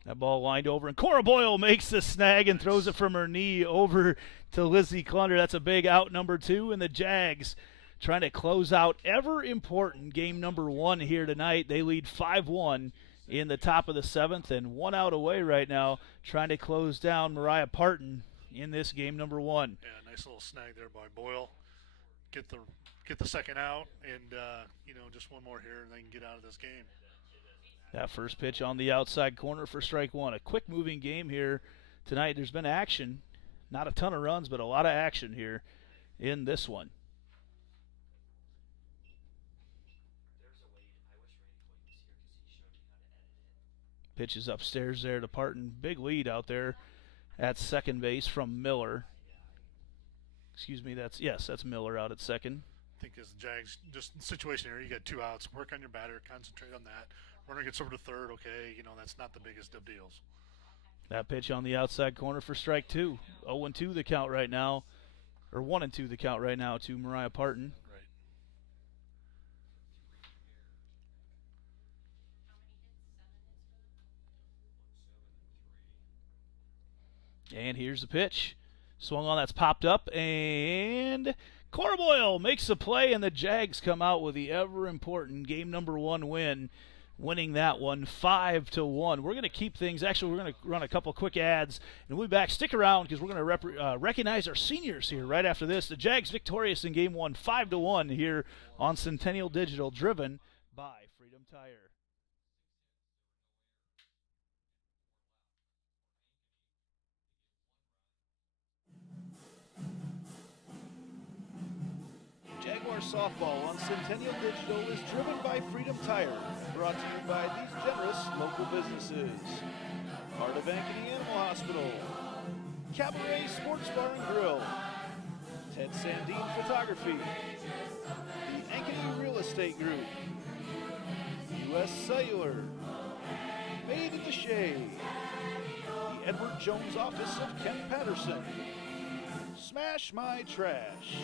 That ball lined over, and Cora Boyle makes the snag and throws it from her knee over to Lizzie Clunder. That's a big out number 2, and the Jags trying to close out ever important game number 1 here tonight. They lead 5-1 in the top of the 7th, and 1 out away right now, trying to close down Mariah Parton in this game number 1. Yeah, nice little snag there by Boyle. Get the second out, and just one more here, and they can get out of this game. That first pitch on the outside corner for strike 1. A quick moving game here tonight. There's been action, not a ton of runs, but a lot of action here in this one. Pitches upstairs there to Parton. Big lead out there at second base from Miller. Excuse me, that's Miller out at second. I think as the Jags, just the situation here, you got 2 outs. Work on your batter, concentrate on that. Runner gets over to third, okay, that's not the biggest of deals. That pitch on the outside corner for strike 2. 0-2 the count right now, or 1-2 the count right now to Mariah Parton. And here's the pitch. Swung on, that's popped up, and Corboyle makes the play, and the Jags come out with the ever-important game number 1 win, winning that one 5-1. We're going to keep things. Actually, we're going to run a couple quick ads, and we'll be back. Stick around because we're going to recognize our seniors here right after this. The Jags victorious in game 1, 5-1 here on Centennial Digital, driven by Freedom Tire. Jaguar softball on Centennial Digital is driven by Freedom Tire, brought to you by these generous local businesses. Part of Ankeny Animal Hospital, Cabaret Sports Bar and Grill, Ted Sandine Photography, the Ankeny Real Estate Group, U.S. Cellular, Made in the Shade, the Edward Jones Office of Ken Patterson, Smash My Trash,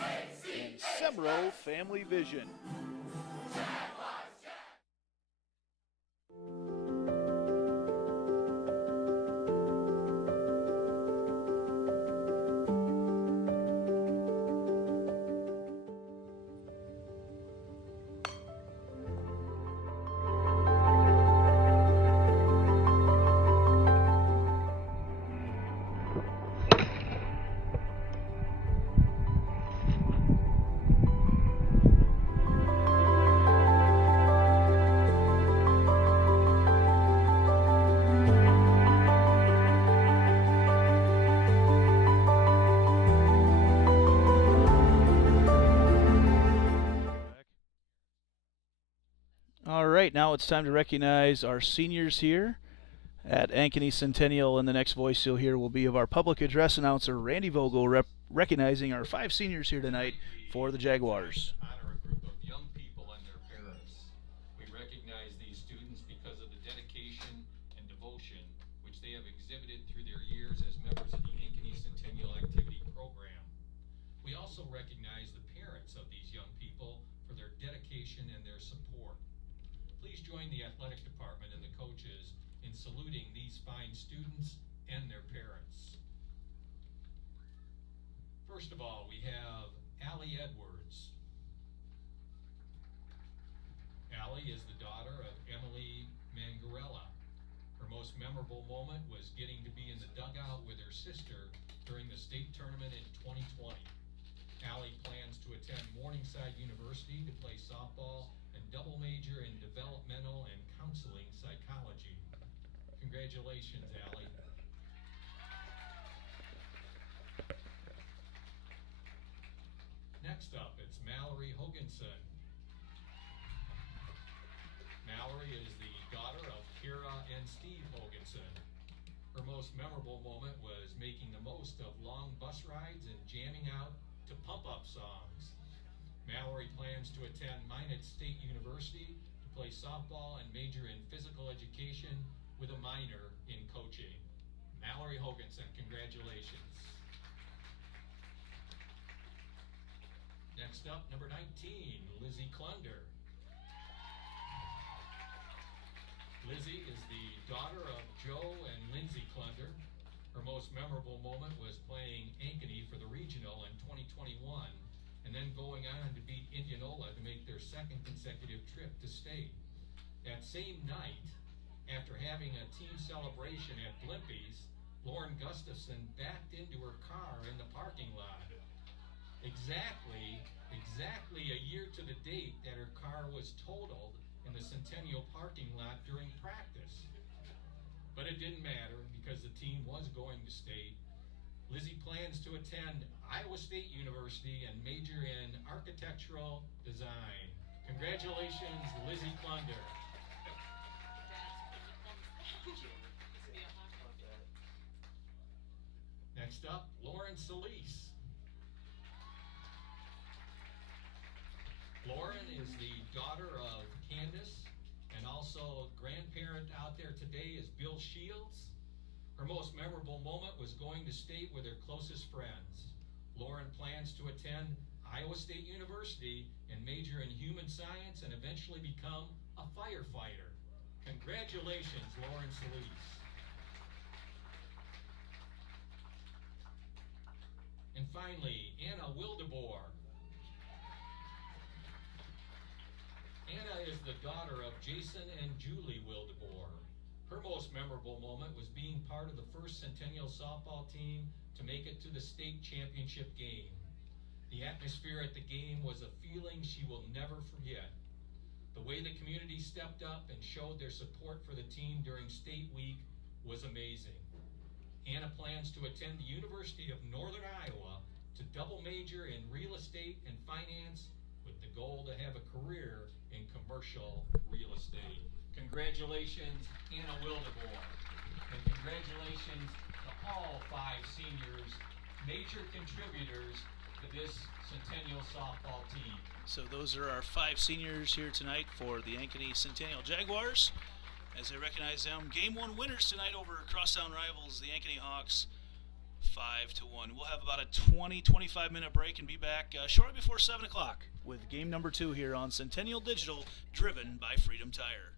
and Semro Family Vision. All right, now it's time to recognize our seniors here at Ankeny Centennial, and the next voice you'll hear will be of our public address announcer, Randy Vogel, recognizing our 5 seniors here tonight for the Jaguars. Honor a group of young people and their parents. We recognize these students because of the dedication and devotion which they have exhibited through their years as members of the Ankeny Centennial Activity Program. We also recognize the parents of these young people for their dedication and their support. Please join the athletic department and the coaches in saluting these fine students and their parents. First of all, we have Allie Edwards. Allie is the daughter of Emily Mangarella. Her most memorable moment was getting to be in the dugout with her sister during the state tournament in 2020. Allie plans to attend Morningside University to play softball and double major in developmental and counseling psychology. Congratulations, Allie. Next up, it's Mallory Hoganson. Mallory is the daughter of Kira and Steve Hoganson. Her most memorable moment was making the most of long bus rides and jamming out to pump-up songs. Mallory plans to attend Minot State University to play softball and major in physical education with a minor in coaching. Mallory Hoganson, congratulations. Next up, number 19, Lizzie Klunder. Lizzie is the daughter of Joe and Lindsay Klunder. Her most memorable moment was playing Ankeny for the regional in 2021 and then going on to beat Indianola to make their second consecutive trip to state. That same night, after having a team celebration at Blimpie's, Lauren Gustafson backed into her car in the parking lot. Exactly a year to the date that her car was totaled in the Centennial parking lot during practice. But it didn't matter because the team was going to state. Lizzie plans to attend Iowa State University and major in architectural design. Congratulations, Lizzie Klunder. Next up, Lauren Solis. Lauren is the daughter of Candace, and also grandparent out there today is Bill Shields. Her most memorable moment was going to state with her closest friends. Lauren plans to attend Iowa State University and major in human science and eventually become a firefighter. Congratulations, Lauren Solis. And finally, Anna Anna Wildeboer. Anna is the daughter of Jason and Julie Wildeboer. Her most memorable moment was being part of the first Centennial softball team to make it to the state championship game. The atmosphere at the game was a feeling she will never forget. The way the community stepped up and showed their support for the team during state week was amazing. Anna plans to attend the University of Northern Iowa to double major in real estate and finance with the goal to have a career in commercial real estate. Congratulations, Anna Wildeboer, and congratulations to all 5 seniors, major contributors to this Centennial softball team. So those are our 5 seniors here tonight for the Ankeny Centennial Jaguars, as they recognize them. Game 1 winners tonight over crosstown rivals, the Ankeny Hawks, 5-1. We'll have about a 20-25 minute break and be back shortly before 7 o'clock with game number 2 here on Centennial Digital, driven by Freedom Tire.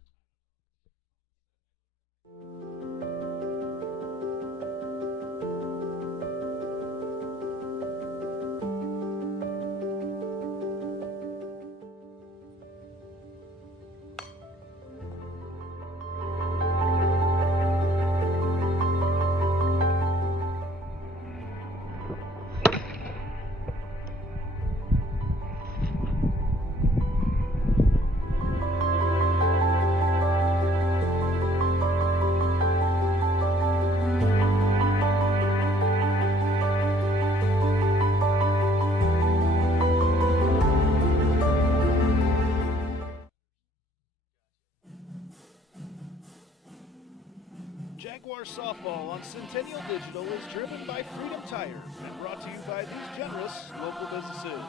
Jaguar softball on Centennial Digital is driven by Freedom Tire and brought to you by these generous local businesses.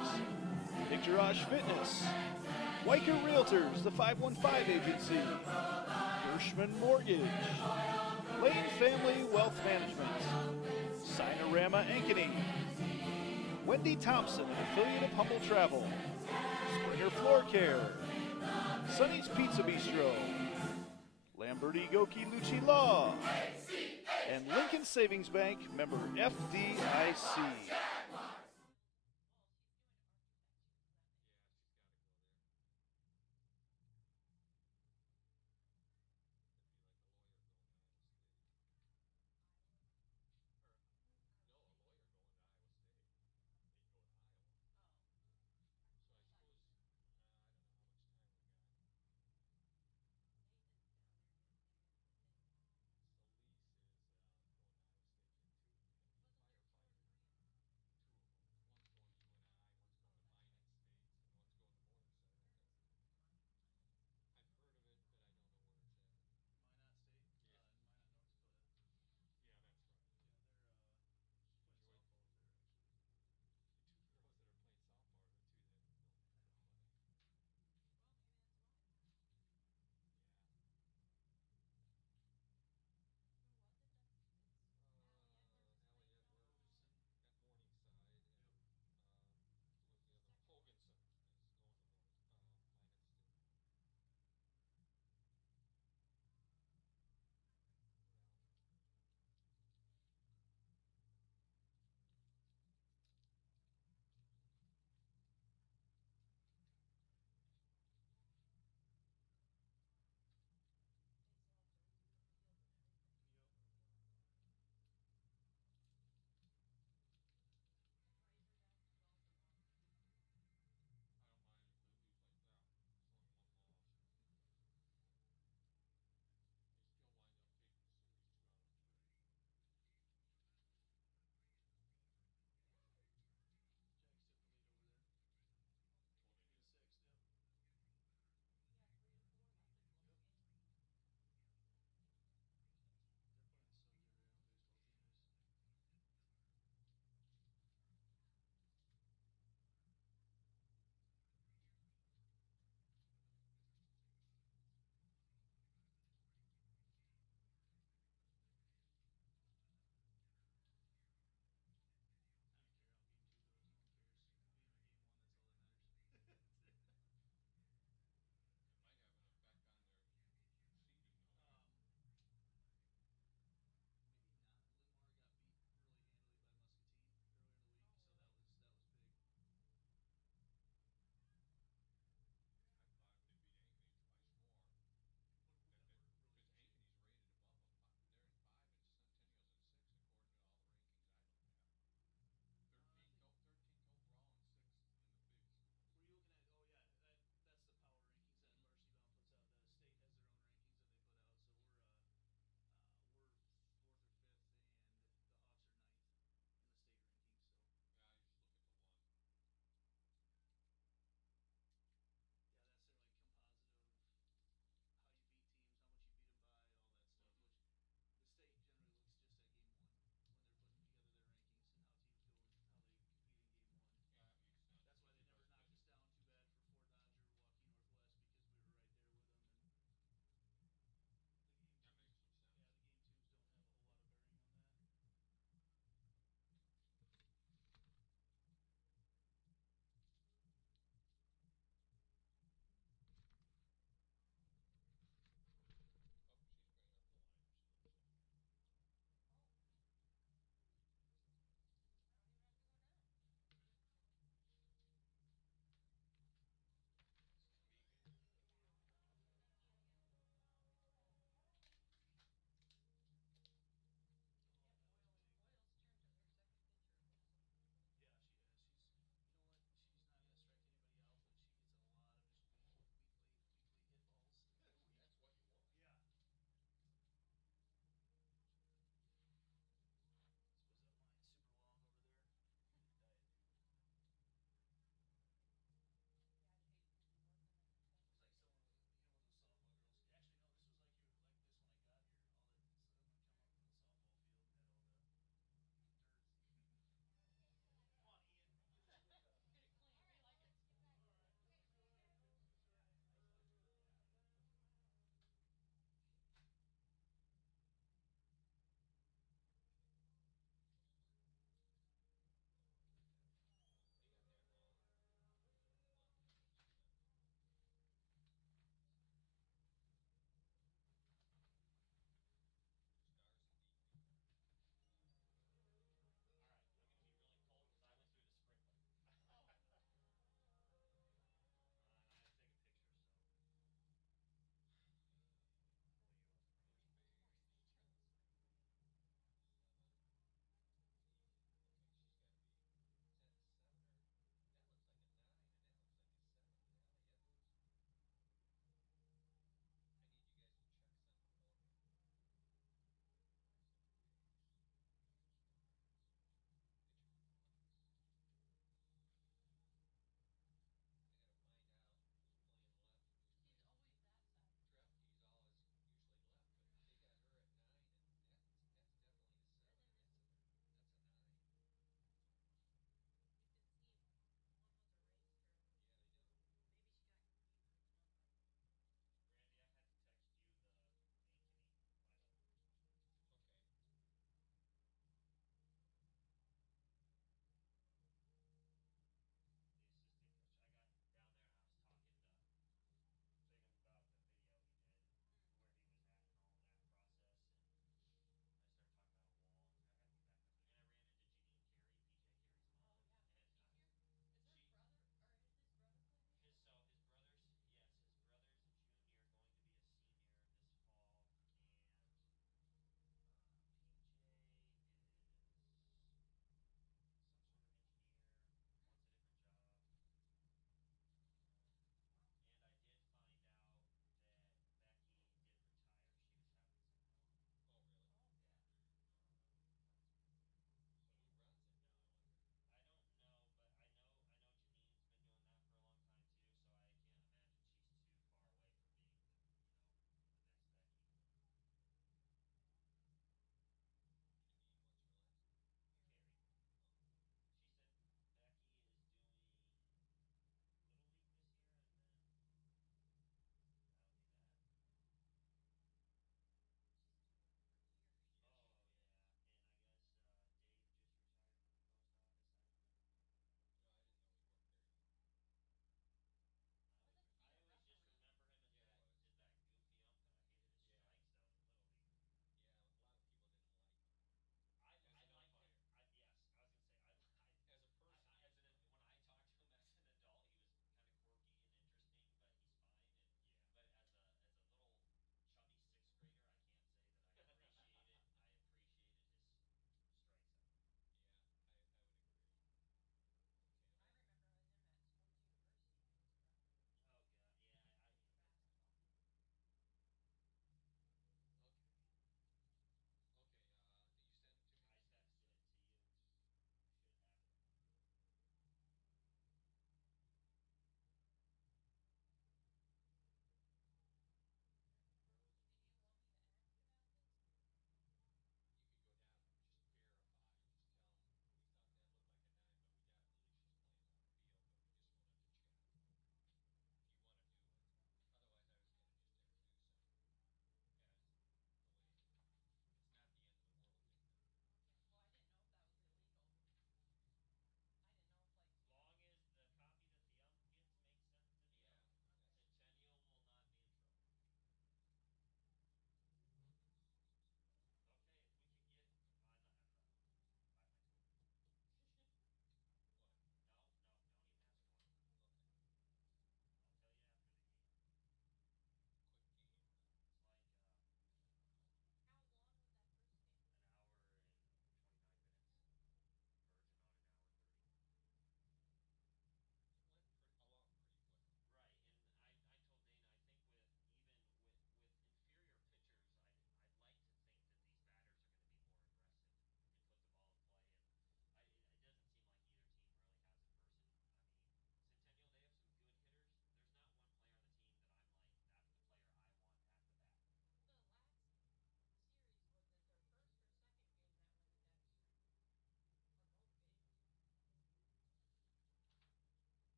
Picturage Fitness, Weicker Realtors, the 515 Agency, Gershman Mortgage, Lane Family Wealth Management, Sinorama Ankeny, Wendy Thompson, an affiliate of Humble Travel, Springer Floor Care, Sonny's Pizza Bistro, Lamberti Goki Lucci Law, and Lincoln Savings Bank, member FDIC.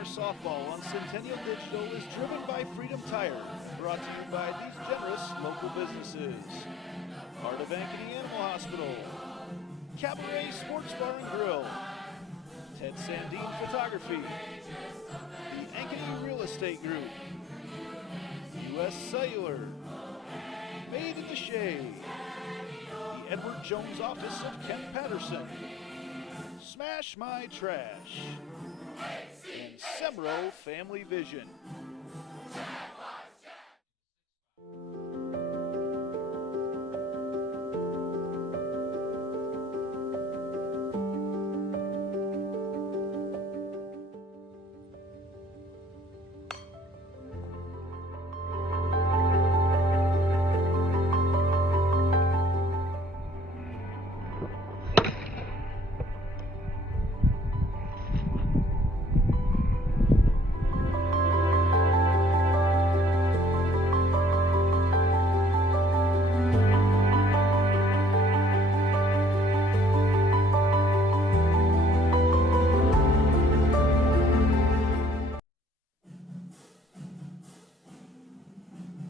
Jaguar softball on Centennial Digital is driven by Freedom Tire and brought to you by these generous local businesses. Heart of Ankeny Animal Hospital, Cabaret Sports Bar and Grill, Ted Sandine Photography, the Ankeny Real Estate Group, U.S. Cellular, Made in the Shade, the Edward Jones Office of Kent Patterson, Smash My Trash, and Semro Family Vision.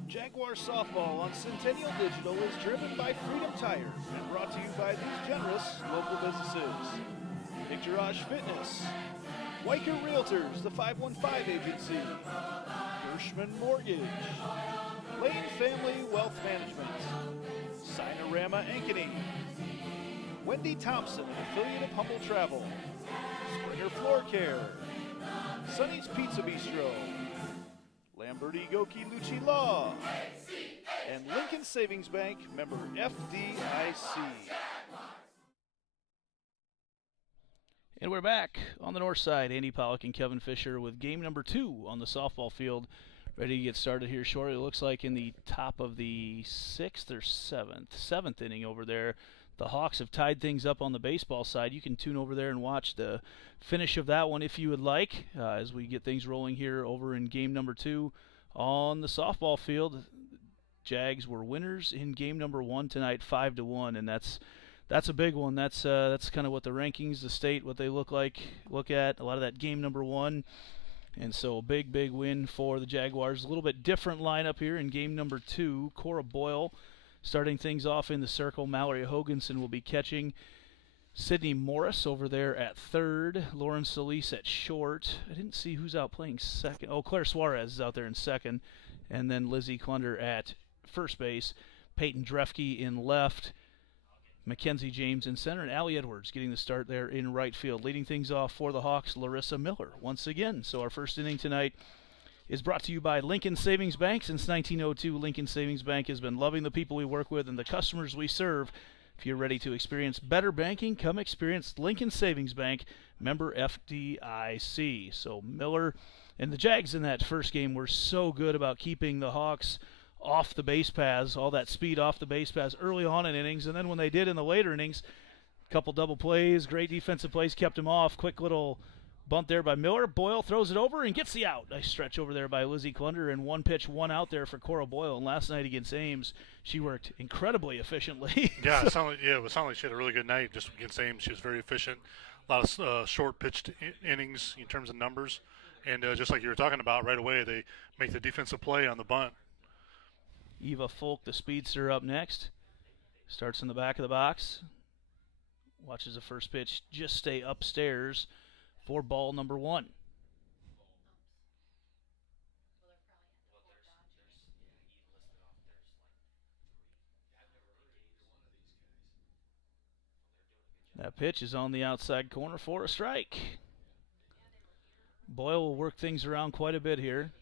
Jaguar softball on Centennial Digital is driven by Freedom Tire and brought to you by these generous local businesses. Big Garage Fitness, Weicker Realtors, the 515 Agency, Gershman Mortgage, Lane Family Wealth Management, Sinorama Ankeny, Wendy Thompson, an affiliate of Humble Travel, Springer Floor Care, Sonny's Pizza Bistro, Lamberti Goki Lucci Law, and Lincoln Savings Bank, member FDIC. And we're back on the north side. Andy Pollock and Kevin Fisher with game number 2 on the softball field. Ready to get started here shortly. It looks like in the top of the 6th or 7th inning over there. The Hawks have tied things up on the baseball side. You can tune over there and watch the finish of that one if you would like as we get things rolling here over in game number 2 on the softball field. Jags were winners in game number 1 tonight, 5-1, and that's a big one. That's kind of what the rankings, the state, what they look at. A lot of that game number 1, and so a big win for the Jaguars. A little bit different lineup here in game number 2. Cora Boyle starting things off in the circle. Mallory Hoganson will be catching. Sydney Morris over there at third. Lauren Solis at short. I didn't see who's out playing second. Oh, Claire Suarez is out there in second. And then Lizzie Klunder at first base. Peyton Drefke in left. Mackenzie James in center. And Allie Edwards getting the start there in right field. Leading things off for the Hawks, Larissa Miller once again. So our first inning tonight is brought to you by Lincoln Savings Bank. Since 1902, Lincoln Savings Bank has been loving the people we work with and the customers we serve. If you're ready to experience better banking, come experience Lincoln Savings Bank, member FDIC. So Miller and the Jags in that first game were so good about keeping the Hawks off the base paths, all that speed off the base paths early on in innings. And then when they did in the later innings, a couple double plays, great defensive plays kept them off. Quick little bunt there by Miller. Boyle throws it over and gets the out. Nice stretch over there by Lizzie Klunder, and one pitch, one out there for Cora Boyle. And last night against Ames, she worked incredibly efficiently. Yeah, it sounded like she had a really good night just against Ames. She was very efficient. A lot of short pitched innings in terms of numbers. And just like you were talking about, right away they make the defensive play on the bunt. Eva Folk, the speedster, up next. Starts in the back of the box. Watches the first pitch just stay upstairs for ball number 1. That pitch is on the outside corner for a strike. Boyle will work things around quite a bit here.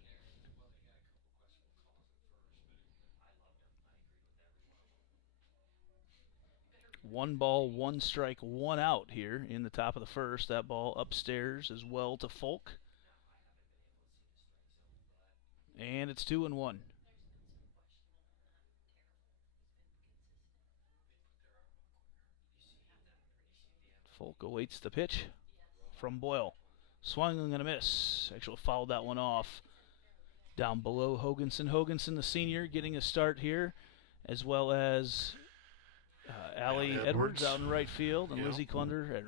One ball, one strike, one out here in the top of the first. That ball upstairs as well to Folk. And it's 2-1. Folk awaits the pitch from Boyle. Swung and a miss. Actually fouled that one off. Down below Hoganson. Hoganson, the senior, getting a start here, as well as Allie Edwards out in right field, and Lizzie Klunder at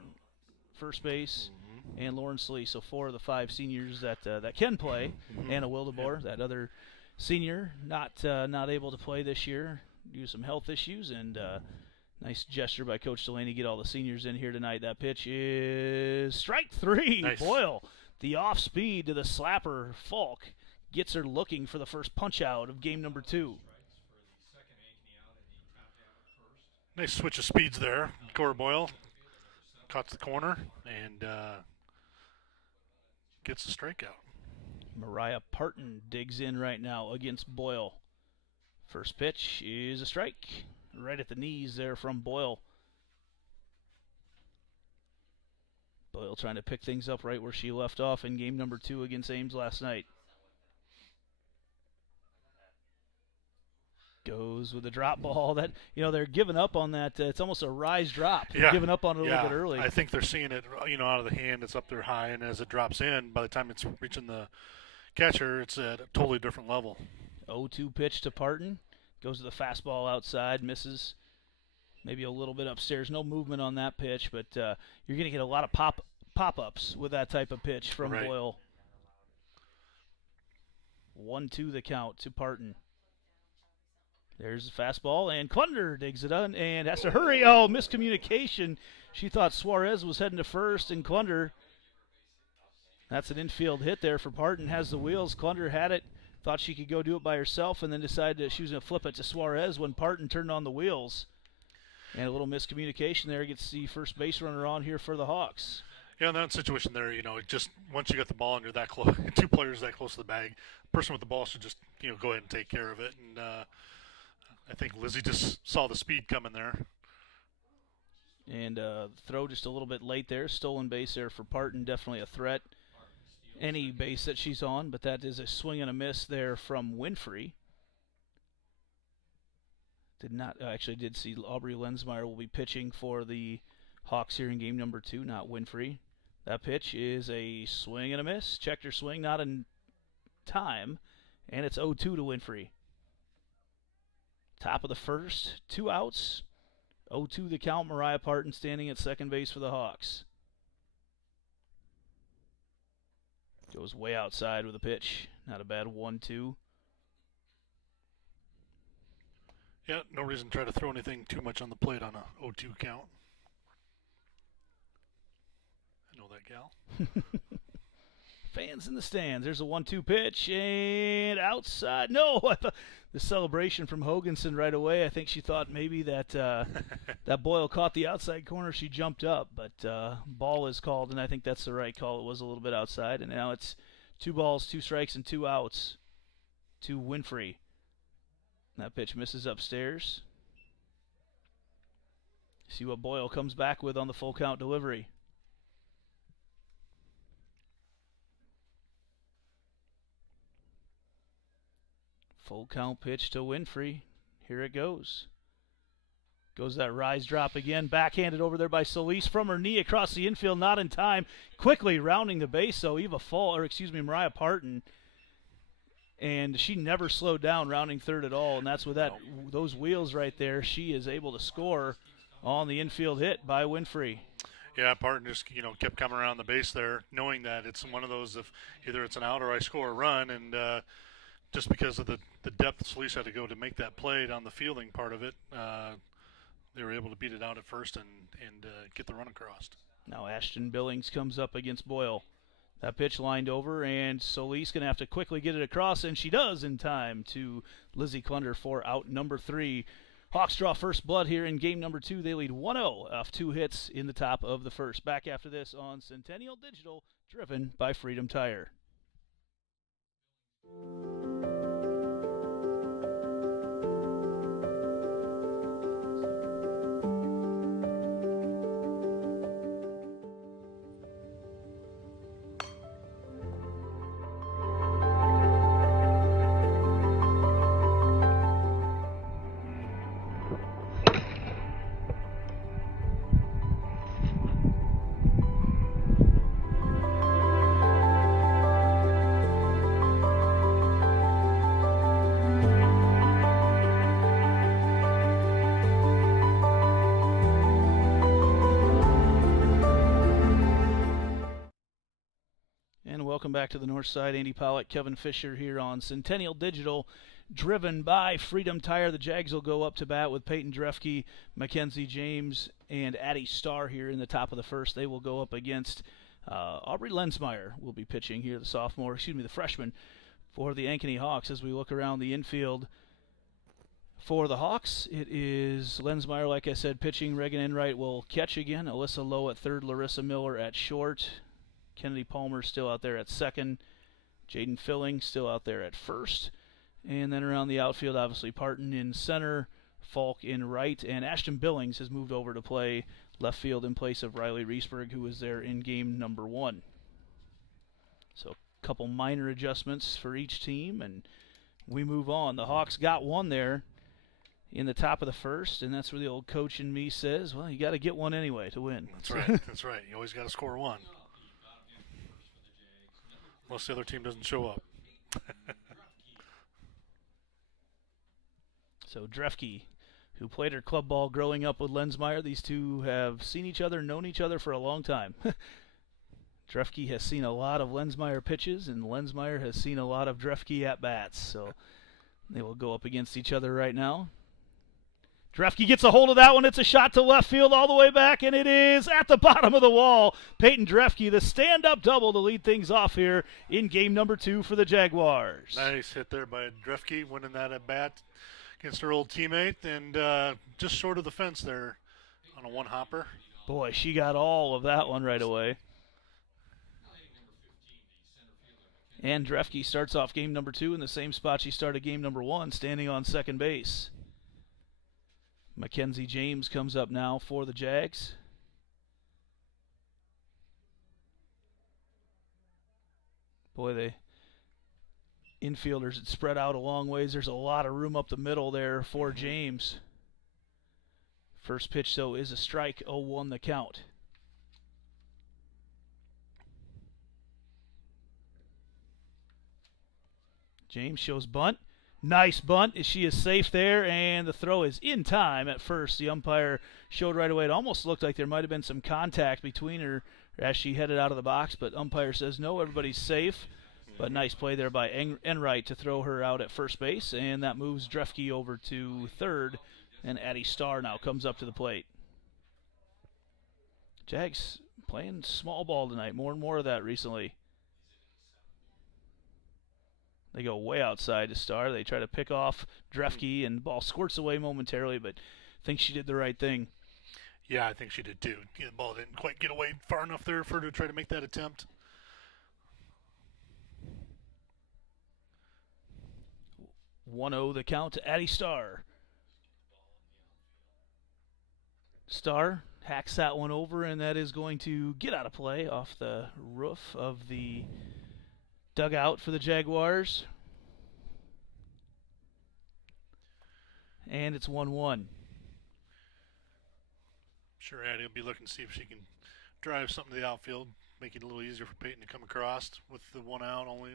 first base. and Lauren Slee. So 4 of the 5 seniors that can play. Anna Wildebor, that other senior, not able to play this year due to some health issues. And nice gesture by Coach Delaney, get all the seniors in here tonight. That pitch is strike 3. Nice. Boyle, the off speed to the slapper. Falk gets her looking for the first punch out of game number 2. Nice switch of speeds there. Cora Boyle caught the corner and gets the strikeout. Mariah Parton digs in right now against Boyle. First pitch is a strike. Right at the knees there from Boyle. Boyle trying to pick things up right where she left off in game number 2 against Ames last night. Goes with a drop ball. That, they're giving up on that. It's almost a rise drop. They're giving up on it a little bit early. I think they're seeing it, out of the hand. It's up there high, and as it drops in, by the time it's reaching the catcher, it's at a totally different level. 0-2 pitch to Parton. Goes to the fastball outside, misses. Maybe a little bit upstairs. No movement on that pitch, but you're going to get a lot of pop-ups with that type of pitch from Boyle. 1-2 the count to Parton. There's the fastball, and Klunder digs it on and has to hurry. Oh, miscommunication. She thought Suarez was heading to first, and Klunder, that's an infield hit there for Parton, has the wheels. Klunder had it, thought she could go do it by herself, and then decided that she was going to flip it to Suarez when Parton turned on the wheels. And a little miscommunication there. Gets the first base runner on here for the Hawks. Yeah, in that situation there, just once you got the ball and you're that close, 2 players that close to the bag, the person with the ball should just, go ahead and take care of it. And I think Lizzie just saw the speed coming there. And throw just a little bit late there. Stolen base there for Parton. Definitely a threat. Any base that she's on, but that is a swing and a miss there from Winfrey. Did see Aubrey Lensmeyer will be pitching for the Hawks here in game number 2, not Winfrey. That pitch is a swing and a miss. Checked her swing, not in time, and it's 0-2 to Winfrey. Top of the first, 2 outs. 0-2 the count. Mariah Parton standing at second base for the Hawks. Goes way outside with a pitch. Not a bad 1-2. Yeah, no reason to try to throw anything too much on the plate on a 0-2 count. I know that gal. Fans in the stands. There's a 1-2 pitch, and outside. No, I thought the celebration from Hoganson right away. I think she thought maybe that that Boyle caught the outside corner. She jumped up, but ball is called, and I think that's the right call. It was a little bit outside, and now it's 2 balls, 2 strikes, and 2 outs to Winfrey. That pitch misses upstairs. See what Boyle comes back with on the full count delivery. Full count pitch to Winfrey. Here it goes. Goes that rise drop again. Backhanded over there by Solis from her knee across the infield. Not in time. Quickly rounding the base. So Mariah Parton. And she never slowed down rounding third at all. And that's with those wheels right there. She is able to score on the infield hit by Winfrey. Yeah, Parton just kept coming around the base there, knowing that it's one of those if either it's an out or I score a run, and just because of the depth Solis had to go to make that play on the fielding part of it, they were able to beat it out at first and get the run across. Now Ashton Billings comes up against Boyle. That pitch lined over, and Solis going to have to quickly get it across, and she does in time to Lizzie Klunder for out number 3. Hawks draw first blood here in game number 2. They lead 1-0 off 2 hits in the top of the first. Back after this on Centennial Digital, driven by Freedom Tire. welcome back to the North Side. Andy Pollock, Kevin Fisher here on Centennial Digital, driven by Freedom Tire. The Jags will go up to bat with Peyton Drefke, Mackenzie James, and Addie Starr here in the top of the first. They will go up against Aubrey Lensmeyer will be pitching here, the freshman for the Ankeny Hawks. As we look around the infield for the Hawks, it is Lensmeyer, like I said, pitching. Reagan Enright will catch again. Alyssa Lowe at third, Larissa Miller at short. Kennedy Palmer still out there at second. Jaden Filling still out there at first. And then around the outfield, obviously Parton in center, Falk in right, and Ashton Billings has moved over to play left field in place of Riley Reesberg, who was there in game number 1. So a couple minor adjustments for each team, and we move on. The Hawks got one there in the top of the first, and that's where the old coach in me says, well, you got to get one anyway to win. That's right. That's right. You always got to score one. Unless the other team doesn't show up. So Drefke, who played her club ball growing up with Lensmeyer, these two have seen each other, known each other for a long time. Drefke has seen a lot of Lensmeyer pitches, and Lensmeyer has seen a lot of Drefke at-bats. So they will go up against each other right now. Drefke gets a hold of that one. It's a shot to left field all the way back, and it is at the bottom of the wall. Peyton Drefke, the stand-up double to lead things off here in game number 2 for the Jaguars. Nice hit there by Drefke, winning that at-bat against her old teammate, and just short of the fence there on a one-hopper. Boy, she got all of that one right away. And Drefke starts off game number 2 in the same spot she started game number 1, standing on second base. Mackenzie James comes up now for the Jags. Boy, the infielders had spread out a long ways. There's a lot of room up the middle there for James. First pitch, though, is a strike. 0-1 the count. James shows bunt. Nice bunt. She is safe there, and the throw is in time at first. The umpire showed right away. It almost looked like there might have been some contact between her as she headed out of the box, but umpire says no, everybody's safe. But nice play there by Enright to throw her out at first base, and that moves Drefke over to third, and Addie Starr now comes up to the plate. Jags playing small ball tonight, more and more of that recently. They go way outside to Starr. They try to pick off Drefke, and ball squirts away momentarily, but I think she did the right thing. Yeah, I think she did too. The ball didn't quite get away far enough there for her to try to make that attempt. 1-0 the count to Addie Starr. Starr hacks that one over, and that is going to get out of play off the roof of the dugout for the Jaguars. And it's 1-1. Sure, Addie will be looking to see if she can drive something to the outfield, make it a little easier for Peyton to come across with the one out only.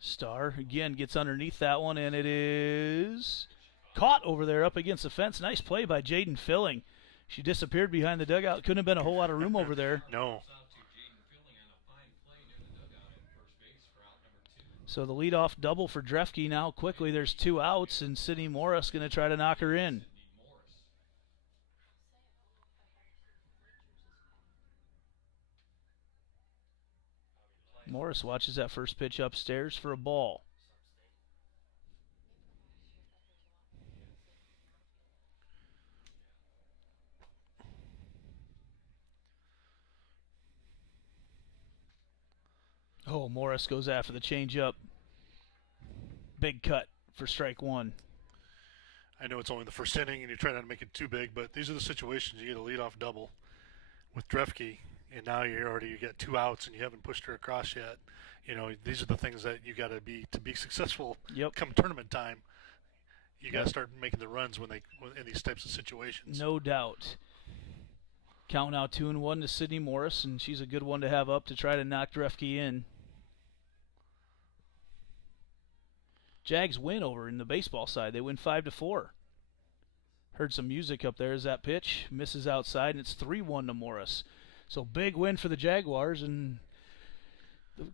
Starr again gets underneath that one, and it is caught over there up against the fence. Nice play by Jaden Filling. She disappeared behind the dugout. Couldn't have been a whole lot of room over there. No. So the leadoff double for Drefke now. Quickly, there's 2 outs, and Sydney Morris going to try to knock her in. Morris watches that first pitch upstairs for a ball. Oh, Morris goes after the changeup. Big cut for strike 1. I know it's only the first inning and you try not to make it too big, but these are the situations you get a leadoff double with Drefke, and now you get 2 outs and you haven't pushed her across yet. You know, these are the things that you got to be successful. Yep. Come tournament time. You got to start making the runs when in these types of situations. No doubt. Count now 2-1 to Sydney Morris, and she's a good one to have up to try to knock Drefke in. Jags win over in the baseball side. They win 5-4. Heard some music up there as that pitch misses outside, and it's 3-1 to Morris. So big win for the Jaguars, and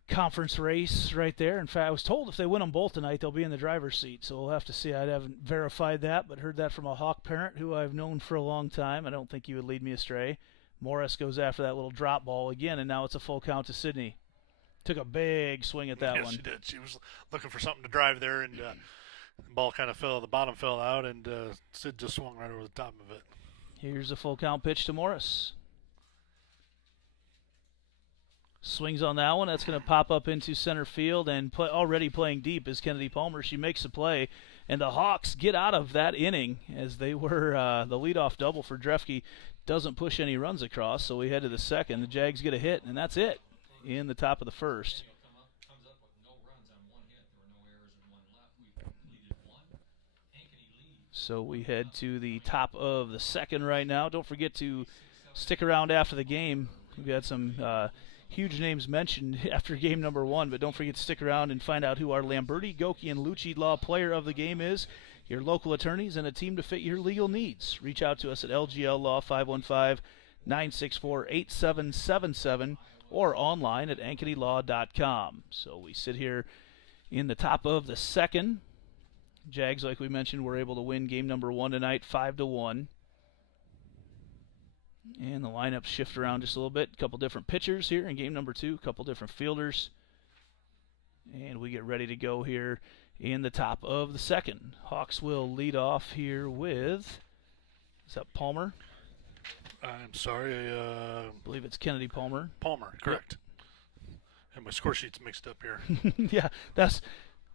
conference race right there. In fact, I was told if they win them both tonight, they'll be in the driver's seat. So we'll have to see. I haven't verified that, but heard that from a Hawk parent who I've known for a long time. I don't think he would lead me astray. Morris goes after that little drop ball again, and now it's a full count to Sydney. Took a big swing at that yes, one. She did. She was looking for something to drive there, and the ball kind of fell. The bottom fell out, and Sid just swung right over the top of it. Here's a full count pitch to Morris. Swings on that one. That's going to pop up into center field, and already playing deep is Kennedy Palmer. She makes the play, and the Hawks get out of that inning as they were the leadoff double for Drefke. Doesn't push any runs across, so we head to the second. The Jags get a hit, and that's it in the top of the first. So we head to the top of the second right now. Don't forget to stick around after the game. We've got some huge names mentioned after game number 1, but don't forget to stick around and find out who our Lamberti, Goki, and Lucci Law player of the game is. Your local attorneys and a team to fit your legal needs. Reach out to us at LGL Law 515-964-8777 or online at AnkonyLaw.com. So we sit here in the top of the second. Jags, like we mentioned, were able to win game number 1 tonight, 5-1. And the lineups shift around just a little bit. A couple different pitchers here in game number 2, a couple different fielders. And we get ready to go here in the top of the second. Hawks will lead off here with, is that Palmer? I'm sorry. I believe it's Kennedy Palmer. Palmer, correct. Yep. And my score sheet's mixed up here. Yeah, that's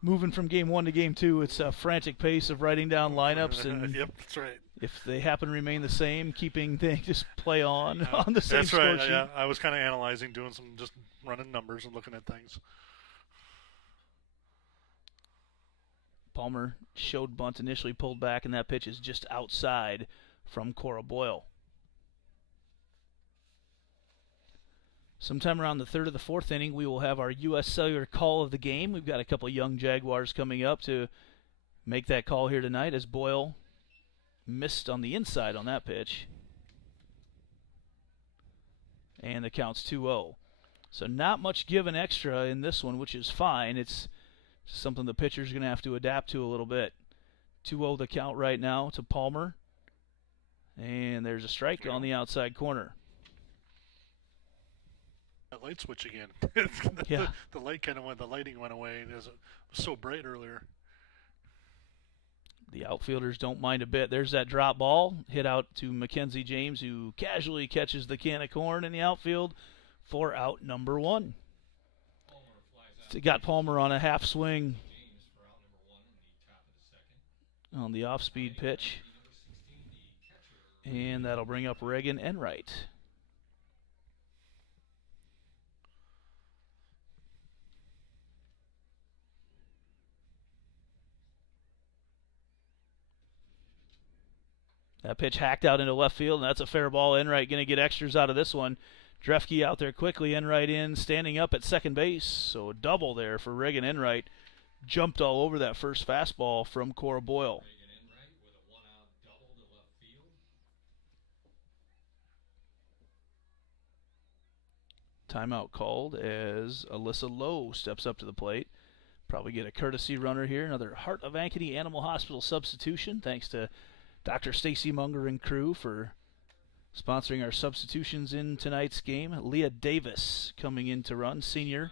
moving from game 1 to game 2. It's a frantic pace of writing down lineups. And yep, that's right. If they happen to remain the same, keeping things, just play on the same that's score right. sheet. Yeah, I was kind of analyzing, doing some, just running numbers and looking at things. Palmer showed bunt initially, pulled back, and that pitch is just outside from Cora Boyle. Sometime around the third or the fourth inning, we will have our U.S. Cellular call of the game. We've got a couple young Jaguars coming up to make that call here tonight as Boyle missed on the inside on that pitch. And the count's 2-0. So not much given extra in this one, which is fine. It's something the pitcher's going to have to adapt to a little bit. 2-0 the count right now to Palmer. And there's a strike on the outside corner. That light switch again. Yeah. The light kind of went, the lighting went away. It was so bright earlier. The outfielders don't mind a bit. There's that drop ball hit out to Mackenzie James, who casually catches the can of corn in the outfield for out number 1. So got Palmer on a half swing on the off-speed pitch. And that'll bring up Reagan Enright. That pitch hacked out into left field, and that's a fair ball. Enright going to get extras out of this one. Drefke out there quickly. Enright in, standing up at second base. So a double there for Reagan Enright. Jumped all over that first fastball from Cora Boyle. Timeout called as Alyssa Lowe steps up to the plate. Probably get a courtesy runner here. Another Heart of Ankeny Animal Hospital substitution. Thanks to Dr. Stacy Munger and crew for sponsoring our substitutions in tonight's game. Leah Davis coming in to run, senior.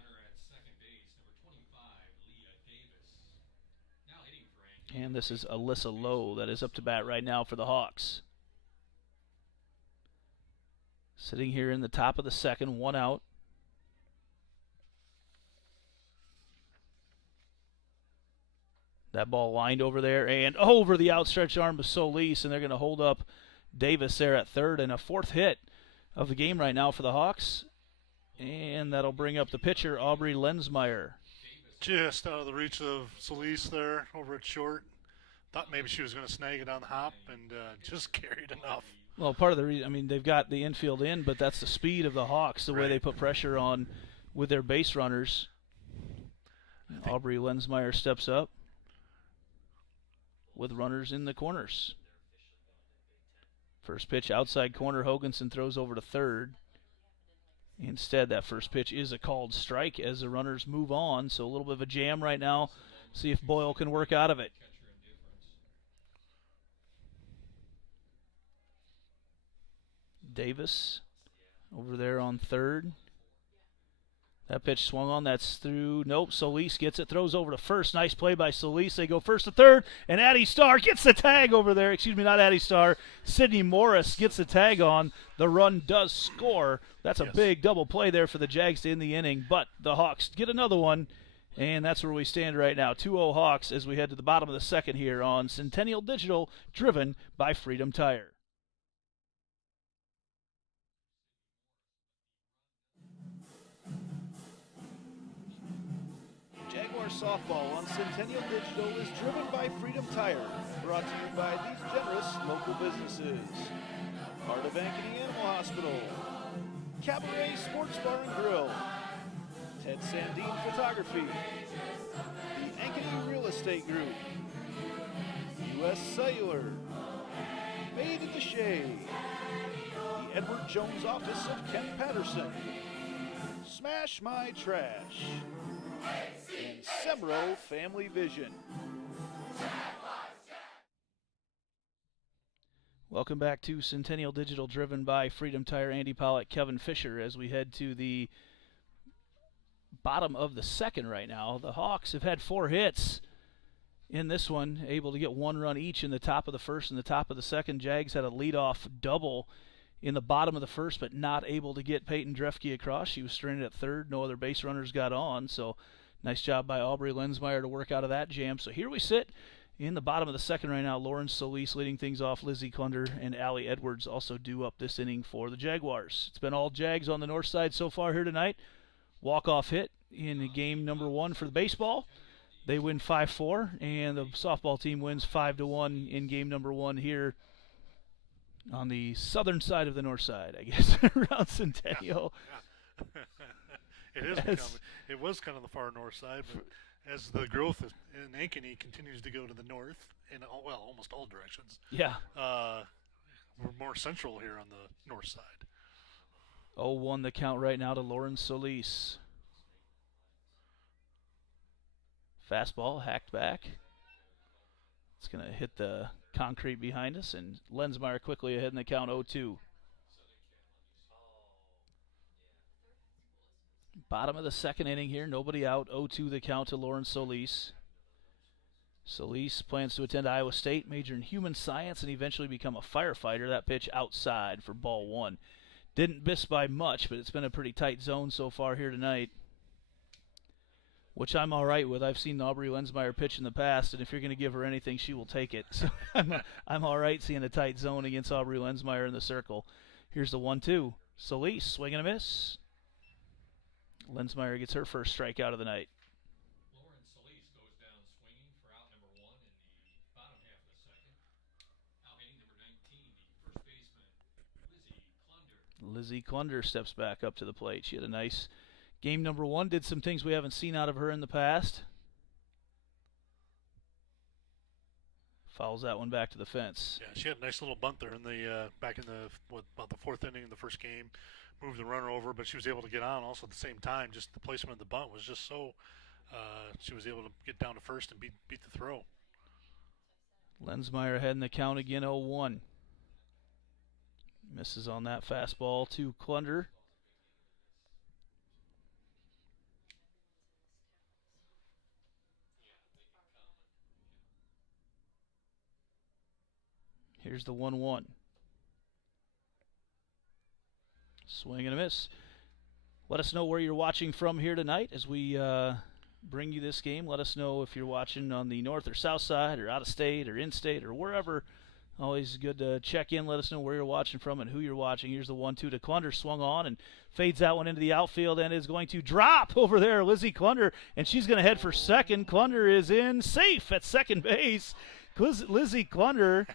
And this is Alyssa Lowe that is up to bat right now for the Hawks. Sitting here in the top of the second, 1 out. That ball lined over there and over the outstretched arm of Solis, and they're going to hold up Davis there at third, and a 4th hit of the game right now for the Hawks. And that'll bring up the pitcher, Aubrey Lensmeyer. Just out of the reach of Solis there over at short. Thought maybe she was going to snag it on the hop, and just carried enough. Well, part of the reason, I mean, they've got the infield in, but that's the speed of the Hawks, the way they put pressure on with their base runners. Aubrey Lensmeyer steps up with runners in the corners. First pitch outside corner, Hoganson throws over to third. Instead, that first pitch is a called strike as the runners move on. So a little bit of a jam right now. See if Boyle can work out of it. Davis over there on third. That pitch swung on. That's through. Nope. Solis gets it. Throws over to first. Nice play by Solis. They go first to third. And Addie Starr gets the tag over there. Excuse me, not Addie Starr. Sydney Morris gets the tag on. The run does score. That's a big double play there for the Jags to end the inning. But the Hawks get another one. And that's where we stand right now. 2-0 Hawks as we head to the bottom of the second here on Centennial Digital, driven by Freedom Tire. Jaguar softball on Centennial Digital is driven by Freedom Tire. Brought to you by these generous local businesses. Part of Ankeny Animal Hospital. Cabaret Sports Bar and Grill. Ted Sandine Photography. The Ankeny Real Estate Group. U.S. Cellular. Made in the Shade. The Edward Jones Office of Ken Patterson. Smash My Trash. And Semro Family Vision. Welcome back to Centennial Digital, driven by Freedom Tire. Andy Pollock, Kevin Fisher, as we head to the bottom of the second right now. The Hawks have had 4 hits in this one, able to get 1 run each in the top of the first and the top of the second. Jags had a leadoff double in the bottom of the first, but not able to get Peyton Drefke across. She was stranded at third. No other base runners got on, so nice job by Aubrey Lensmeyer to work out of that jam. So here we sit in the bottom of the second right now. Lauren Solis leading things off. Lizzie Klunder and Allie Edwards also due up this inning for the Jaguars. It's been all Jags on the north side so far here tonight. Walk-off hit in game number 1 for the baseball. They win 5-4, and the softball team wins 5-1 in game number 1 here on the southern side of the north side, I guess, around Centennial. Yeah. It was kind of the far north side, but as the growth in Ankeny continues to go to the north, in almost all directions. Yeah. We're more central here on the north side. 0-1 the count right now to Lauren Solis. Fastball hacked back. It's going to hit the concrete behind us, and Lensmeyer quickly ahead in the count 0-2. Bottom of the second inning here, nobody out. 0-2 the count to Lauren Solis. Solis plans to attend Iowa State, major in human science, and eventually become a firefighter. That pitch outside for ball 1. Didn't miss by much, but it's been a pretty tight zone so far here tonight, which I'm all right with. I've seen Aubrey Lensmeyer pitch in the past, and if you're going to give her anything, she will take it. So I'm all right seeing a tight zone against Aubrey Lensmeyer in the circle. Here's the 1-2. Solis, swing and a miss. Lensmeyer gets her first strikeout of the night. Lauren Solis goes down swinging for out number 1 in the bottom half of the second. Out hitting number 19, the first baseman, Lizzie Klunder. Lizzie Klunder steps back up to the plate. She had a nice game number 1, did some things we haven't seen out of her in the past. Fouls that one back to the fence. Yeah, she had a nice little bunt there in the back in the about the 4th inning of the first game. Moved the runner over, but she was able to get on also at the same time. Just the placement of the bunt was just so she was able to get down to first and beat the throw. Lensmeyer ahead in the count again, 0-1. Misses on that fastball to Klunder. Here's the 1-1. Swing and a miss. Let us know where you're watching from here tonight as we bring you this game. Let us know if you're watching on the north or south side or out of state or in state or wherever. Always good to check in. Let us know where you're watching from and who you're watching. Here's the 1-2 to Klunder. Swung on and fades that one into the outfield and is going to drop over there. Lizzie Klunder, and she's going to head for second. Klunder is in safe at second base. Lizzie Klunder.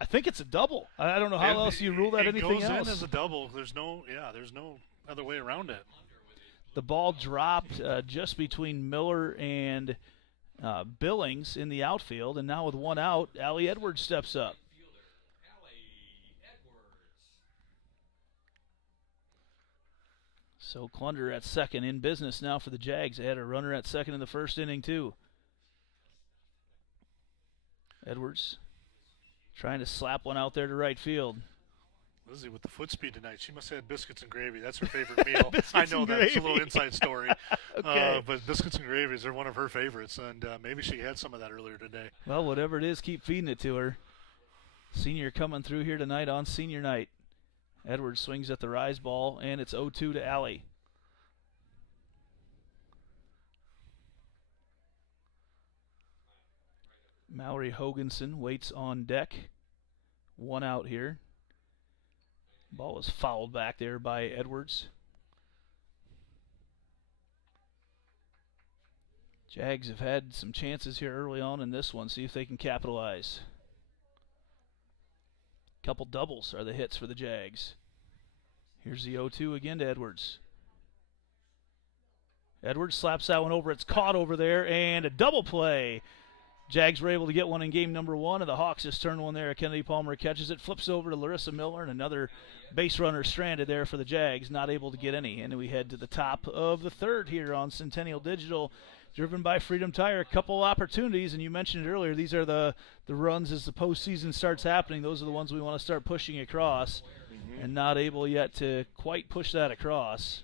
I think it's a double. I don't know how else you rule that anything else. It goes in as a double. There's no other way around it. The ball dropped just between Miller and Billings in the outfield, and now with 1 out, Allie Edwards steps up. So Clunder at second, in business now for the Jags. They had a runner at second in the first inning, too. Edwards trying to slap one out there to right field. Lizzie with the foot speed tonight. She must have had biscuits and gravy. That's her favorite meal. I know that's a little inside story. Okay. But biscuits and gravies are one of her favorites, and maybe she had some of that earlier today. Well, whatever it is, keep feeding it to her. Senior coming through here tonight on senior night. Edwards swings at the rise ball, and it's 0-2 to Alley. Mallory Hoganson waits on deck. One out here. Ball was fouled back there by Edwards. Jags have had some chances here early on in this one. See if they can capitalize. Couple doubles are the hits for the Jags. Here's the 0-2 again to Edwards. Edwards slaps that one over. It's caught over there, and a double play. Jags were able to get one in game number one, and the Hawks just turned one there. Kennedy Palmer catches it, flips over to Larissa Miller, and another base runner stranded there for the Jags, not able to get any. And we head to the top of the third here on Centennial Digital, driven by Freedom Tire. A couple opportunities, and you mentioned it earlier, these are the runs as the postseason starts happening. Those are the ones we want to start pushing across, and not able yet to quite push that across.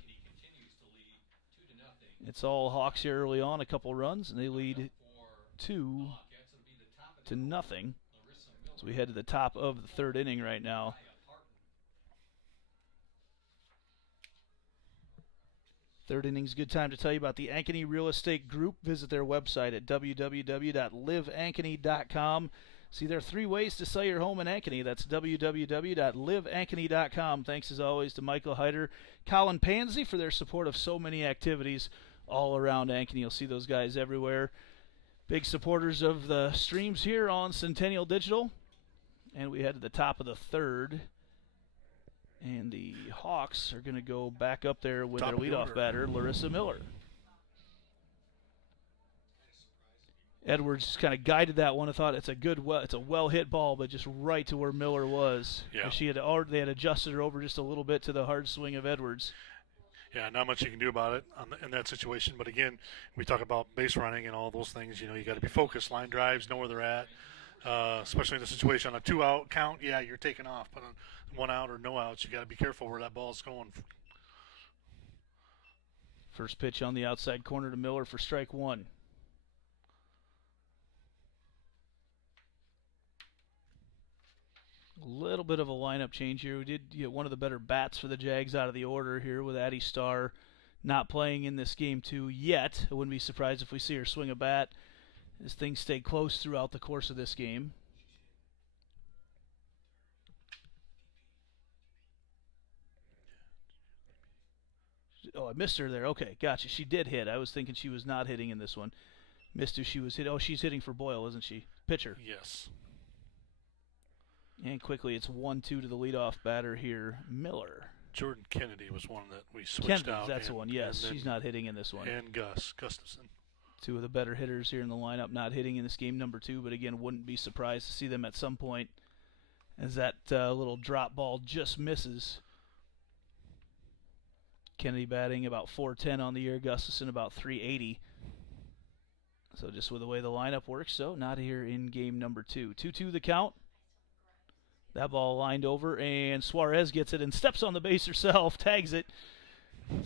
It's all Hawks here early on, a couple runs, and they lead 2-0. So we head to the top of the third inning right now. Third inning's a good time to tell you about the Ankeny Real Estate Group. Visit their website at www.liveankeny.com. See, there are 3 ways to sell your home in Ankeny. That's www.liveankeny.com. Thanks, as always, to Michael Heider, Colin Pansy for their support of so many activities all around Ankeny. You'll see those guys everywhere. Big supporters of the streams here on Centennial Digital. And we head to the top of the third. And the Hawks are going to go back up there with their leadoff batter, Larissa Miller. Edwards kind of guided that one. I thought it's a well hit ball, but just right to where Miller was. Yeah. They had adjusted her over just a little bit to the hard swing of Edwards. Yeah, not much you can do about it in that situation. But again, we talk about base running and all those things. You know, you got to be focused. Line drives, know where they're at. Especially in the situation on a 2-out count, yeah, you're taking off. But on 1 out or no outs, you got to be careful where that ball's going. First pitch on the outside corner to Miller for strike 1. A little bit of a lineup change here. We did get one of the better bats for the Jags out of the order here with Addie Starr not playing in this game too yet. I wouldn't be surprised if we see her swing a bat as things stay close throughout the course of this game. Oh, I missed her there. Okay, gotcha. She did hit. I was thinking she was not hitting in this one. Missed who she was hit. Oh, she's hitting for Boyle, isn't she? Pitcher. Yes. And quickly, it's 1-2 to the leadoff batter here, Miller. Jordan Kennedy was one that we switched Kennedy, out. That's the one, yes. She's not hitting in this one. And Gustafson. 2 of the better hitters here in the lineup not hitting in this game, number 2. But again, wouldn't be surprised to see them at some point as that little drop ball just misses. Kennedy batting about 410 on the year. Gustafson about 380. So just with the way the lineup works, so not here in game number 2. 2-2 the count. That ball lined over, and Suarez gets it and steps on the base herself, tags it.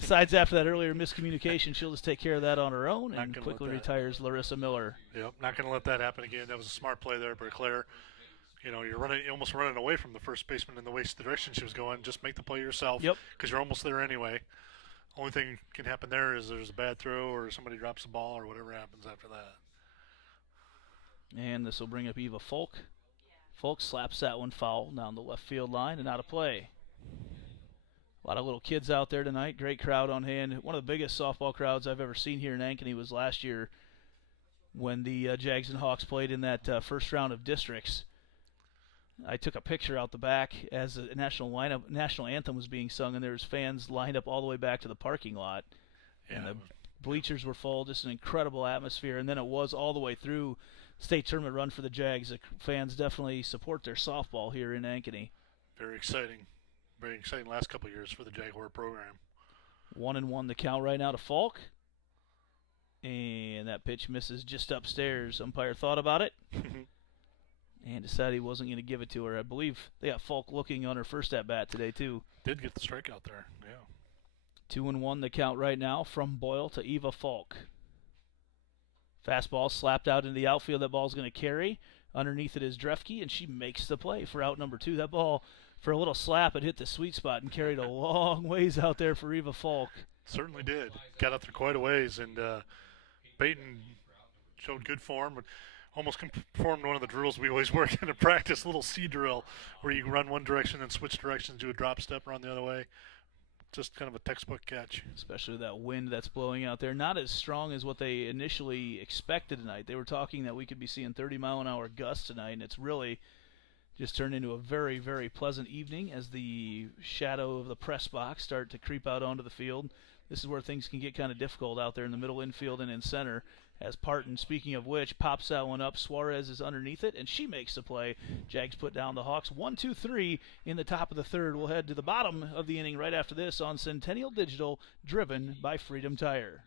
Decides after that earlier miscommunication, she'll just take care of that on her own and quickly retires Larissa Miller. Yep, not going to let that happen again. That was a smart play there by Claire. You know, you're almost running away from the first baseman in the direction she was going. Just make the play yourself. Yep. Because you're almost there anyway. Only thing can happen there is there's a bad throw or somebody drops the ball or whatever happens after that. And this will bring up Eva Folk. Folk slaps that one foul down the left field line and out of play. A lot of little kids out there tonight. Great crowd on hand. One of the biggest softball crowds I've ever seen here in Ankeny was last year when the Jags and Hawks played in that first round of districts. I took a picture out the back as the national anthem was being sung, and there was fans lined up all the way back to the parking lot. Yeah. And the bleachers were full, just an incredible atmosphere. And then it was all the way through state tournament run for the Jags. The fans definitely support their softball here in Ankeny. Very exciting last couple of years for the Jaguar program. 1-1 the count right now to Falk. And that pitch misses just upstairs. Umpire thought about it and decided he wasn't going to give it to her. I believe they got Falk looking on her first at-bat today, too. Did get the strikeout there, yeah. 2-1 the count right now from Boyle to Eva Falk. Fastball slapped out into the outfield. That ball's going to carry. Underneath it is Drefke, and she makes the play for out number 2. That ball, for a little slap, it hit the sweet spot and carried a long ways out there for Eva Falk. Certainly did. Got up there quite a ways, and Peyton showed good form, but almost performed one of the drills we always work in practice, a little C drill, where you run one direction and switch directions, do a drop step, run the other way. Just kind of a textbook catch. Especially that wind that's blowing out there. Not as strong as what they initially expected tonight. They were talking that we could be seeing 30-mile-an-hour gusts tonight, and it's really just turned into a very, very pleasant evening as the shadow of the press box start to creep out onto the field. This is where things can get kind of difficult out there in the middle infield and in center. As Parton, speaking of which, pops that one up. Suarez is underneath it, and she makes the play. Jags put down the Hawks 1-2-3 in the top of the third. We'll head to the bottom of the inning right after this on Centennial Digital, driven by Freedom Tire.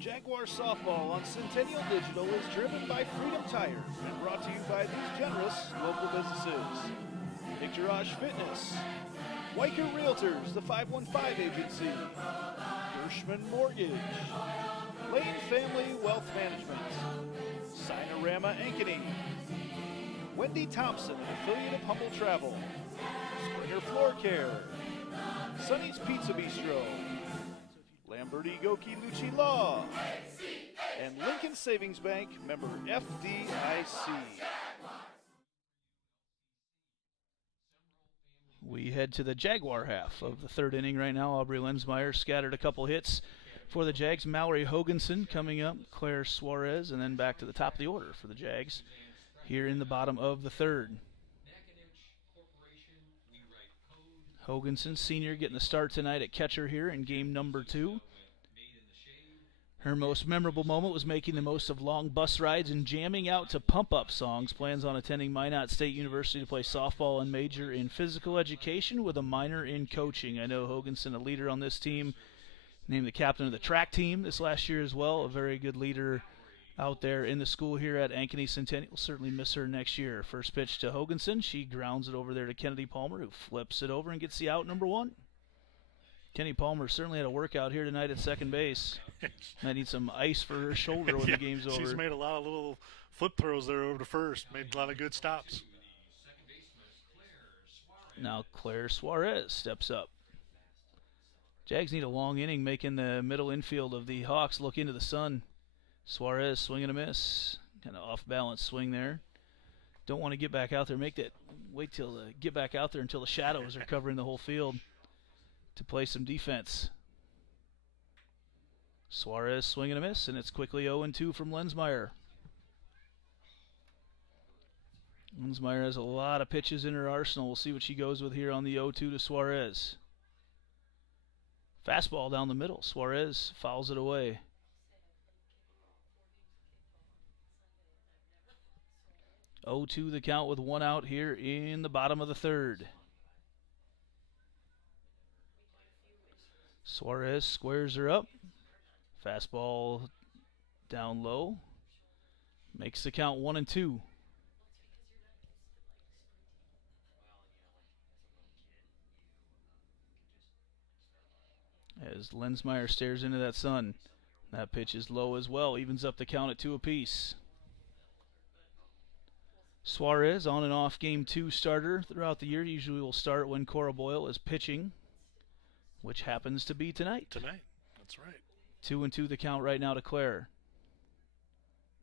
Jaguar softball on Centennial Digital is driven by Freedom Tire and brought to you by these generous local businesses. Picturage Fitness, Weicker Realtors, the 515 Agency, Gershman Mortgage, Lane Family Wealth Management, Sinorama Ankeny, Wendy Thompson, affiliate of Humble Travel, Springer Floor Care, Sonny's Pizza Bistro, Lamberti Goki Lucci Law, and Lincoln Savings Bank, member FDIC. We head to the Jaguar half of the third inning right now. Aubrey Lensmeyer scattered a couple hits for the Jags. Mallory Hoganson coming up, Claire Suarez, and then back to the top of the order for the Jags here in the bottom of the third. Hoganson, senior, getting the start tonight at catcher here in game number 2. Her most memorable moment was making the most of long bus rides and jamming out to pump-up songs. Plans on attending Minot State University to play softball and major in physical education with a minor in coaching. I know Hoganson, a leader on this team, named the captain of the track team this last year as well. A very good leader out there in the school here at Ankeny Centennial. We'll certainly miss her next year. First pitch to Hoganson. She grounds it over there to Kennedy Palmer, who flips it over and gets the out number 1. Kenny Palmer certainly had a workout here tonight at second base. Might need some ice for her shoulder when the game's over. She's made a lot of little flip throws there over to first. Made a lot of good stops. Now Claire Suarez steps up. Jags need a long inning, making the middle infield of the Hawks look into the sun. Suarez swing and a miss. Kind of off-balance swing there. Don't want to get back out there. Wait till get back out there until the shadows are covering the whole field to play some defense. Suarez swing and a miss, and it's quickly 0-2 from Lensmeyer. Lensmeyer has a lot of pitches in her arsenal. We'll see what she goes with here on the 0-2 to Suarez. Fastball down the middle. Suarez fouls it away. (0-2) the count with one out here in the bottom of the third. Suarez squares her up. Fastball down low. Makes the count 1-2. As Lensmeyer stares into that sun. That pitch is low as well. Evens up the count at 2 apiece. Suarez, on and off game 2 starter throughout the year. Usually will start when Cora Boyle is pitching, which happens to be tonight. That's right. 2-2 the count right now to Claire.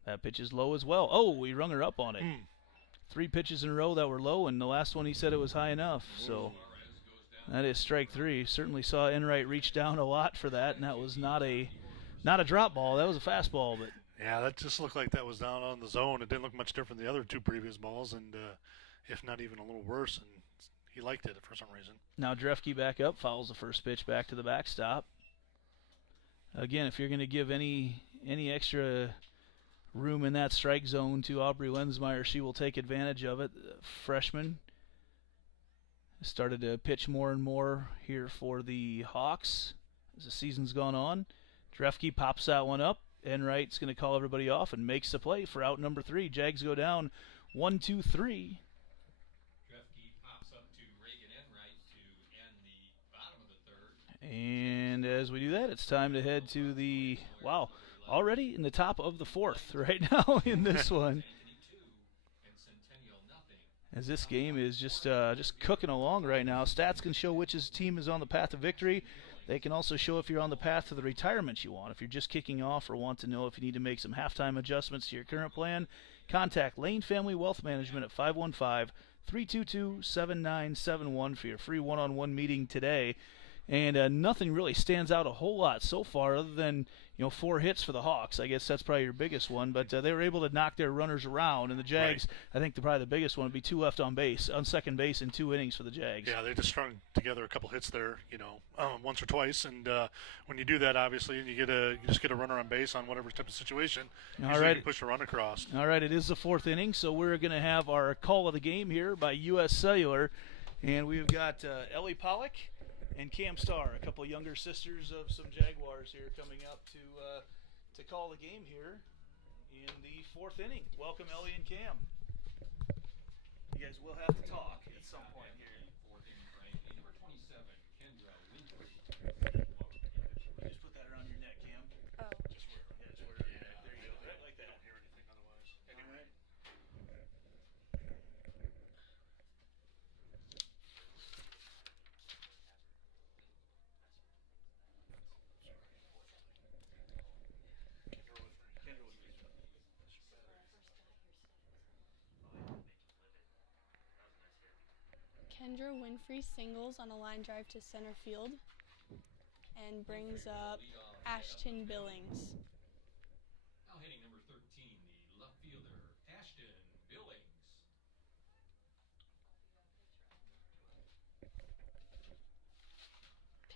That pitch is low as well. Oh, we rung her up on it. 3 pitches in a row that were low, and the last one he said it was high enough. So that is strike 3. Certainly saw Enright reach down a lot for that, and that was not a drop ball. That was a fastball, but yeah, that just looked like that was down on the zone. It didn't look much different than the other 2 previous balls, and if not even a little worse. And he liked it for some reason. Now Drefke back up, fouls the first pitch back to the backstop. Again, if you're going to give any extra room in that strike zone to Aubrey Lensmeyer, she will take advantage of it. Freshman Started to pitch more and more here for the Hawks as the season's gone on. Drefke pops that one up. Enright's going to call everybody off and makes the play for out number 3. Jags go down 1-2-3. Drefke pops up to Reagan Enright to end the bottom of the third. And as we do that, it's time to head to the, wow, already in the top of the 4th right now in this one. As this game is just cooking along right now. Stats can show which team is on the path to victory. They can also show if you're on the path to the retirement you want. If you're just kicking off or want to know if you need to make some halftime adjustments to your current plan, contact Lane Family Wealth Management at 515-322-7971 for your free one-on-one meeting today. And nothing really stands out a whole lot so far other than, 4 hits for the Hawks. I guess that's probably your biggest one. But they were able to knock their runners around. And the Jags, right. I think probably the biggest one would be 2 left on second base in 2 innings for the Jags. Yeah, they just strung together a couple hits there, once or twice. And when you do that, obviously, you just get a runner on base on whatever type of situation. All right. You can push a run across. All right, it is the 4th inning, so we're going to have our call of the game here by U.S. Cellular. And we've got Ellie Pollock and Cam Starr, a couple younger sisters of some Jaguars here coming up to call the game here in the 4th inning. Welcome, Ellie and Cam. You guys will have to talk at some point here. Number 27, Kendra Winfrey. Just put that around your neck, Cam. Oh. Just wear it around your neck. There you go. Right like that. Don't hear anything otherwise. All right. Kendra Winfrey singles on a line drive to center field and brings up Ashton Billings. Now hitting number 13, the left fielder, Ashton Billings.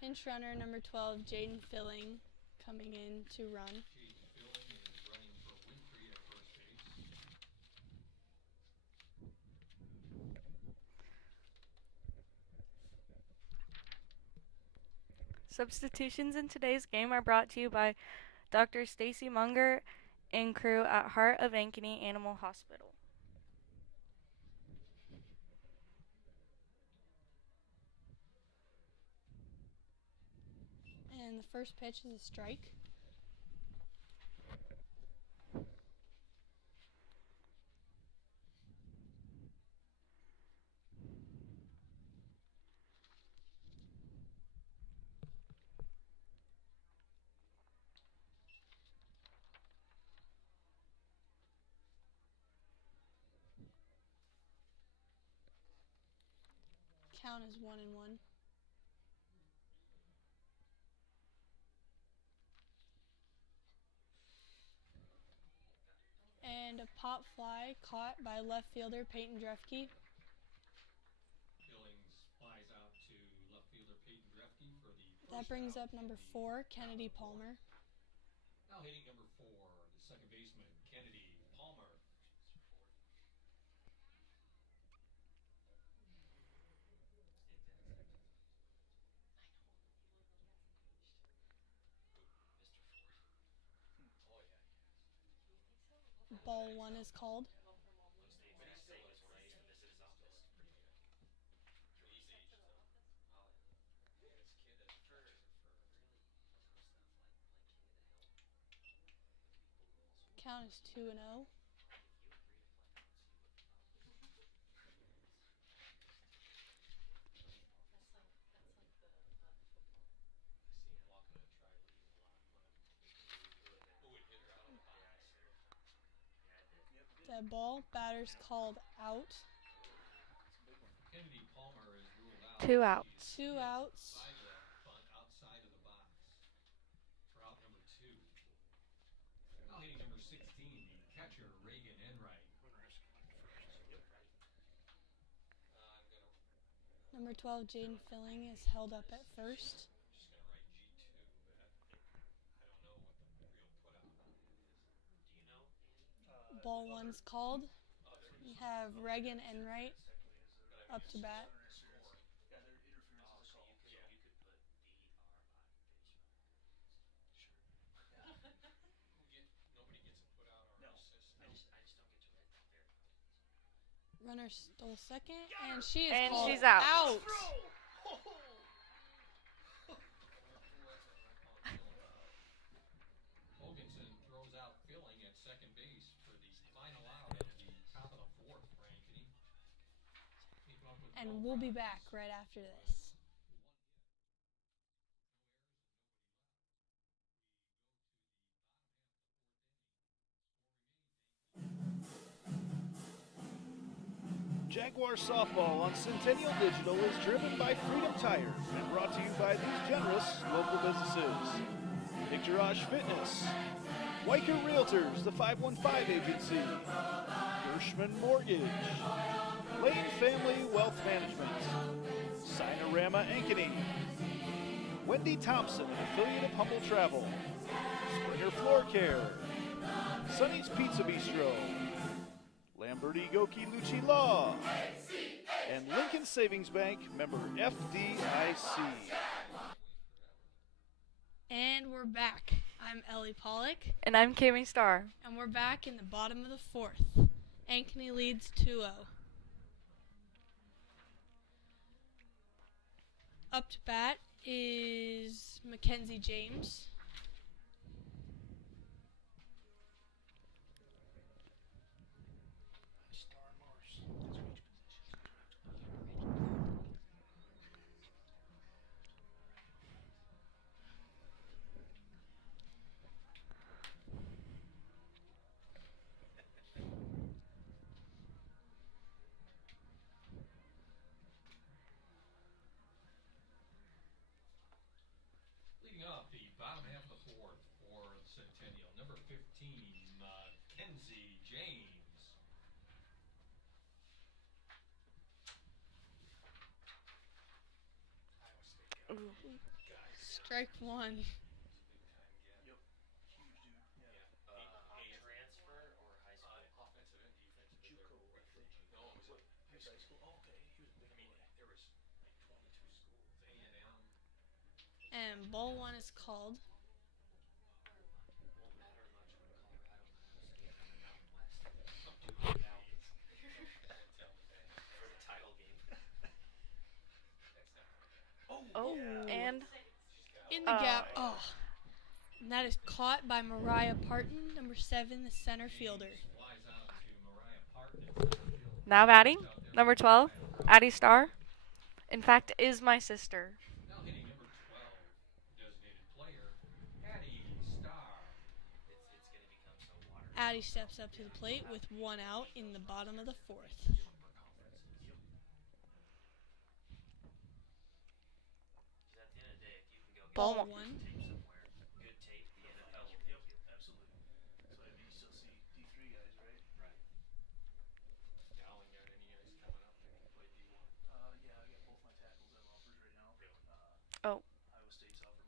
Pinch runner number 12, Jaden Filling, coming in to run. Jaden Filling is running for Winfrey at first base. Substitutions in today's game are brought to you by Dr. Stacy Munger and crew at Heart of Ankeny Animal Hospital. And the first pitch is a strike. Count is 1-1. And a pop fly caught by left fielder Peyton Drefke. Billings flies out to left fielder Peyton Drefke for the first That brings out. up number 4, Kennedy Palmer. Now hitting number 4, the second baseman, Kennedy Palmer. Ball 1 is called. Count is 2-0. Dead ball. Batter's called out. Kennedy Palmer is ruled out. 2 outs. 2 outs. Outside of the box for out number 2. Now hitting number 16, the catcher Reagan Enright. Number 12, Jaden Filling, is held up at first. Just gonna write G2, but I don't know what the real put out on it is. Ball 1's called. We have Reagan Enright up to bat. Runner stole second, and she is And called she's out. Hoganson throws out Filling at second base for the final out at the top of the fourth for Ankeny. And we'll be back right after this. Jaguar softball on Centennial Digital is driven by Freedom Tire and brought to you by these generous local businesses. Picturage Fitness, Weicker Realtors, the 515 Agency, Gershman Mortgage, Lane Family Wealth Management, Sinorama Ankeny, Wendy Thompson, an affiliate of Humble Travel, Springer Floor Care, Sonny's Pizza Bistro, Lamberti Goki Lucci Law, and Lincoln Savings Bank, member FDIC. And we're back. I'm Ellie Pollock. And I'm Kami Starr. And we're back in the bottom of the fourth. Ankeny leads 2-0. Up to bat is Mackenzie James. Up the bottom half of the fourth for Centennial, number 15, Mackenzie James. Strike one. And ball one is called. Oh, and in the gap. Oh. And that is caught by Mariah Parton, number 7, the center fielder. now batting, number 12, Addie Starr. In fact, is my sister. Now hitting number 12, designated player, Addie Starr. Addie steps up to the plate with one out in the bottom of the fourth. Ball one.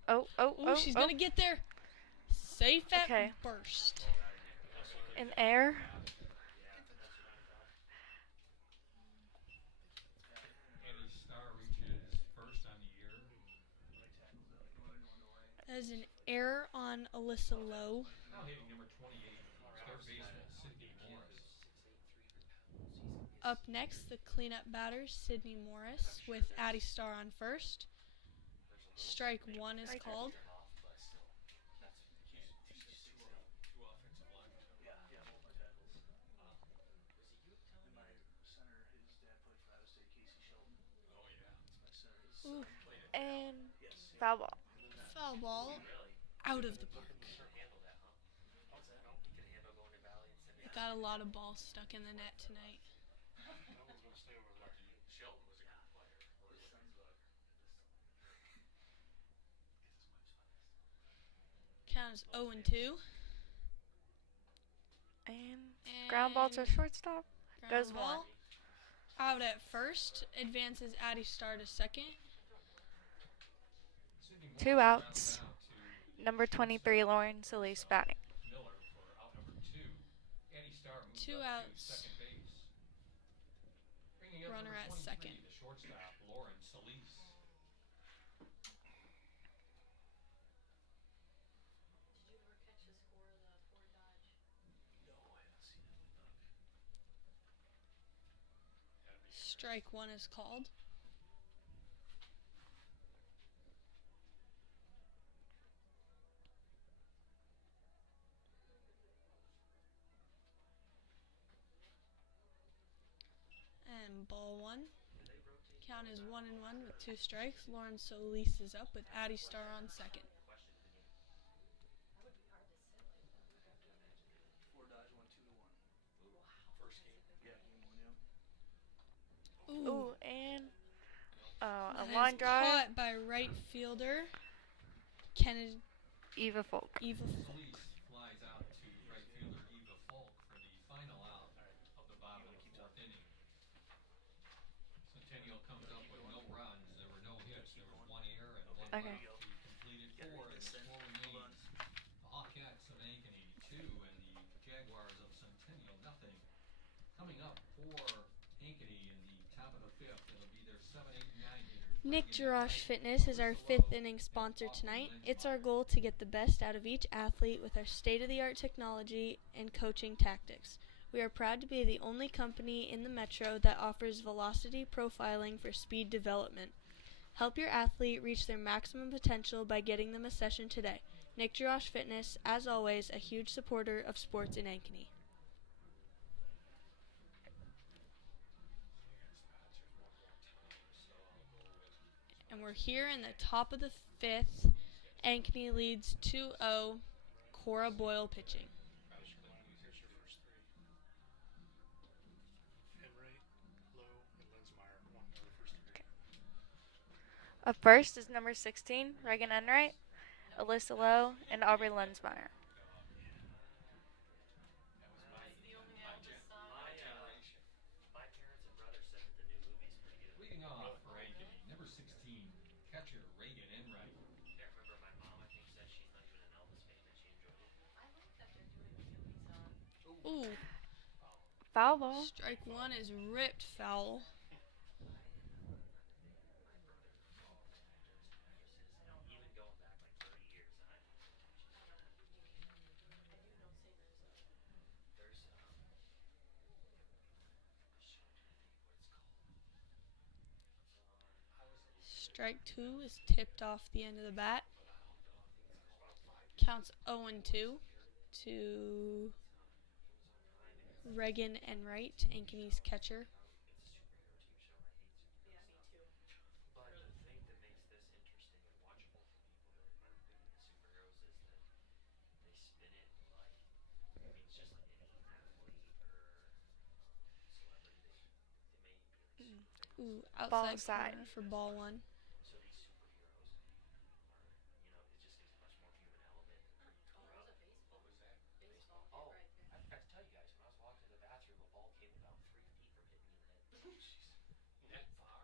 Oh, she's going to get there. Safe at first. In air. Addie Starr reaches first on the year. That is an error on Alyssa Lowe. Now hitting number 28, third baseman Sydney Morris. Up next, the cleanup batter, Sydney Morris, with Addie Starr on first. Strike one is called. Ooh. And foul ball. Foul ball out of the park. It got a lot of balls stuck in the net tonight. Count is 0-2. And ground ball to shortstop. Goes one. Out at first. Advances Addie Starr to second. 2 outs. Number 23, Lauren Solis batting. 2 outs. Runner at second. The shortstop, Lauren Solis. Strike one is called. And ball one. Count is 1-1 with 2 strikes. Lauren Solis is up with Addie Starr on second. Ooh, and a That line is drive. caught by right fielder Kennedy Eva Folk. Eva. Solis flies out to right fielder Eva Falk for the final out of the bottom of the 4th inning. Centennial comes up with no runs. There were no hits. There was 1 error and 1 Okay. left. Completed 4, and the score remains the Hawkettes of Ankeny 2 and the Jaguars of Centennial nothing. Coming up for Ankeny in the top of the 5th, it'll be their 7, 8, and 9 hitters. Nick Jarosh Fitness is our 5th inning sponsor tonight. It's our goal to get the best out of each athlete with our state-of-the-art technology and coaching tactics. We are proud to be the only company in the metro that offers velocity profiling for speed development. Help your athlete reach their maximum potential by getting them a session today. Nick Jarosh Fitness, as always, a huge supporter of sports in Ankeny. And we're here in the top of the 5th. Ankeny leads 2-0. Cora Boyle pitching. Up first is number 16, Reagan Enright, Alyssa Lowe, and Aubrey Lensmeyer. Leading off for Ankeny, number 16, catcher Reagan Enright. Can't remember, my mom, I think, said she's not even an Elvis fan, that she enjoyed it. I like that they're doing a Philly song. Ooh. Foul ball. Strike one is ripped foul. Even going back like 30 years, and I do know say there's Strike two is tipped off the end of the bat. Counts 0-2 to Reagan Enright, Ankeny's catcher. but the thing that makes this interesting and watchable for people that aren't big into superheroes is that they spin it like, I mean, it's just like any athlete or celebrity. They may be like Ooh, Ball outside side. corner for ball one. so these superheroes are, you know, it just gives a much more human element throughout. What was that? Baseball. Oh, I forgot to tell you guys, when I was walking to the bathroom, a ball came about 3 feet from hitting me in the head. That far?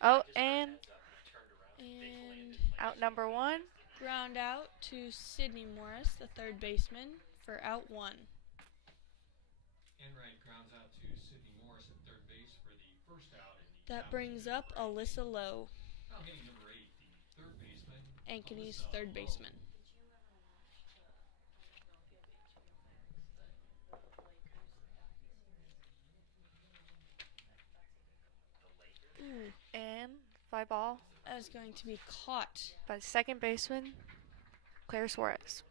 Oh, I just heard and heads up and I turned around and they And landed like out number 1. ground out to Sydney Morris, the third baseman, for out one. Enright grounds out to Sydney Morris at third base for the first out in the That top brings of up Alyssa Lowe, the Now hitting number 8, the third baseman. Ankeny's Alyssa third Lowe. baseman. Ooh, And fly ball that is going to be caught. by second baseman, Claire Suarez.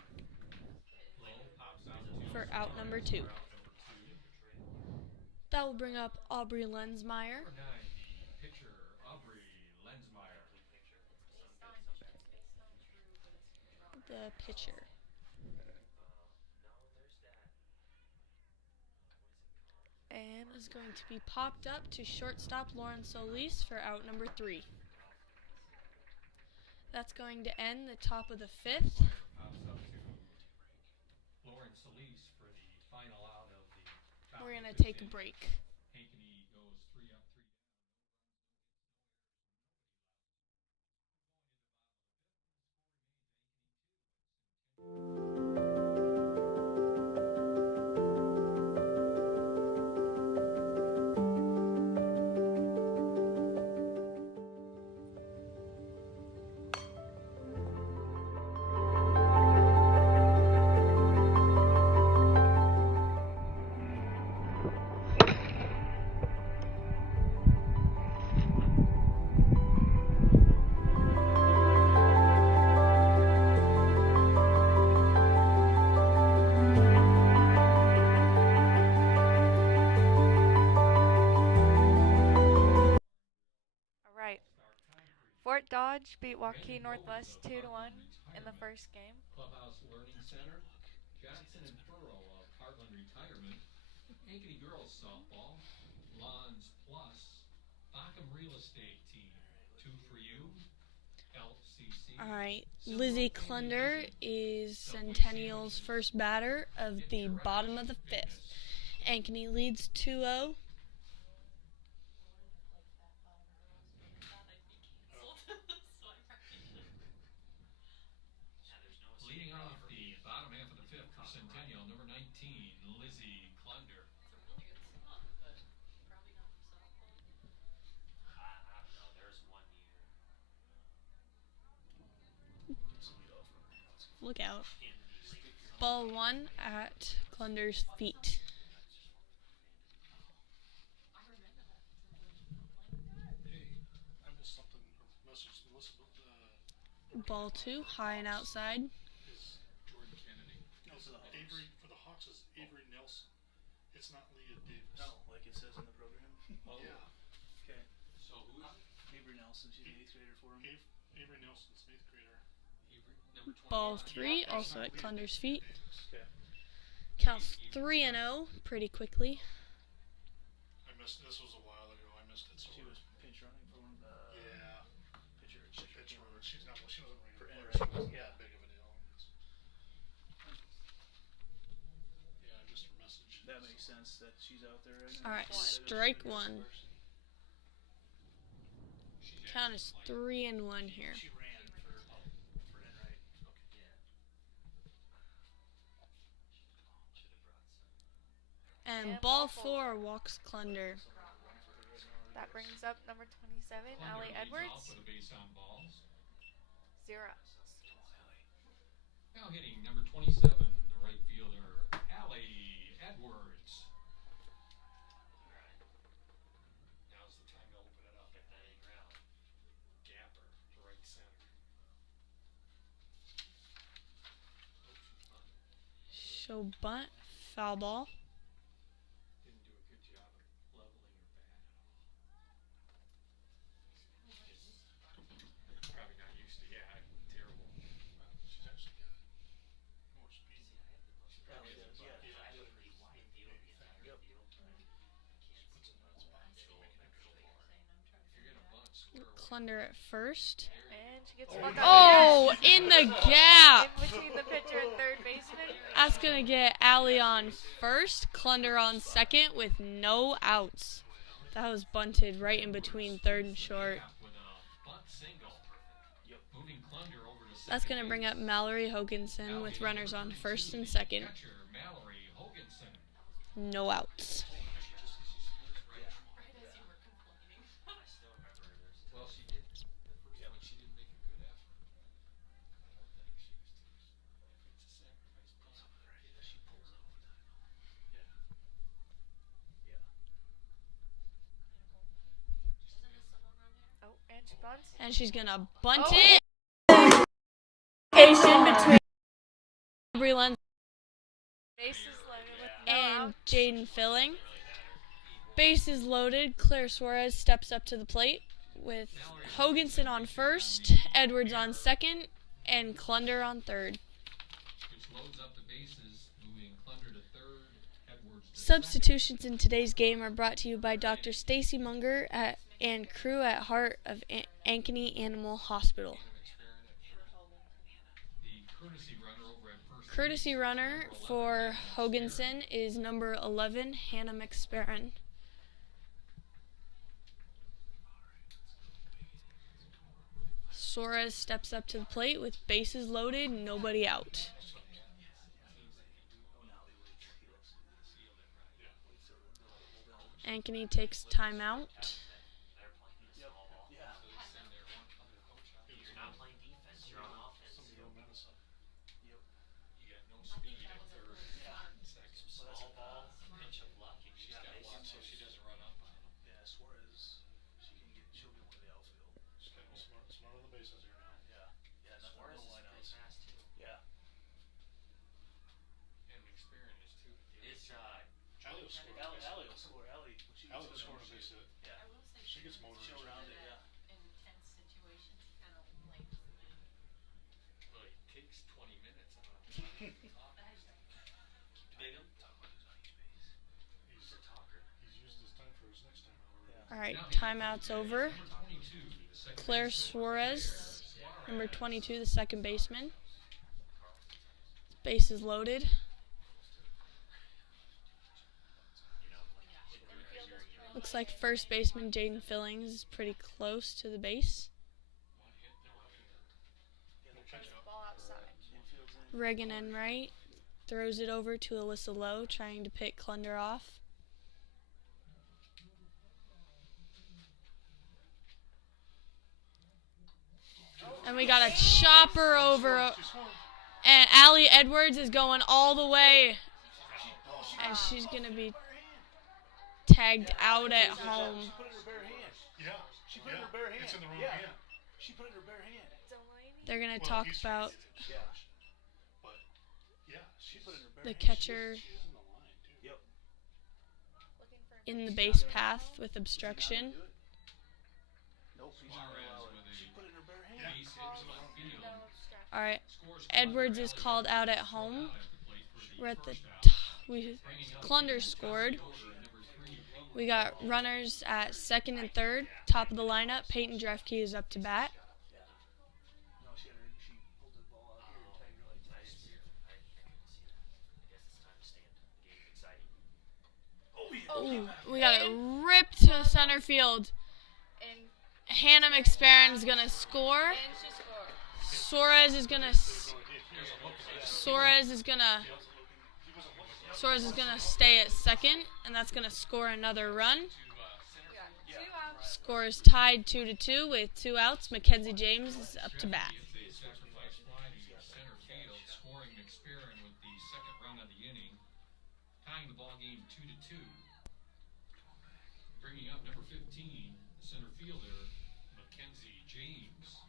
Lowe pops out to For out number 2. out number 2. That will bring up Aubrey Lensmeyer. Number 9, the pitcher, Aubrey Lensmeyer. The pitcher. And Is going to be popped up to shortstop Lauren Solis for out number 3. That's going to end the top of the 5th. Pops up to Lauren Solis for the final out of the top We're of going the to take a 5th. break. Ankeny goes 3 up, 3 down. Fort Dodge beat Waukee Northwest 2-1 in the first game. Clubhouse Learning Center, Jackson and Furrow of Heartland Retirement, Ankeny Girls Softball, Lons Plus, Bockham Real Estate Team, 2 for You, LCC. All right, Lizzie Klunder is Centennial's first batter of the bottom of the fifth. Ankeny leads 2-0. Leading off the bottom half of the fifth for Centennial, number 19, Lizzie Klunder. I don't know. There's one year Look out. in the late Ball 1 at Klunder's feet. Hey, I missed something. Or message Melissa, Ball 2, high and outside. is Jordan Kennedy. no, Avery for the Hawks is Avery Nelson. It's not Leah Davis. No, like it says in the program. Yeah. Okay. So who is it? Avery Nelson, she's an 8th grader for him. Avery Nelson's 8th grader. Avery, number 20. Ball 3, also at Klunder's feet. Okay. Counts 3-0 pretty quickly. I missed. This was a while ago. I missed it. So She was pinch running for him. yeah. Pitcher. Pitch runner. She's not. Well, she wasn't For regular. Enright. She wasn't Yeah. that big of a deal. Yeah, I missed her message. That makes sense that she's out there right now. All right, strike 1. Count is 3-1 here. She ran for Enright. And ball 4 walks Klunder. That brings up number 27, Allie Edwards. With a base on balls. 0. Now hitting number 27, the right fielder, Allie Edwards. Now's the time to open it up. Get that in ground. Gapper to right center. Show bunt, foul ball. Didn't do a good job of leveling her bat at all. Probably not used to, terrible. She's actually got more speed. Allie does, yeah. I have a pretty wide field, the entire Yep. field. She puts it in that spot. She'll make it go far. If you're gonna bunt, square away. Klunder at first. And she gets struck out. Oh, in the gap. In between the pitcher and third baseman. That's going to get Allie on first, Klunder on second with no outs. That was bunted right in between third and short. With a bunt single. Moving Klunder over to That's second going to bring base. up Mallory Hoganson with runners on first and second. Catcher Mallory Hoganson. No outs. Well, she did. The first one, she didn't make a good effort. I don't think she was too. If it's a sacrifice punt, She pulls it over time. Oh, and she bunts. And she's going to bunt Oh. it. Between Brie Bases loaded with no and out. Jaden Filling. Bases loaded. Claire Suarez steps up to the plate with Hoganson on first, Edwards on second, and Klunder on third. which loads up the bases, moving Klunder to third, Edwards to Substitutions in today's game are brought to you by Dr. Stacy Munger and crew at Heart of Ankeny Animal Hospital. the courtesy runner over at first. Courtesy runner for Hoganson is number 11, Hannah McSparron. Suarez steps up to the plate with bases loaded, nobody out. Ankeny takes timeout. They're playing the small ball. You're not playing defense, you're on offense. Real medicine. You got no speed at third and second. Small ball, pinch of luck, and you She's got got to watch so bases. she doesn't run up on him. Yeah, Suarez, she'll get one of the outfield. She's got to be smart on the bases here now. Yeah, nothing, Suarez no is pretty lineouts. fast, too. Yeah. And McSparron is too. It's, Allie will score. Allie will score. Allie, when she Allie gets will good score on a on base hit. Yeah. She gets motor. She'll round it, yeah. In tense situations, All right, timeout's over. Claire Suarez, number 22, the second baseman. Base is loaded. Looks like first baseman Jaden Fillings is pretty close to the base. Reagan Enright throws it over to Alyssa Lowe, trying to pick Clunder off. And we got a chopper over, and Allie Edwards is going all the way, and she's going to be tagged out at home. She put it in her bare hand. It's in the wrong hand. She put it in her bare hand. They're going to talk about the hand. catcher in the base path with obstruction. All right, Edwards is called out at home. We're at the Clunder scored. We got runners at second and third. Top of the lineup, Peyton Drefke is up to bat. Ooh, we got it ripped to center field. Hannah McSparron is going to score. Suarez is going to stay at second, and that's going to score another run. Score is tied 2-2 with 2 outs. Mackenzie James is up to bat. Bringing up number 15, the center fielder, Mackenzie James.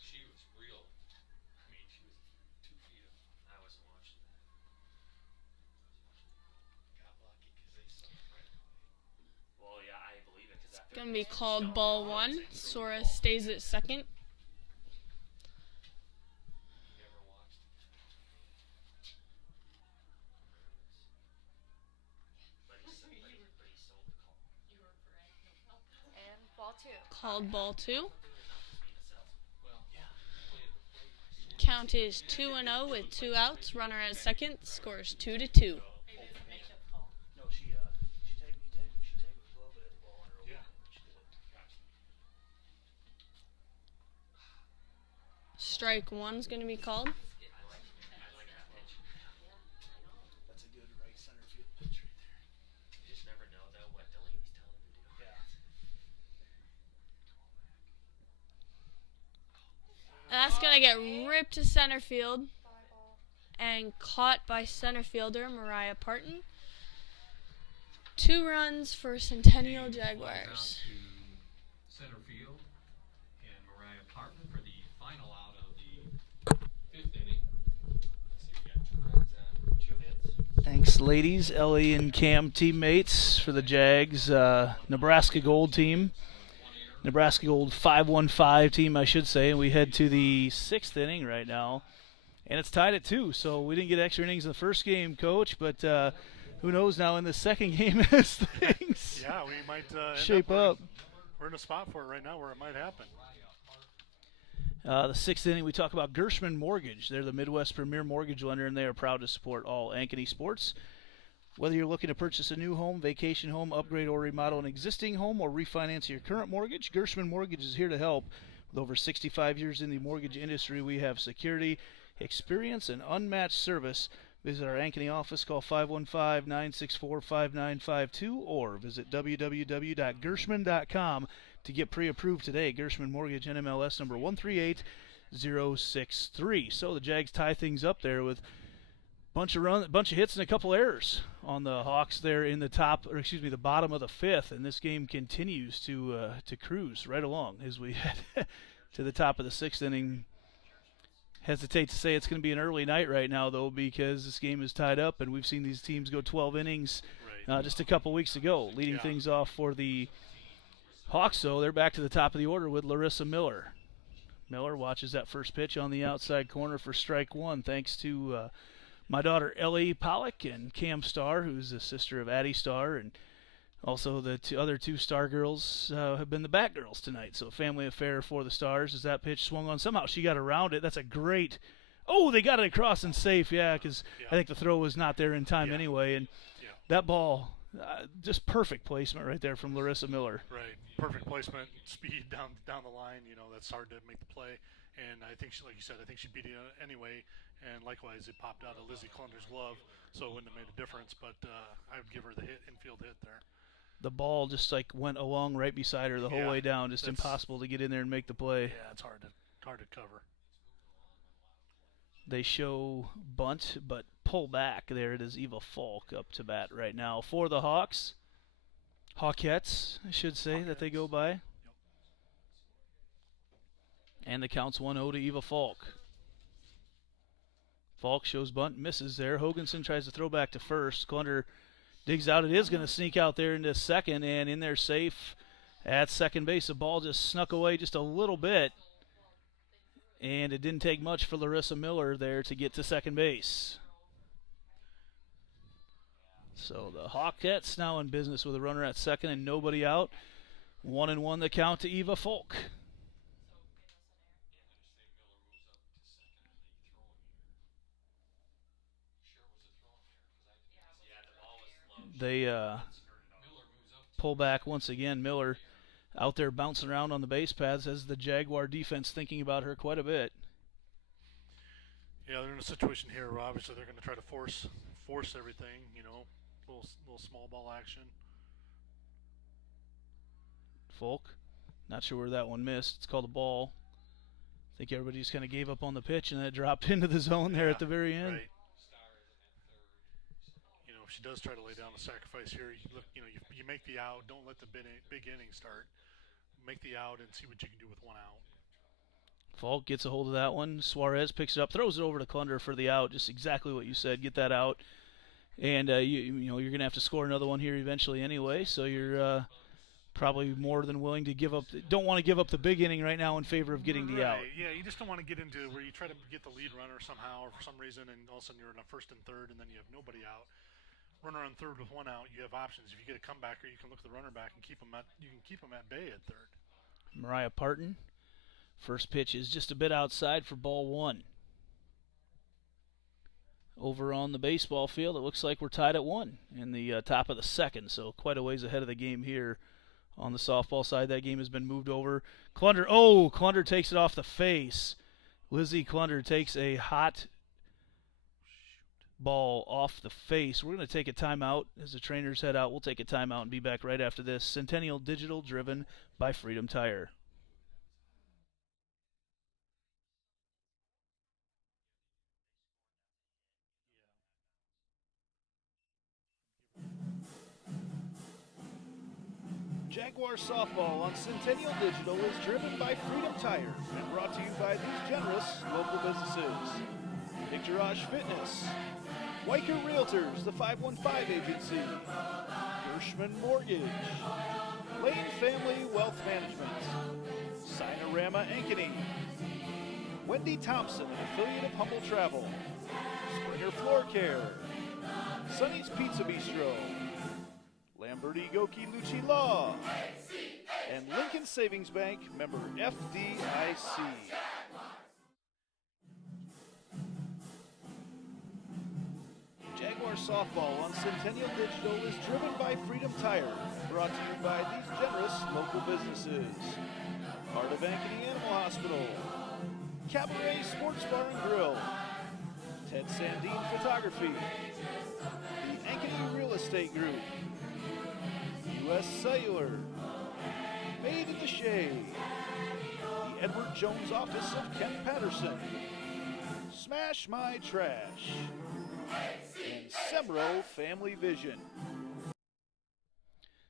She was real. I mean, she was 2 feet up. I wasn't watching that. Got lucky because they sucked right away. Well, yeah, I believe it. Cause It's going to be called ball 1. Suarez stays at second. Called ball 2. Count is 2-0 with 2 outs. Runner at second. Scores 2-2. No, she tagged the glove at the ball on her own. Strike 1's going to be called. That's a good right center field pitch right there. You just never know, though, what Delaney's telling him to do. Yeah. And that's going to get ripped to center field and caught by center fielder Mariah Parton. 2 runs for Centennial Jaguars. Center field, and Mariah Parton for the final out of the 5th inning. Let's see, we got 2 runs on 2 hits. Thanks, ladies. Ellie and Cam teammates for the Jags. Nebraska Gold team. Nebraska Gold 5-1-5 team, I should say. And we head to the 6th inning right now. And it's tied at 2. So we didn't get extra innings in the first game, Coach. But who knows now in the second game as things we might shape up. We're in a spot for it right now where it might happen. The 6th inning, we talk about Gershman Mortgage. They're the Midwest premier mortgage lender, and they are proud to support all Ankeny sports. Whether you're looking to purchase a new home, vacation home, upgrade or remodel an existing home, or refinance your current mortgage, Gershman Mortgage is here to help. With over 65 years in the mortgage industry, we have security, experience, and unmatched service. Visit our Ankeny office, call 515-964-5952, or visit www.gershman.com to get pre-approved today. Gershman Mortgage, NMLS number 138063. So the Jags tie things up there with bunch of hits and a couple errors on the Hawks there in the bottom of the 5th, and this game continues to cruise right along as we head to the top of the 6th inning. Hesitate to say it's going to be an early night right now, though, because this game is tied up, and we've seen these teams go 12 innings just a couple weeks ago. Leading things off for the Hawks, though, they're back to the top of the order with Larissa Miller. Miller watches that first pitch on the outside corner for strike 1, thanks to my daughter Ellie Pollock and Cam Starr, who's the sister of Addie Starr, and also the other two Star girls have been the Bat girls tonight. So family affair for the Stars as that pitch swung on. Somehow she got around it. That's a great – oh, they got it across and safe, because I think the throw was not there in time anyway. And that ball, just perfect placement right there from Larissa Miller. Right, perfect placement, speed down the line. That's hard to make the play. And I think, like you said, I think she beat it anyway. And likewise, it popped out of Lizzie Klunder's glove, so it wouldn't have made a difference. But I would give her the infield hit there. The ball just went along right beside her the whole way down. Just impossible to get in there and make the play. Yeah, it's hard to cover. They show bunt, but pull back. There it is, Eva Falk up to bat right now for the Hawks. Hawkettes, I should say, that they go by. Yep. And the count's 1-0 to Eva Falk. Falk shows bunt, misses there. Hoganson tries to throw back to first. Klunder digs out. It is going to sneak out there into second, and in there safe at second base. The ball just snuck away just a little bit, and it didn't take much for Larissa Miller there to get to second base. So the Hawkettes now in business with a runner at second and nobody out. 1-1 the count to Eva Falk. They pull back once again. Miller out there bouncing around on the base paths as the Jaguar defense thinking about her quite a bit. Yeah, they're in a situation here where obviously they're going to try to force everything, little small ball action. Falk, not sure where that one missed. It's called a ball. I think everybody just kind of gave up on the pitch and then it dropped into the zone there at the very end. Right. If she does try to lay down a sacrifice here, you make the out. Don't let the big inning start. Make the out and see what you can do with one out. Falk gets a hold of that one. Suarez picks it up, throws it over to Klunder for the out. Just exactly what you said. Get that out, and you're going to have to score another one here eventually anyway. So you're probably more than willing to give up. Don't want to give up the big inning right now in favor of getting the out. Yeah, you just don't want to get into where you try to get the lead runner somehow or for some reason, and all of a sudden you're in a first and third, and then you have nobody out. Runner on third with one out, you have options. If you get a comebacker, you can look the runner back and keep him at bay at third. Mariah Parton, first pitch is just a bit outside for ball one. Over on the baseball field, it looks like we're tied at 1 in the top of the second, so quite a ways ahead of the game here on the softball side. That game has been moved over. Klunder takes it off the face. Lizzie Klunder takes a hot ball off the face. We're going to take a timeout as the trainers head out. We'll take a timeout and be back right after this. Centennial Digital, driven by Freedom Tire. Jaguar softball on Centennial Digital is driven by Freedom Tire and brought to you by these generous local businesses. Picturage Fitness, Weicker Realtors, the 515 Agency, Gershman Mortgage, Lane Family Wealth Management, Sinorama Ankeny, Wendy Thompson, an affiliate of Humble Travel, Springer Floor Care, Sonny's Pizza Bistro, Lamberti Goki Lucci Law, and Lincoln Savings Bank, member FDIC. Jaguar softball on Centennial Digital is driven by Freedom Tire and brought to you by these generous local businesses. Part of Ankeny Animal Hospital, Cabaret Sports Bar and Grill, Ted Sandine Photography, the Ankeny Real Estate Group, U.S. Cellular, Made in the Shade, the Edward Jones Office of Ken Patterson, Smash My Trash, and Semro Family Vision.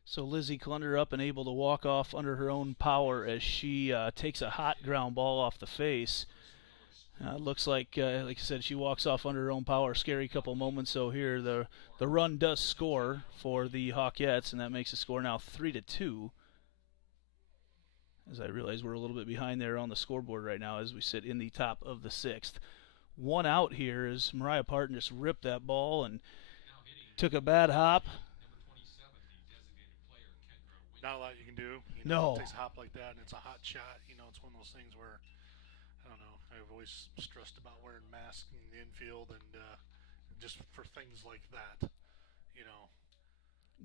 So Lizzie Klunder up and able to walk off under her own power as she takes a hot ground ball off the face. Looks like I said, she walks off under her own power. Scary couple moments. So here the run does score for the Hawkettes, and that makes the score now 3-2. As I realize we're a little bit behind there on the scoreboard right now as we sit in the top of the 6th. one out here as Mariah Parton just ripped that ball and took a bad hop. Not a lot you can do. No. It takes a hop like that, and it's a hot shot. It's one of those things where, I don't know, I've always stressed about wearing masks in the infield and just for things like that,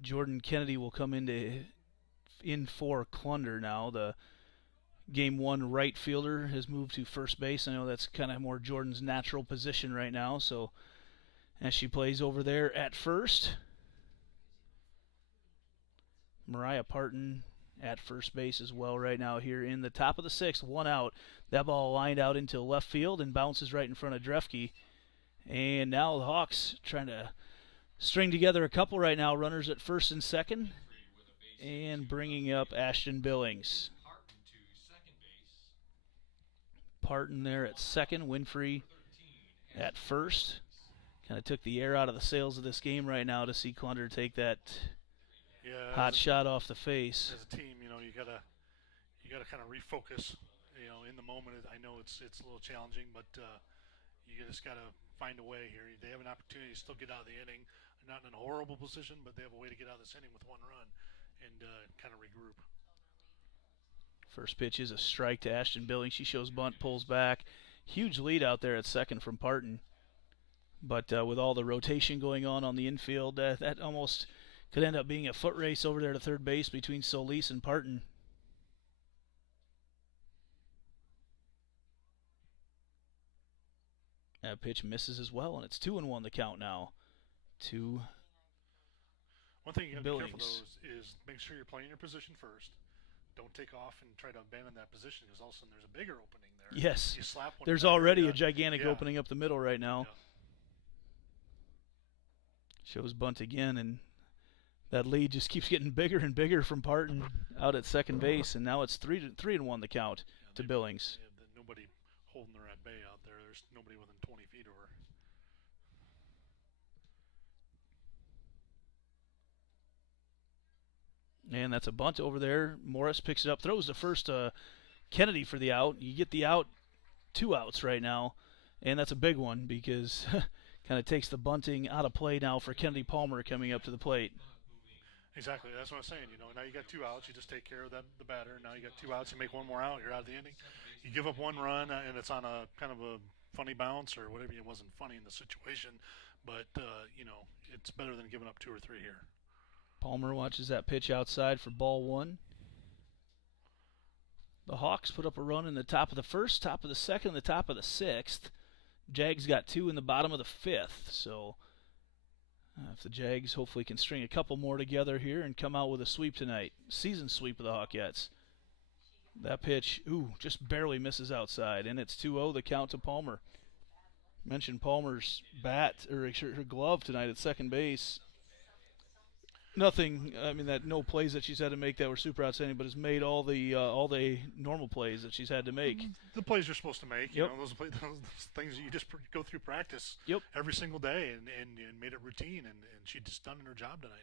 Jordan Kennedy will come in for Clunder now. The Game 1 right fielder has moved to first base. I know that's kind of more Jordan's natural position right now. So as she plays over there at first, Mariah Parton at first base as well right now here in the top of the 6th, one out. That ball lined out into left field and bounces right in front of Drefke. And now the Hawks trying to string together a couple right now, runners at first and second, and bringing up Ashton Billings. Parton there at second, Winfrey at first. Kind of took the air out of the sails of this game right now to see Clunder take that hot shot off the face. As a team, you gotta kind of refocus. In the moment, I know it's a little challenging, but you just gotta find a way here. They have an opportunity to still get out of the inning. They're not in a horrible position, but they have a way to get out of this inning with one run and kind of regroup. First pitch is a strike to Ashton Billings. She shows bunt, pulls back. Huge lead out there at second from Parton. But with all the rotation going on the infield, that almost could end up being a foot race over there to third base between Solis and Parton. That pitch misses as well, and it's 2-1 the count now to One thing you got to be careful Billings. though is make sure you're playing your position first. Don't take off and try to abandon that position because all of a sudden there's a bigger opening there. Yes, You slap one there's in that already area. a gigantic Yeah. opening up the middle right now. Yeah. Shows bunt again, and that lead just keeps getting bigger and bigger from Parton out at second base, and now it's 3-1 the count to Billings. Yeah, nobody holding her at bay out there. There's nobody within 20 feet of her. And that's a bunt over there. Morris picks it up, throws to first. Kennedy for the out. You get the out, 2 outs right now, and that's a big one because kind of takes the bunting out of play now for Kennedy Palmer coming up to the plate. Exactly, that's what I'm saying. Now you got 2 outs, you just take care of the batter. Now you got 2 outs, you make one more out, you're out of the inning. You give up 1 run, and it's on a kind of a funny bounce or whatever. It wasn't funny in the situation, but it's better than giving up 2 or 3 here. Palmer watches that pitch outside for ball 1. The Hawks put up a run in the top of the first, top of the second, and the top of the 6th. Jags got 2 in the bottom of the 5th. So if the Jags hopefully can string a couple more together here and come out with a sweep tonight, season sweep of the Hawkettes. That pitch, just barely misses outside, and it's 2-0 the count to Palmer. Mentioned Palmer's bat or her glove tonight at second base. Nothing. I mean, no plays that she's had to make that were super outstanding, but has made all the normal plays that she's had to make. The plays you're supposed to make. Yep. Those things that you just go through practice. Yep. Every single day, and made it routine, and she just done her job tonight.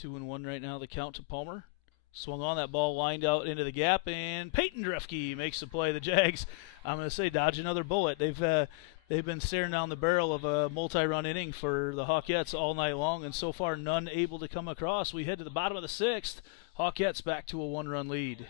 2-1 right now. The count to Palmer. Swung on, that ball lined out into the gap, and Peyton Drefke makes the play. The Jags, I'm going to say, dodge another bullet. They've been staring down the barrel of a multi-run inning for the Hawkettes all night long, and so far none able to come across. We head to the bottom of the 6th. Hawkettes back to a 1-run lead.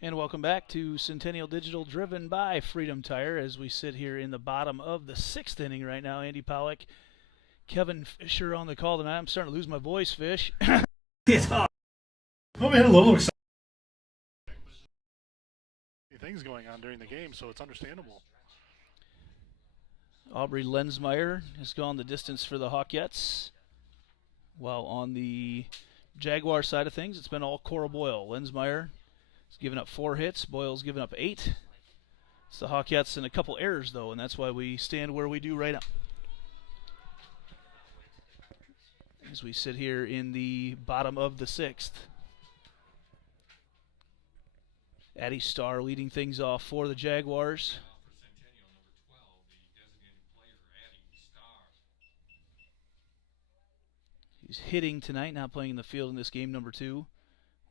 And welcome back to Centennial Digital, driven by Freedom Tire, as we sit here in the bottom of the 6th inning right now. Andy Pollock, Kevin Fisher on the call tonight. I'm starting to lose my voice, Fish. It's hard. Well, we had a little exciting things going on during the game, so it's understandable. Aubrey Lensmeyer has gone the distance for the Hawkettes, while on the Jaguar side of things, it's been all Cora Boyle. Lensmeyer has given up 4 hits. Boyle's given up 8. It's the Hawkettes and a couple errors, though, and that's why we stand where we do right now. As we sit here in the bottom of the 6th. Addie Starr leading things off for the Jaguars. He's hitting tonight, not playing in the field in this game, number 2.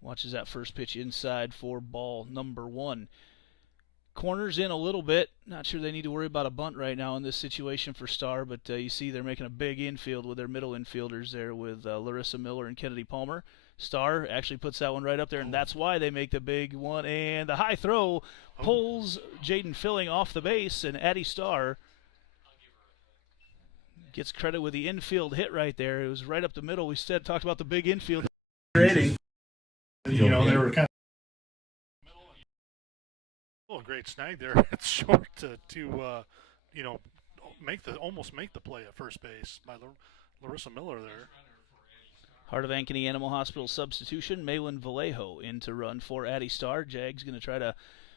Watches that first pitch inside for ball number 1. Corners in a little bit. Not sure they need to worry about a bunt right now in this situation for Starr, but you see they're making a big infield with their middle infielders there with Larissa Miller and Kennedy Palmer. Starr actually puts that one right up there, and that's why they make the big one. And the high throw pulls Jaden Filling off the base, and Addie Starr gets credit with the infield hit right there. It was right up the middle. We talked about the big infield. They were kind of a great snag there. It's short to almost make the play at first base by Larissa Miller there. Heart of Ankeny Animal Hospital substitution. Malin Vallejo in to run for Addie Starr. Jag's going to try to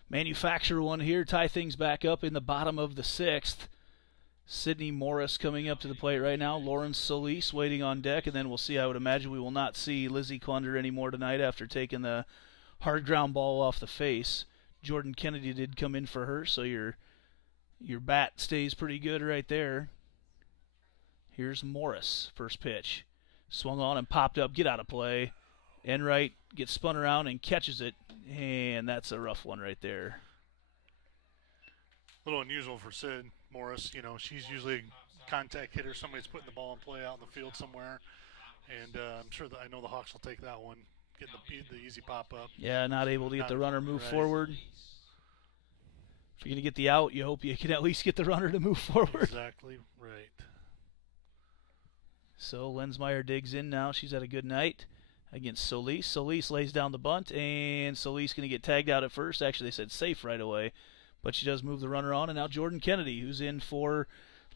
manufacture one here, tie things back up in the bottom of the 6th. Sydney Morris coming up to the plate right now. Lauren Solis waiting on deck, and then we'll see. I would imagine we will not see Lizzie Klunder anymore tonight after taking the hard ground ball off the face. Jordan Kennedy did come in for her, so your bat stays pretty good right there. Here's Morris, first pitch. Swung on and popped up, get out of play. Enright gets spun around and catches it, and that's a rough one right there. A little unusual for Sid Morris. She's usually a contact hitter. Somebody's putting the ball in play out in the field somewhere. And I'm sure I know the Hawks will take that one, getting the easy pop-up. Yeah, not able to get the runner move forward. If you're going to get the out, you hope you can at least get the runner to move forward. Exactly right. So Lensmeyer digs in now. She's had a good night against Solis. Solis lays down the bunt, and Solis going to get tagged out at first. Actually, they said safe right away. But she does move the runner on, and now Jordan Kennedy, who's in for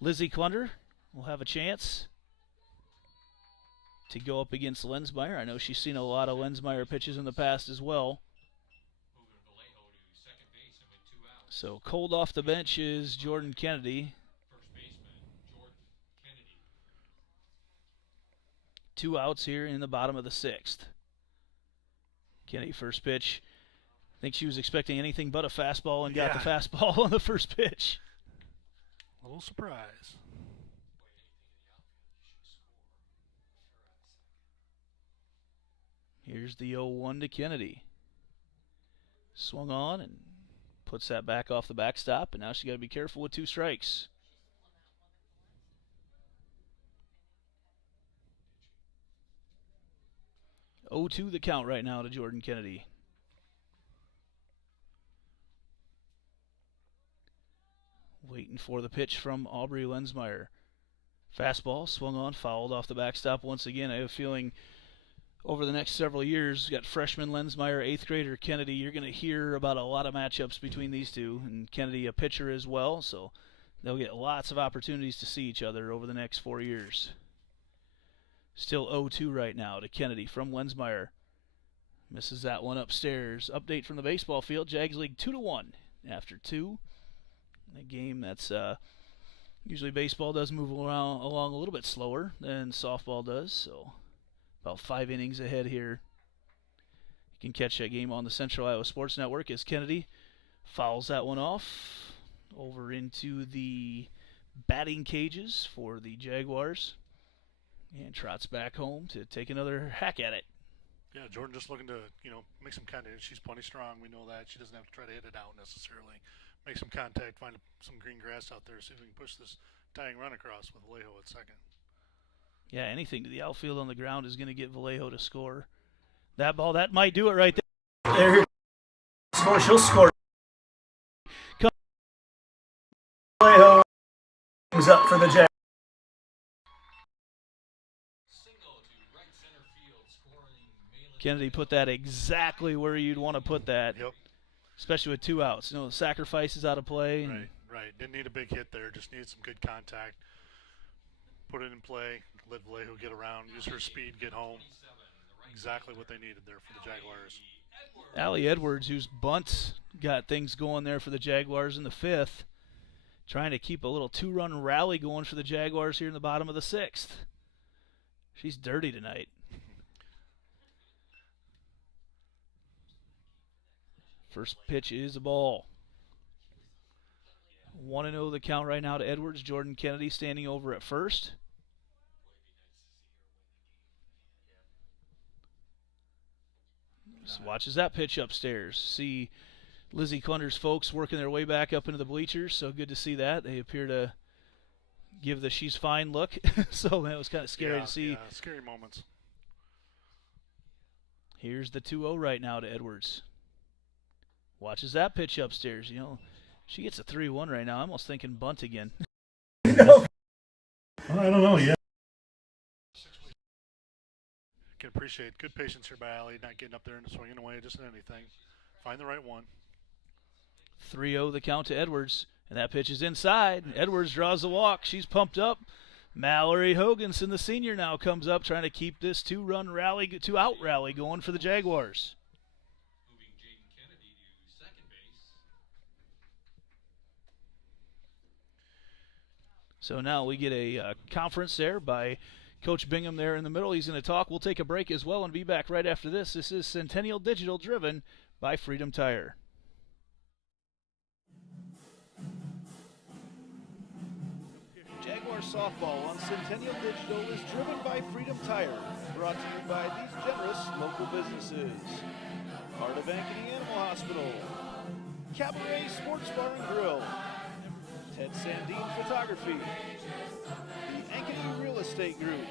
Lizzie Klunder, will have a chance to go up against Lensmeyer. I know she's seen a lot of Lensmeyer pitches in the past as well. So cold off the bench is Jordan Kennedy. 2 outs here in the bottom of the 6th. Kennedy first pitch. I think she was expecting anything but a fastball and got the fastball on the first pitch. A little surprise. Here's the 0-1 to Kennedy. Swung on and puts that back off the backstop, and now she's got to be careful with 2 strikes. Oh, 0-2 the count right now to Jordan Kennedy. Waiting for the pitch from Aubrey Lensmeyer. Fastball swung on, fouled off the backstop once again. I have a feeling over the next several years, got freshman Lensmeyer, 8th grader Kennedy. You're going to hear about a lot of matchups between these two, and Kennedy a pitcher as well, so they'll get lots of opportunities to see each other over the next 4 years. Still 0-2 right now to Kennedy from Lensmeyer. Misses that one upstairs. Update from the baseball field. Jags lead 2-1 after 2. A game that's usually baseball does move along a little bit slower than softball does, so about 5 innings ahead here. You can catch that game on the Central Iowa Sports Network as Kennedy fouls that one off over into the batting cages for the Jaguars and trots back home to take another hack at it. Yeah, Jordan just looking to, make some contact. She's plenty strong. We know that. She doesn't have to try to hit it out necessarily. Make some contact, find some green grass out there, see if we can push this tying run across with Vallejo at second. Yeah, anything to the outfield on the ground is going to get Vallejo to score. That ball, that might do it right there. There, score. She'll score. Vallejo is up for the Jags. Kennedy put that exactly where you'd want to put that. Yep. Especially with 2 outs. You know, sacrifice is out of play. Right. Didn't need a big hit there. Just needed some good contact. Put it in play. Let Vallejo get around. Use her speed. Get home. Exactly what they needed there for the Jaguars. Allie Edwards, whose bunts got things going there for the Jaguars in the 5th. Trying to keep a little 2-run rally going for the Jaguars here in the bottom of the 6th. She's dirty tonight. First pitch is a ball. 1-0 the count right now to Edwards. Jordan Kennedy standing over at first. Just watches that pitch upstairs. See Lizzie Clunder's folks working their way back up into the bleachers, so good to see that. They appear to give the she's fine look, so that was kind of scary to see. Yeah, scary moments. Here's the 2-0 right now to Edwards. Watches that pitch upstairs. You know, she gets a 3-1 right now. I'm almost thinking bunt again. I don't know yet. Can appreciate good patience here by Allie, not getting up there and swinging away just at anything. Find the right one. 3-0 the count to Edwards, and that pitch is inside. Edwards draws the walk. She's pumped up. Mallory Hoganson, the senior, now comes up trying to keep this 2-run rally, 2-out rally going for the Jaguars. Moving Jaden Kennedy to second base. So now we get a conference there by Coach Bingham there in the middle. He's going to talk. We'll take a break as well and be back right after this. This is Centennial Digital, driven by Freedom Tire. Jaguar softball on Centennial Digital is driven by Freedom Tire. Brought to you by these generous local businesses. Part of Ankeny Animal Hospital. Cabaret Sports Bar and Grill. Ted Sandine Photography. The Ankeny Real Estate Group.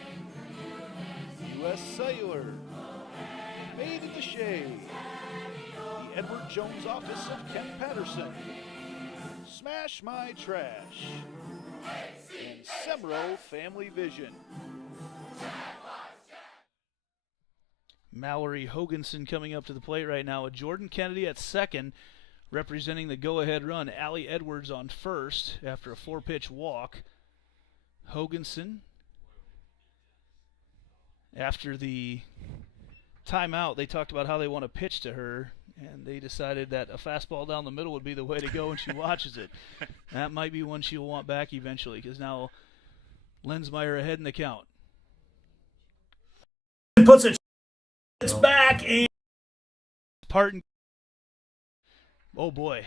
U.S. Cellular. Made in the Shade. The Edward Jones Office of Kent Patterson. Smash My Trash. And Semro Family Vision. Mallory Hoganson coming up to the plate right now with Jordan Kennedy at second, representing the go-ahead run. Allie Edwards on first after a 4-pitch walk. Hoganson, after the timeout, they talked about how they want to pitch to her, and they decided that a fastball down the middle would be the way to go, and she watches it. That might be one she'll want back eventually, because now Lensmeyer ahead in the count. Puts it. It's back and Parton. Oh boy.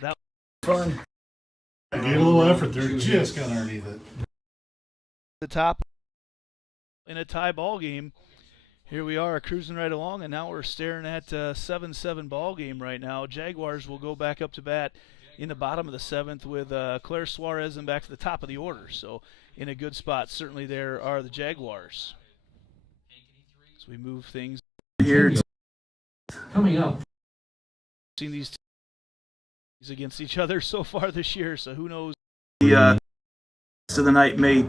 That fun. I gave a little effort there. Just got underneath it. The top in a tie ball game. Here we are cruising right along, and now we're staring at a 7-7 ball game right now. Jaguars will go back up to bat in the bottom of the 7th with Claire Suarez and back to the top of the order. So in a good spot, certainly there are the Jaguars. As we move things here. Coming up. Seen these teams against each other so far this year, so who knows. The rest of the night may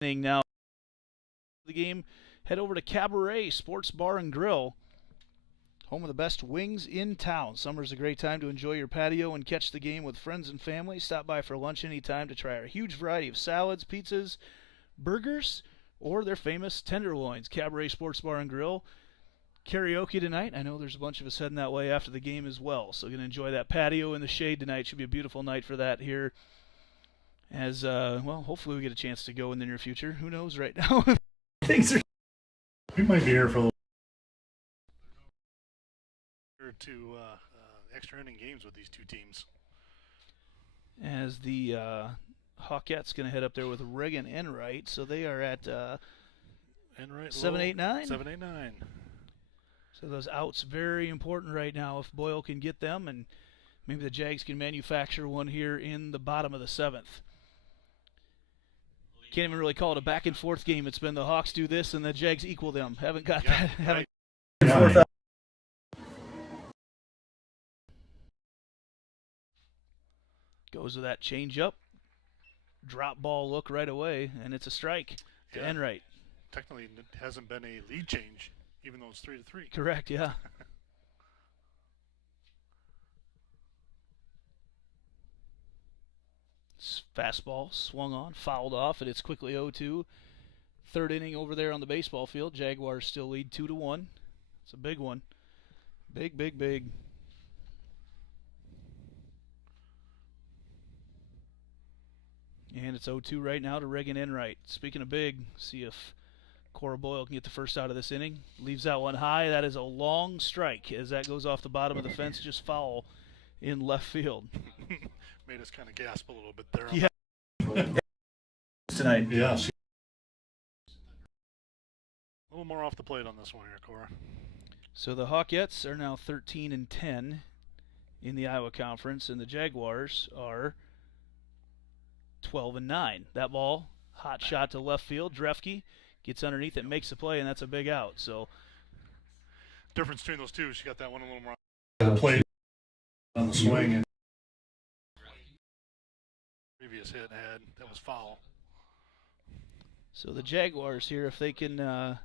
now the game. Head over to Cabaret Sports Bar and Grill, home of the best wings in town. Summer's a great time to enjoy your patio and catch the game with friends and family. Stop by for lunch anytime to try our huge variety of salads, pizzas, burgers, or their famous tenderloins. Cabaret Sports Bar and Grill. Karaoke tonight. I know there's a bunch of us heading that way after the game as well, so going to enjoy that patio in the shade tonight. Should be a beautiful night for that here. As well, hopefully we get a chance to go in the near future. Who knows right now? things are. We might be here for a little. To extra inning games with these two teams. As the Hawkettes going to head up there with Reagan Enright, so they are at Enright 7-8-9. 7-8-9. So those outs very important right now if Boyle can get them, and maybe the Jags can manufacture one here in the bottom of the 7th. Can't even really call it a back and forth game. It's been the Hawks do this and the Jags equal them. Haven't got that. Right. Goes with that change up. Drop ball look right away, and it's a strike to Enright. technically it hasn't been a lead change, even though it's 3-3. Correct, yeah. Fastball swung on, fouled off, and it's quickly 0-2. Third inning over there on the baseball field. Jaguars still lead 2-1. It's a big one. Big, big, big. And it's 0-2 right now to Reagan Enright. Speaking of big, see if Cora Boyle can get the first out of this inning. Leaves that one high. That is a long strike as that goes off the bottom of the fence, just foul in left field. Made us kind of gasp a little bit there. Yeah. Tonight. Yeah. A little more off the plate on this one here, Cora. So the Hawkettes are now 13-10 in the Iowa Conference, and the Jaguars are 12-9. That ball, hot shot to left field. Drefke gets underneath it, makes the play, and that's a big out. So difference between those two, she got that one a little more on the plate on the swing, and previous hit that was foul. So the Jaguars here, if they can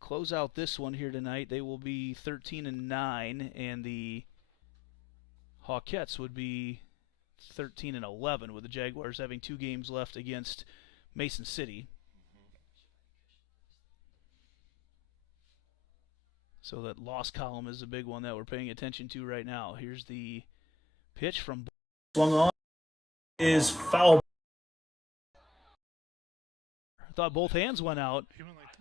close out this one here tonight, they will be 13-9, and the Hawkettes would be 13-11, with the Jaguars having 2 games left against Mason City. So that loss column is a big one that we're paying attention to right now. Here's the pitch from Swung on is foul. I thought both hands went out. He went like that.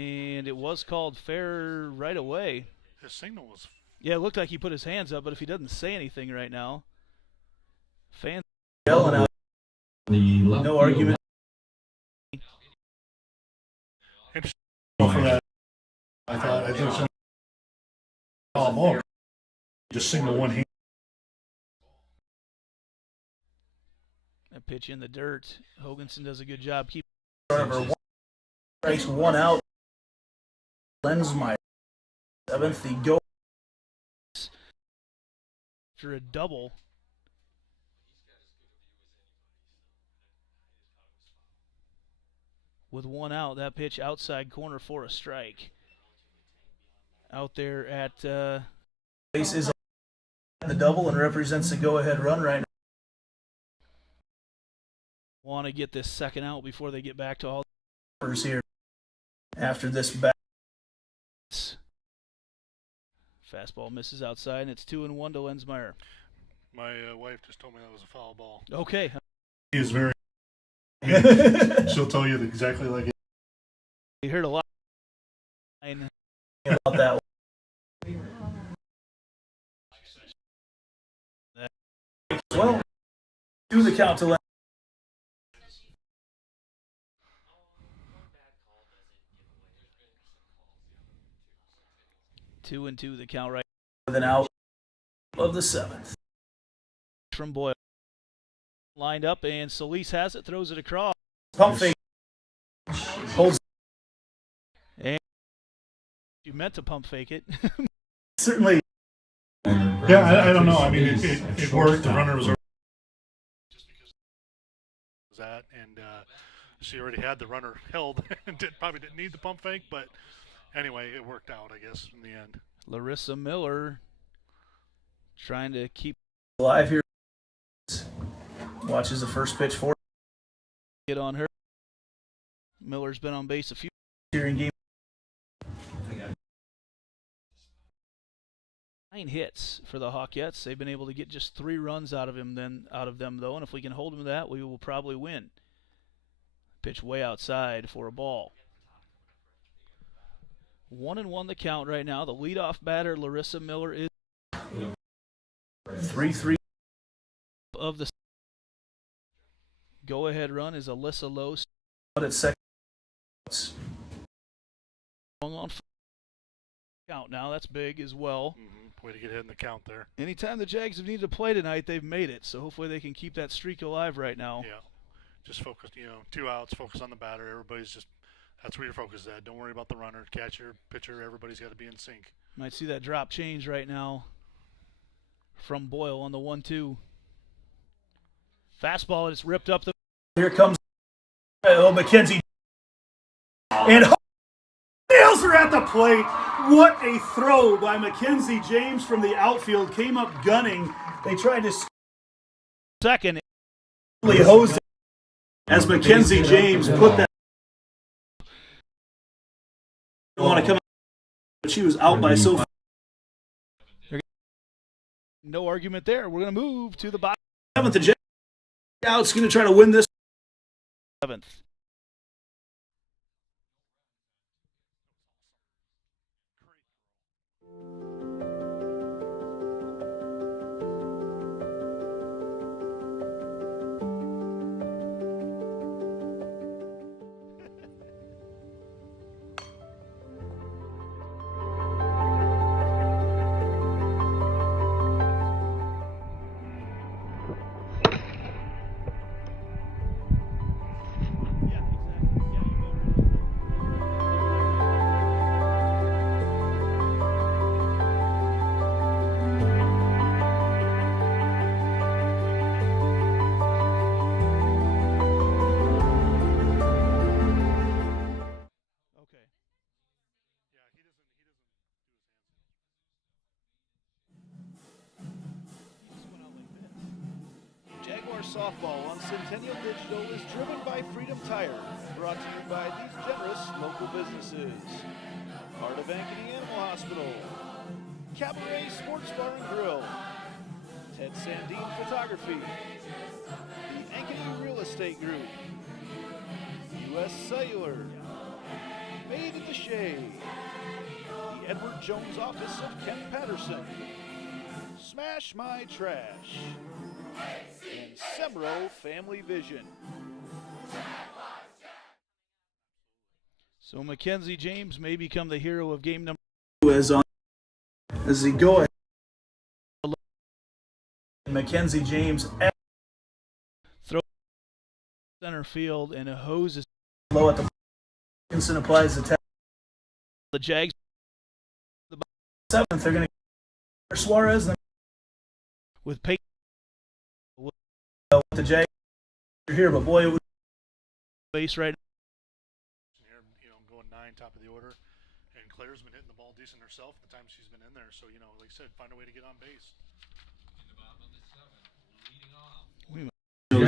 And it was called fair right away. His signal was. Yeah, it looked like he put his hands up, but if he doesn't say anything right now, fans Yelling out. No argument. Interesting for that. I thought some more. Just signal one hand. that pitch in the dirt. Hoganson does a good job keeping. Strikes one out. Lensmeyer. 7th, the go. After a double. With one out, that pitch outside corner for a strike. Out there at Base is the double and represents the go-ahead run right now. Want to get this second out before they get back to all Here after this bat. Fastball misses outside, and it's 2-1 to Lensmeyer. My wife just told me that was a foul ball. Okay. He is very. She'll tell you exactly like it. You heard a lot About that well, do the count to Len. Two and two, the count right. With an out of the 7th. From Boyle. Lined up, and Solis has it, throws it across. Pump fake. Holds. And you meant to pump fake it. Certainly. Yeah, I don't know. I mean, it worked. The runner was just because that, and she already had the runner held and probably didn't need the pump fake, but anyway, it worked out, I guess, in the end. Larissa Miller trying to keep Alive here. Watches the first pitch for it on her. Miller's been on base a few here in game. 9 hits for the Hawkettes. They've been able to get just 3 runs out of them though, and if we can hold them to that, we will probably win. Pitch way outside for a ball. 1-1 the count right now. The leadoff batter, Larissa Miller, is 3-3 of the go-ahead run is Alyssa Lowe. at second. On count now. That's big as well. Way to get ahead in the count there. Anytime the Jags have needed to play tonight, they've made it. So hopefully they can keep that streak alive right now. Yeah. Just focus, 2 outs, focus on the batter. Everybody's just, that's where your focus is at. Don't worry about the runner, catcher, pitcher. Everybody's got to be in sync. Might see that drop change right now from Boyle on the 1-2. Fastball is ripped up the. Here comes Mackenzie. And nails are at the plate. What a throw by Mackenzie James from the outfield. Came up gunning. They tried to second. Hose as Mackenzie James put that. Don't want to come out, but she was out by so far. No argument there. We're going to move to the bottom. 7th. The Out's going to try to win this. 7th. Jaguar softball on Centennial Digital is driven by Freedom Tire, brought to you by these generous local businesses. Part of Ankeny Animal Hospital, Cabaret Sports Bar and Grill, Ted Sandine Photography, the Ankeny Real Estate Group, U.S. Cellular, Made at the Shade, the Edward Jones Office of Kent Patterson, Smash My Trash, and Semro Family Vision. So Mackenzie James may become the hero of game number 2 as he go ahead. Mackenzie James throw center field and a hose is low at the Dickinson applies the tap. The Jags. The 7th, they're going to Suarez with Peyton. With the Jags here, but boy, it was base right. Here, going 9, top of the order, and Claire's been hitting the ball decent herself the time she's been in there. So like I said, find a way to get on base.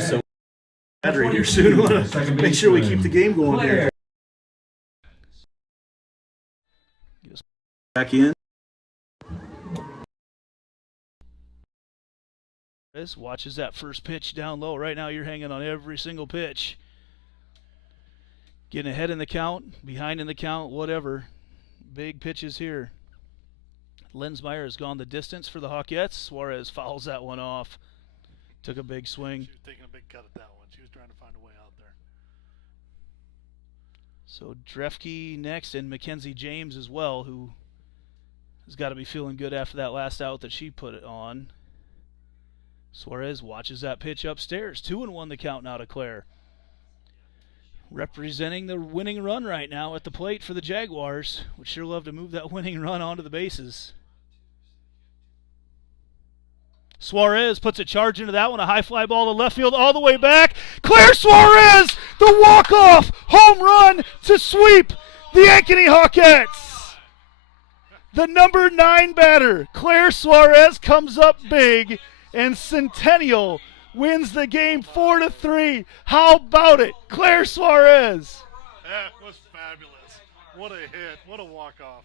So battery here soon. We want to make sure we keep the game going here. Back in. Watches that first pitch down low. Right now you're hanging on every single pitch. Getting ahead in the count, behind in the count, whatever. Big pitches here. Lensmeyer has gone the distance for the Hawkettes. Suarez fouls that one off. Took a big swing. She was taking a big cut at that one. She was trying to find a way out there. So Drefke next, and Mackenzie James as well, who has got to be feeling good after that last out that she put it on. Suarez watches that pitch upstairs. 2-1 the count now to Claire. Representing the winning run right now at the plate for the Jaguars. Would sure love to move that winning run onto the bases. Suarez puts a charge into that one. A high fly ball to left field all the way back. Claire Suarez, the walk-off home run to sweep the Ankeny Hawkettes. The number 9 batter, Claire Suarez, comes up big. And Centennial wins the game 4-3. How about it, Claire Suarez? That was fabulous. What a hit. What a walk-off.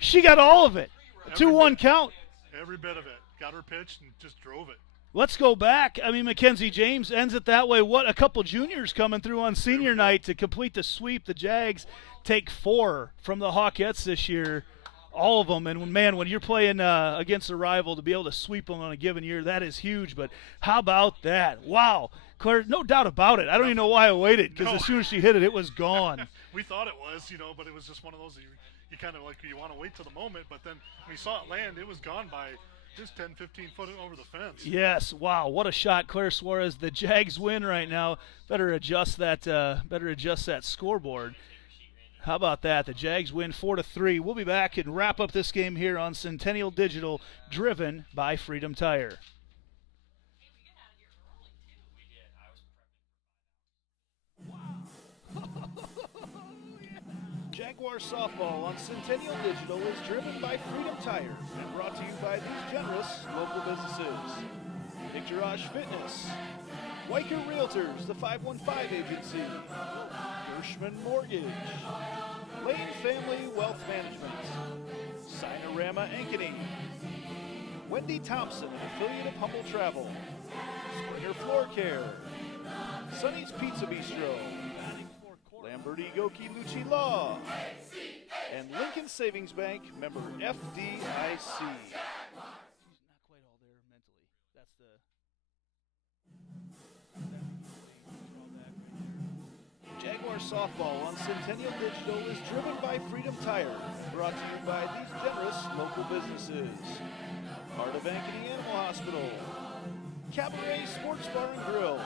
She got all of it. 2-1 count. Every bit of it. Got her pitch and just drove it. Let's go back. I mean, Mackenzie James ends it that way. What, a couple juniors coming through on senior night to complete the sweep. The Jags take 4 from the Hawkettes this year. All of them, and when you're playing against a rival, to be able to sweep them on a given year, that is huge. But how about that? Wow, Claire, no doubt about it. I don't even know why I waited, because as soon as she hit it, it was gone. We thought it was, but it was just one of those that you kind of you want to wait till the moment, but then when we saw it land, it was gone by just 10, 15 foot over the fence. Yes, wow, what a shot, Claire Suarez. The Jags win right now. Better adjust that scoreboard. How about that? The Jags win 4-3. We'll be back and wrap up this game here on Centennial Digital, driven by Freedom Tire. Jaguar softball on Centennial Digital is driven by Freedom Tire and brought to you by these generous local businesses. Picturage Fitness, Weicker Realtors, the 515 Agency, Gershman Mortgage, Lane Family Wealth Management, Sinorama Ankeny, Wendy Thompson, an affiliate of Humble Travel, Springer Floor Care, Sonny's Pizza Bistro, Lamberti Goki Lucci Law, and Lincoln Savings Bank, member FDIC. She's not quite all there mentally. That's the Jaguar softball on Centennial Digital is driven by Freedom Tire and brought to you by these generous local businesses. Part of Ankeny Animal Hospital, Cabaret Sports Bar and Grill,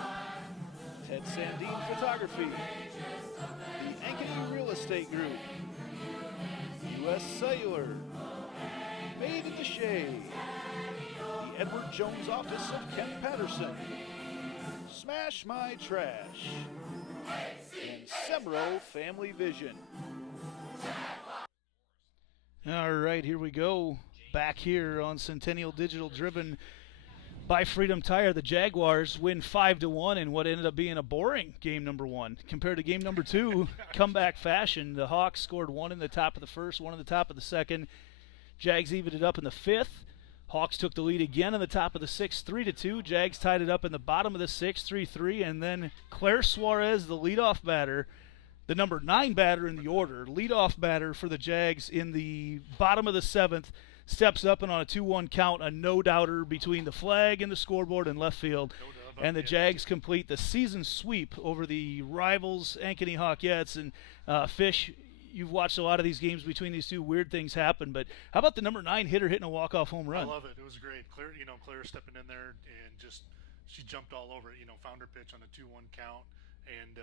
Ted Sandine Photography, the Ankeny Real Estate Group, U.S. Cellular, Made in the Shade, the Edward Jones Office of Ken Patterson, Smash My Trash, and Semro Family Vision. All right, here we go. Back here on Centennial Digital, driven by Freedom Tire. The Jaguars win 5-1 in what ended up being a boring game number one compared to game number two. Comeback fashion. The Hawks scored one in the top of the first, one in the top of the second. Jags evened it up in the fifth. Hawks took the lead again in the top of the sixth, 3-2. Jags tied it up in the bottom of the sixth, 3-3. And then Claire Suarez, the leadoff batter, the number 9 batter in the order, leadoff batter for the Jags in the bottom of the seventh, steps up and on a 2-1 count, a no-doubter between the flag and the scoreboard in left field. And the Jags complete the season sweep over the rivals, Ankeny Hawkettes. And Fish, you've watched a lot of these games between these two. Weird things happen, but how about the number 9 hitter hitting a walk-off home run? I love it. It was great. Claire stepping in there and just she jumped all over it. Found her pitch on a 2-1 count, and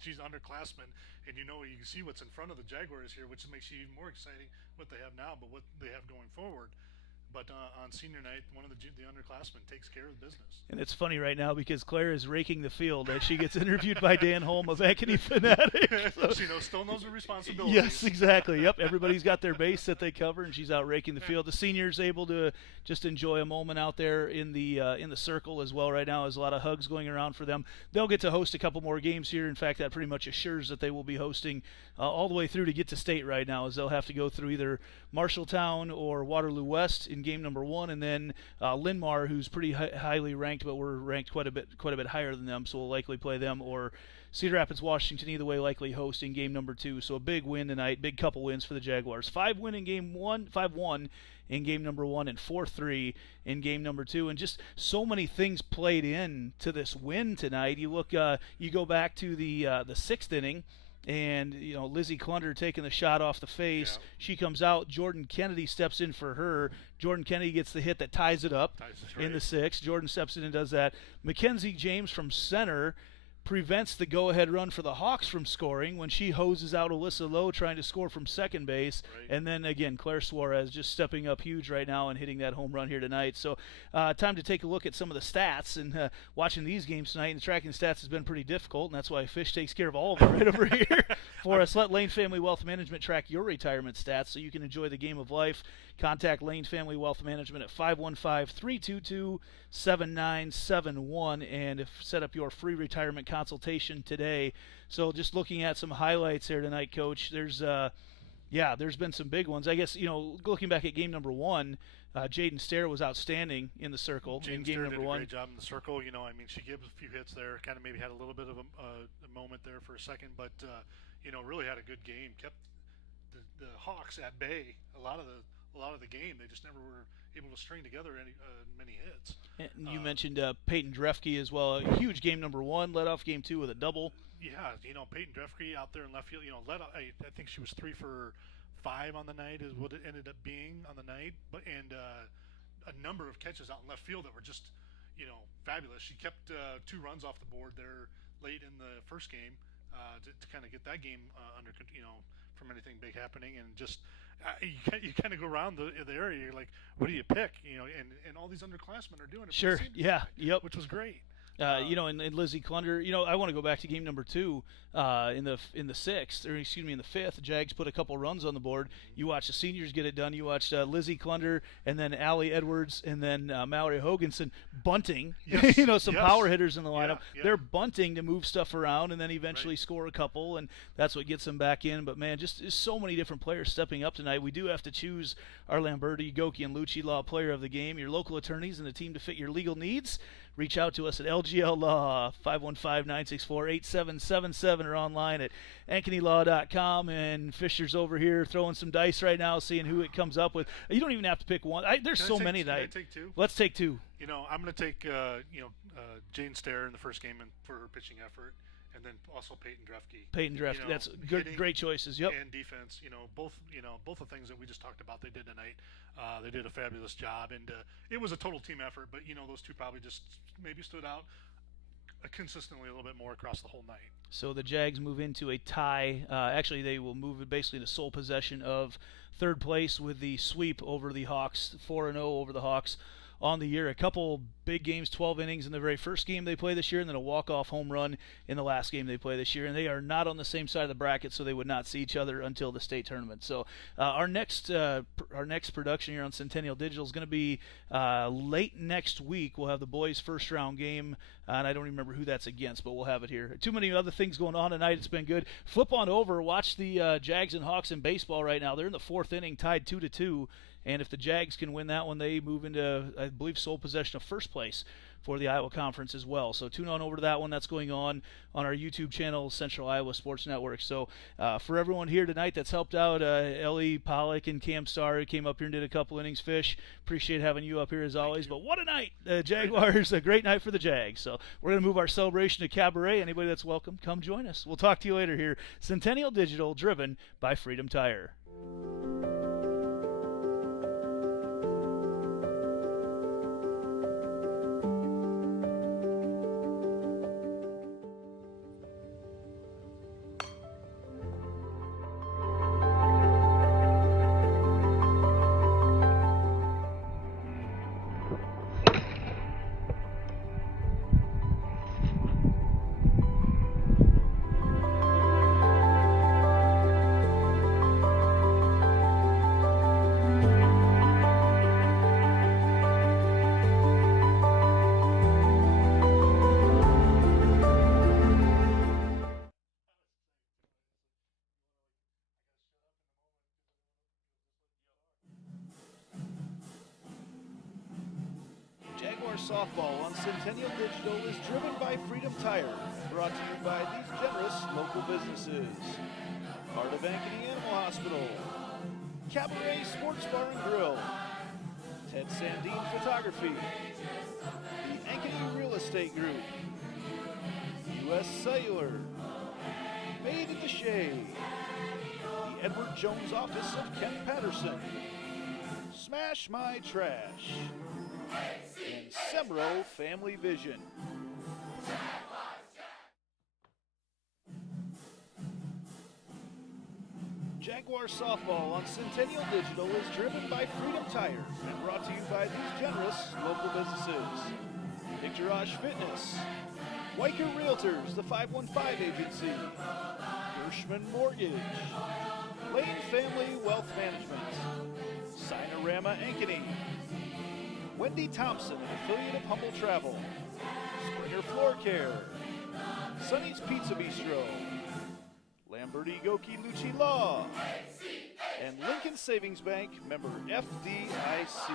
she's underclassmen, and you can see what's in front of the Jaguars here, which makes it even more exciting what they have now, but what they have going forward. But on senior night, one of the underclassmen takes care of the business. And it's funny right now because Claire is raking the field as she gets interviewed by Dan Holm of Ankeny Fanatic. So, she still knows her responsibilities. Yes, exactly. Yep, everybody's got their base that they cover, and she's out raking the field. The seniors able to just enjoy a moment out there in the circle as well right now. There's a lot of hugs going around for them. They'll get to host a couple more games here. In fact, that pretty much assures that they will be hosting all the way through to get to state right now, as they'll have to go through either Marshalltown or Waterloo West in game number 1, and then Linmar, who's pretty highly ranked, but we're ranked quite a bit higher than them, so we'll likely play them, or Cedar Rapids, Washington, either way, likely hosting game number 2. So a big win tonight, big couple wins for the Jaguars. 5-1 in game 1, 5-1 in game number 1, and 4-3 in game number 2, and just so many things played in to this win tonight. You look, you go back to the 6th inning. And, Lizzie Clunder taking the shot off the face. Yeah. She comes out. Jordan Kennedy steps in for her. Jordan Kennedy gets the hit that ties it up in the 6th. Jordan steps in and does that. Mackenzie James from center prevents the go-ahead run for the Hawks from scoring when she hoses out Alyssa Lowe trying to score from second base. Right. And then, again, Claire Suarez just stepping up huge right now and hitting that home run here tonight. So time to take a look at some of the stats. And watching these games tonight and tracking stats has been pretty difficult, and that's why Fish takes care of all of it right over here for us. Let Lane Family Wealth Management track your retirement stats so you can enjoy the game of life. Contact Lane Family Wealth Management at 515-322-7971 and set up your free retirement consultation today. So just looking at some highlights here tonight, Coach, there's been some big ones. I guess, looking back at game number 1, Jaden Stair was outstanding in the circle in game number 1. Did a great job in the circle. She gave a few hits there, kind of maybe had a little bit of a moment there for a second, but, really had a good game. Kept the Hawks at bay a lot of the game. They just never were able to string together many hits. And you mentioned Peyton Drefke as well. A huge game number 1, led off game 2 with a double. Yeah, Peyton Drefke out there in left field. I think she was 3 for 5 on the night is what it ended up being on the night. But a number of catches out in left field that were just fabulous. She kept 2 runs off the board there late in the first game to kind of get that game under from anything big happening, and just you kind of go around the area. You're like, what do you pick? And all these underclassmen are doing it. Sure. Yeah. Yep. Which was great. And Lizzie Clunder. I want to go back to game number 2 in the 6th, or excuse me, in the 5th. Jags put a couple runs on the board. You watched the seniors get it done. You watched Lizzie Clunder and then Allie Edwards and then Mallory Hoganson bunting. Yes. Some power hitters in the lineup. Yeah. They're bunting to move stuff around and then eventually score a couple, and that's what gets them back in. But man, just so many different players stepping up tonight. We do have to choose our Lamberti, Goki, and Lucci Law player of the game. Your local attorneys and the team to fit your legal needs. Reach out to us at LGL Law, 515-964-8777, or online at AnkonyLaw.com. And Fisher's over here throwing some dice right now, seeing who it comes up with. You don't even have to pick one. There's so many tonight. Can I take 2? Let's take 2. I'm going to take Jane Stair in the first game for her pitching effort, and then also Peyton Drefke. That's good, hitting, great choices. Yep. And defense. Both the things that we just talked about they did tonight. They did a fabulous job, and it was a total team effort. But those two probably just maybe stood out consistently a little bit more across the whole night. So the Jags move into a tie. Actually, they will move basically to sole possession of third place with the sweep over the Hawks, 4-0 over the Hawks on the year. A couple big games, 12 innings in the very first game they play this year, and then a walk-off home run in the last game they play this year. And they are not on the same side of the bracket, so they would not see each other until the state tournament. So our next production here on Centennial Digital is going to be late next week. We'll have the boys' first-round game, and I don't remember who that's against, but we'll have it here. Too many other things going on tonight. It's been good. Flip on over. Watch the Jags and Hawks in baseball right now. They're in the 4th inning, tied 2-2. And if the Jags can win that one, they move into, I believe, sole possession of first place for the Iowa Conference as well. So tune on over to that one. That's going on our YouTube channel, Central Iowa Sports Network. So for everyone here tonight that's helped out, Ellie Pollock and Cam Starr, who came up here and did a couple innings. Fish, appreciate having you up here as always. But what a night. Jaguars, a great night for the Jags. So we're going to move our celebration to cabaret. Anybody that's welcome, come join us. We'll talk to you later here. Centennial Digital, driven by Freedom Tire. Softball on Centennial Digital is driven by Freedom Tire and brought to you by these generous local businesses. Part of Ankeny Animal Hospital, Cabaret Sports Bar and Grill, Ted Sandine Photography, the Ankeny Real Estate Group, U.S. Cellular, Made in the Shade, the Edward Jones Office of Ken Patterson, Smash My Trash, and Semro Family Vision. Jaguar Softball on Centennial Digital is driven by Freedom Tire and brought to you by these generous local businesses. Picturage Fitness, Weicker Realtors, the 515 Agency, Gershman Mortgage, Lane Family Wealth Management, Sinorama Ankeny, Wendy Thompson, an affiliate of Humble Travel, Springer Floor Care, Sonny's Pizza Bistro, Lamberti Goki Lucci Law, and Lincoln Savings Bank, member FDIC.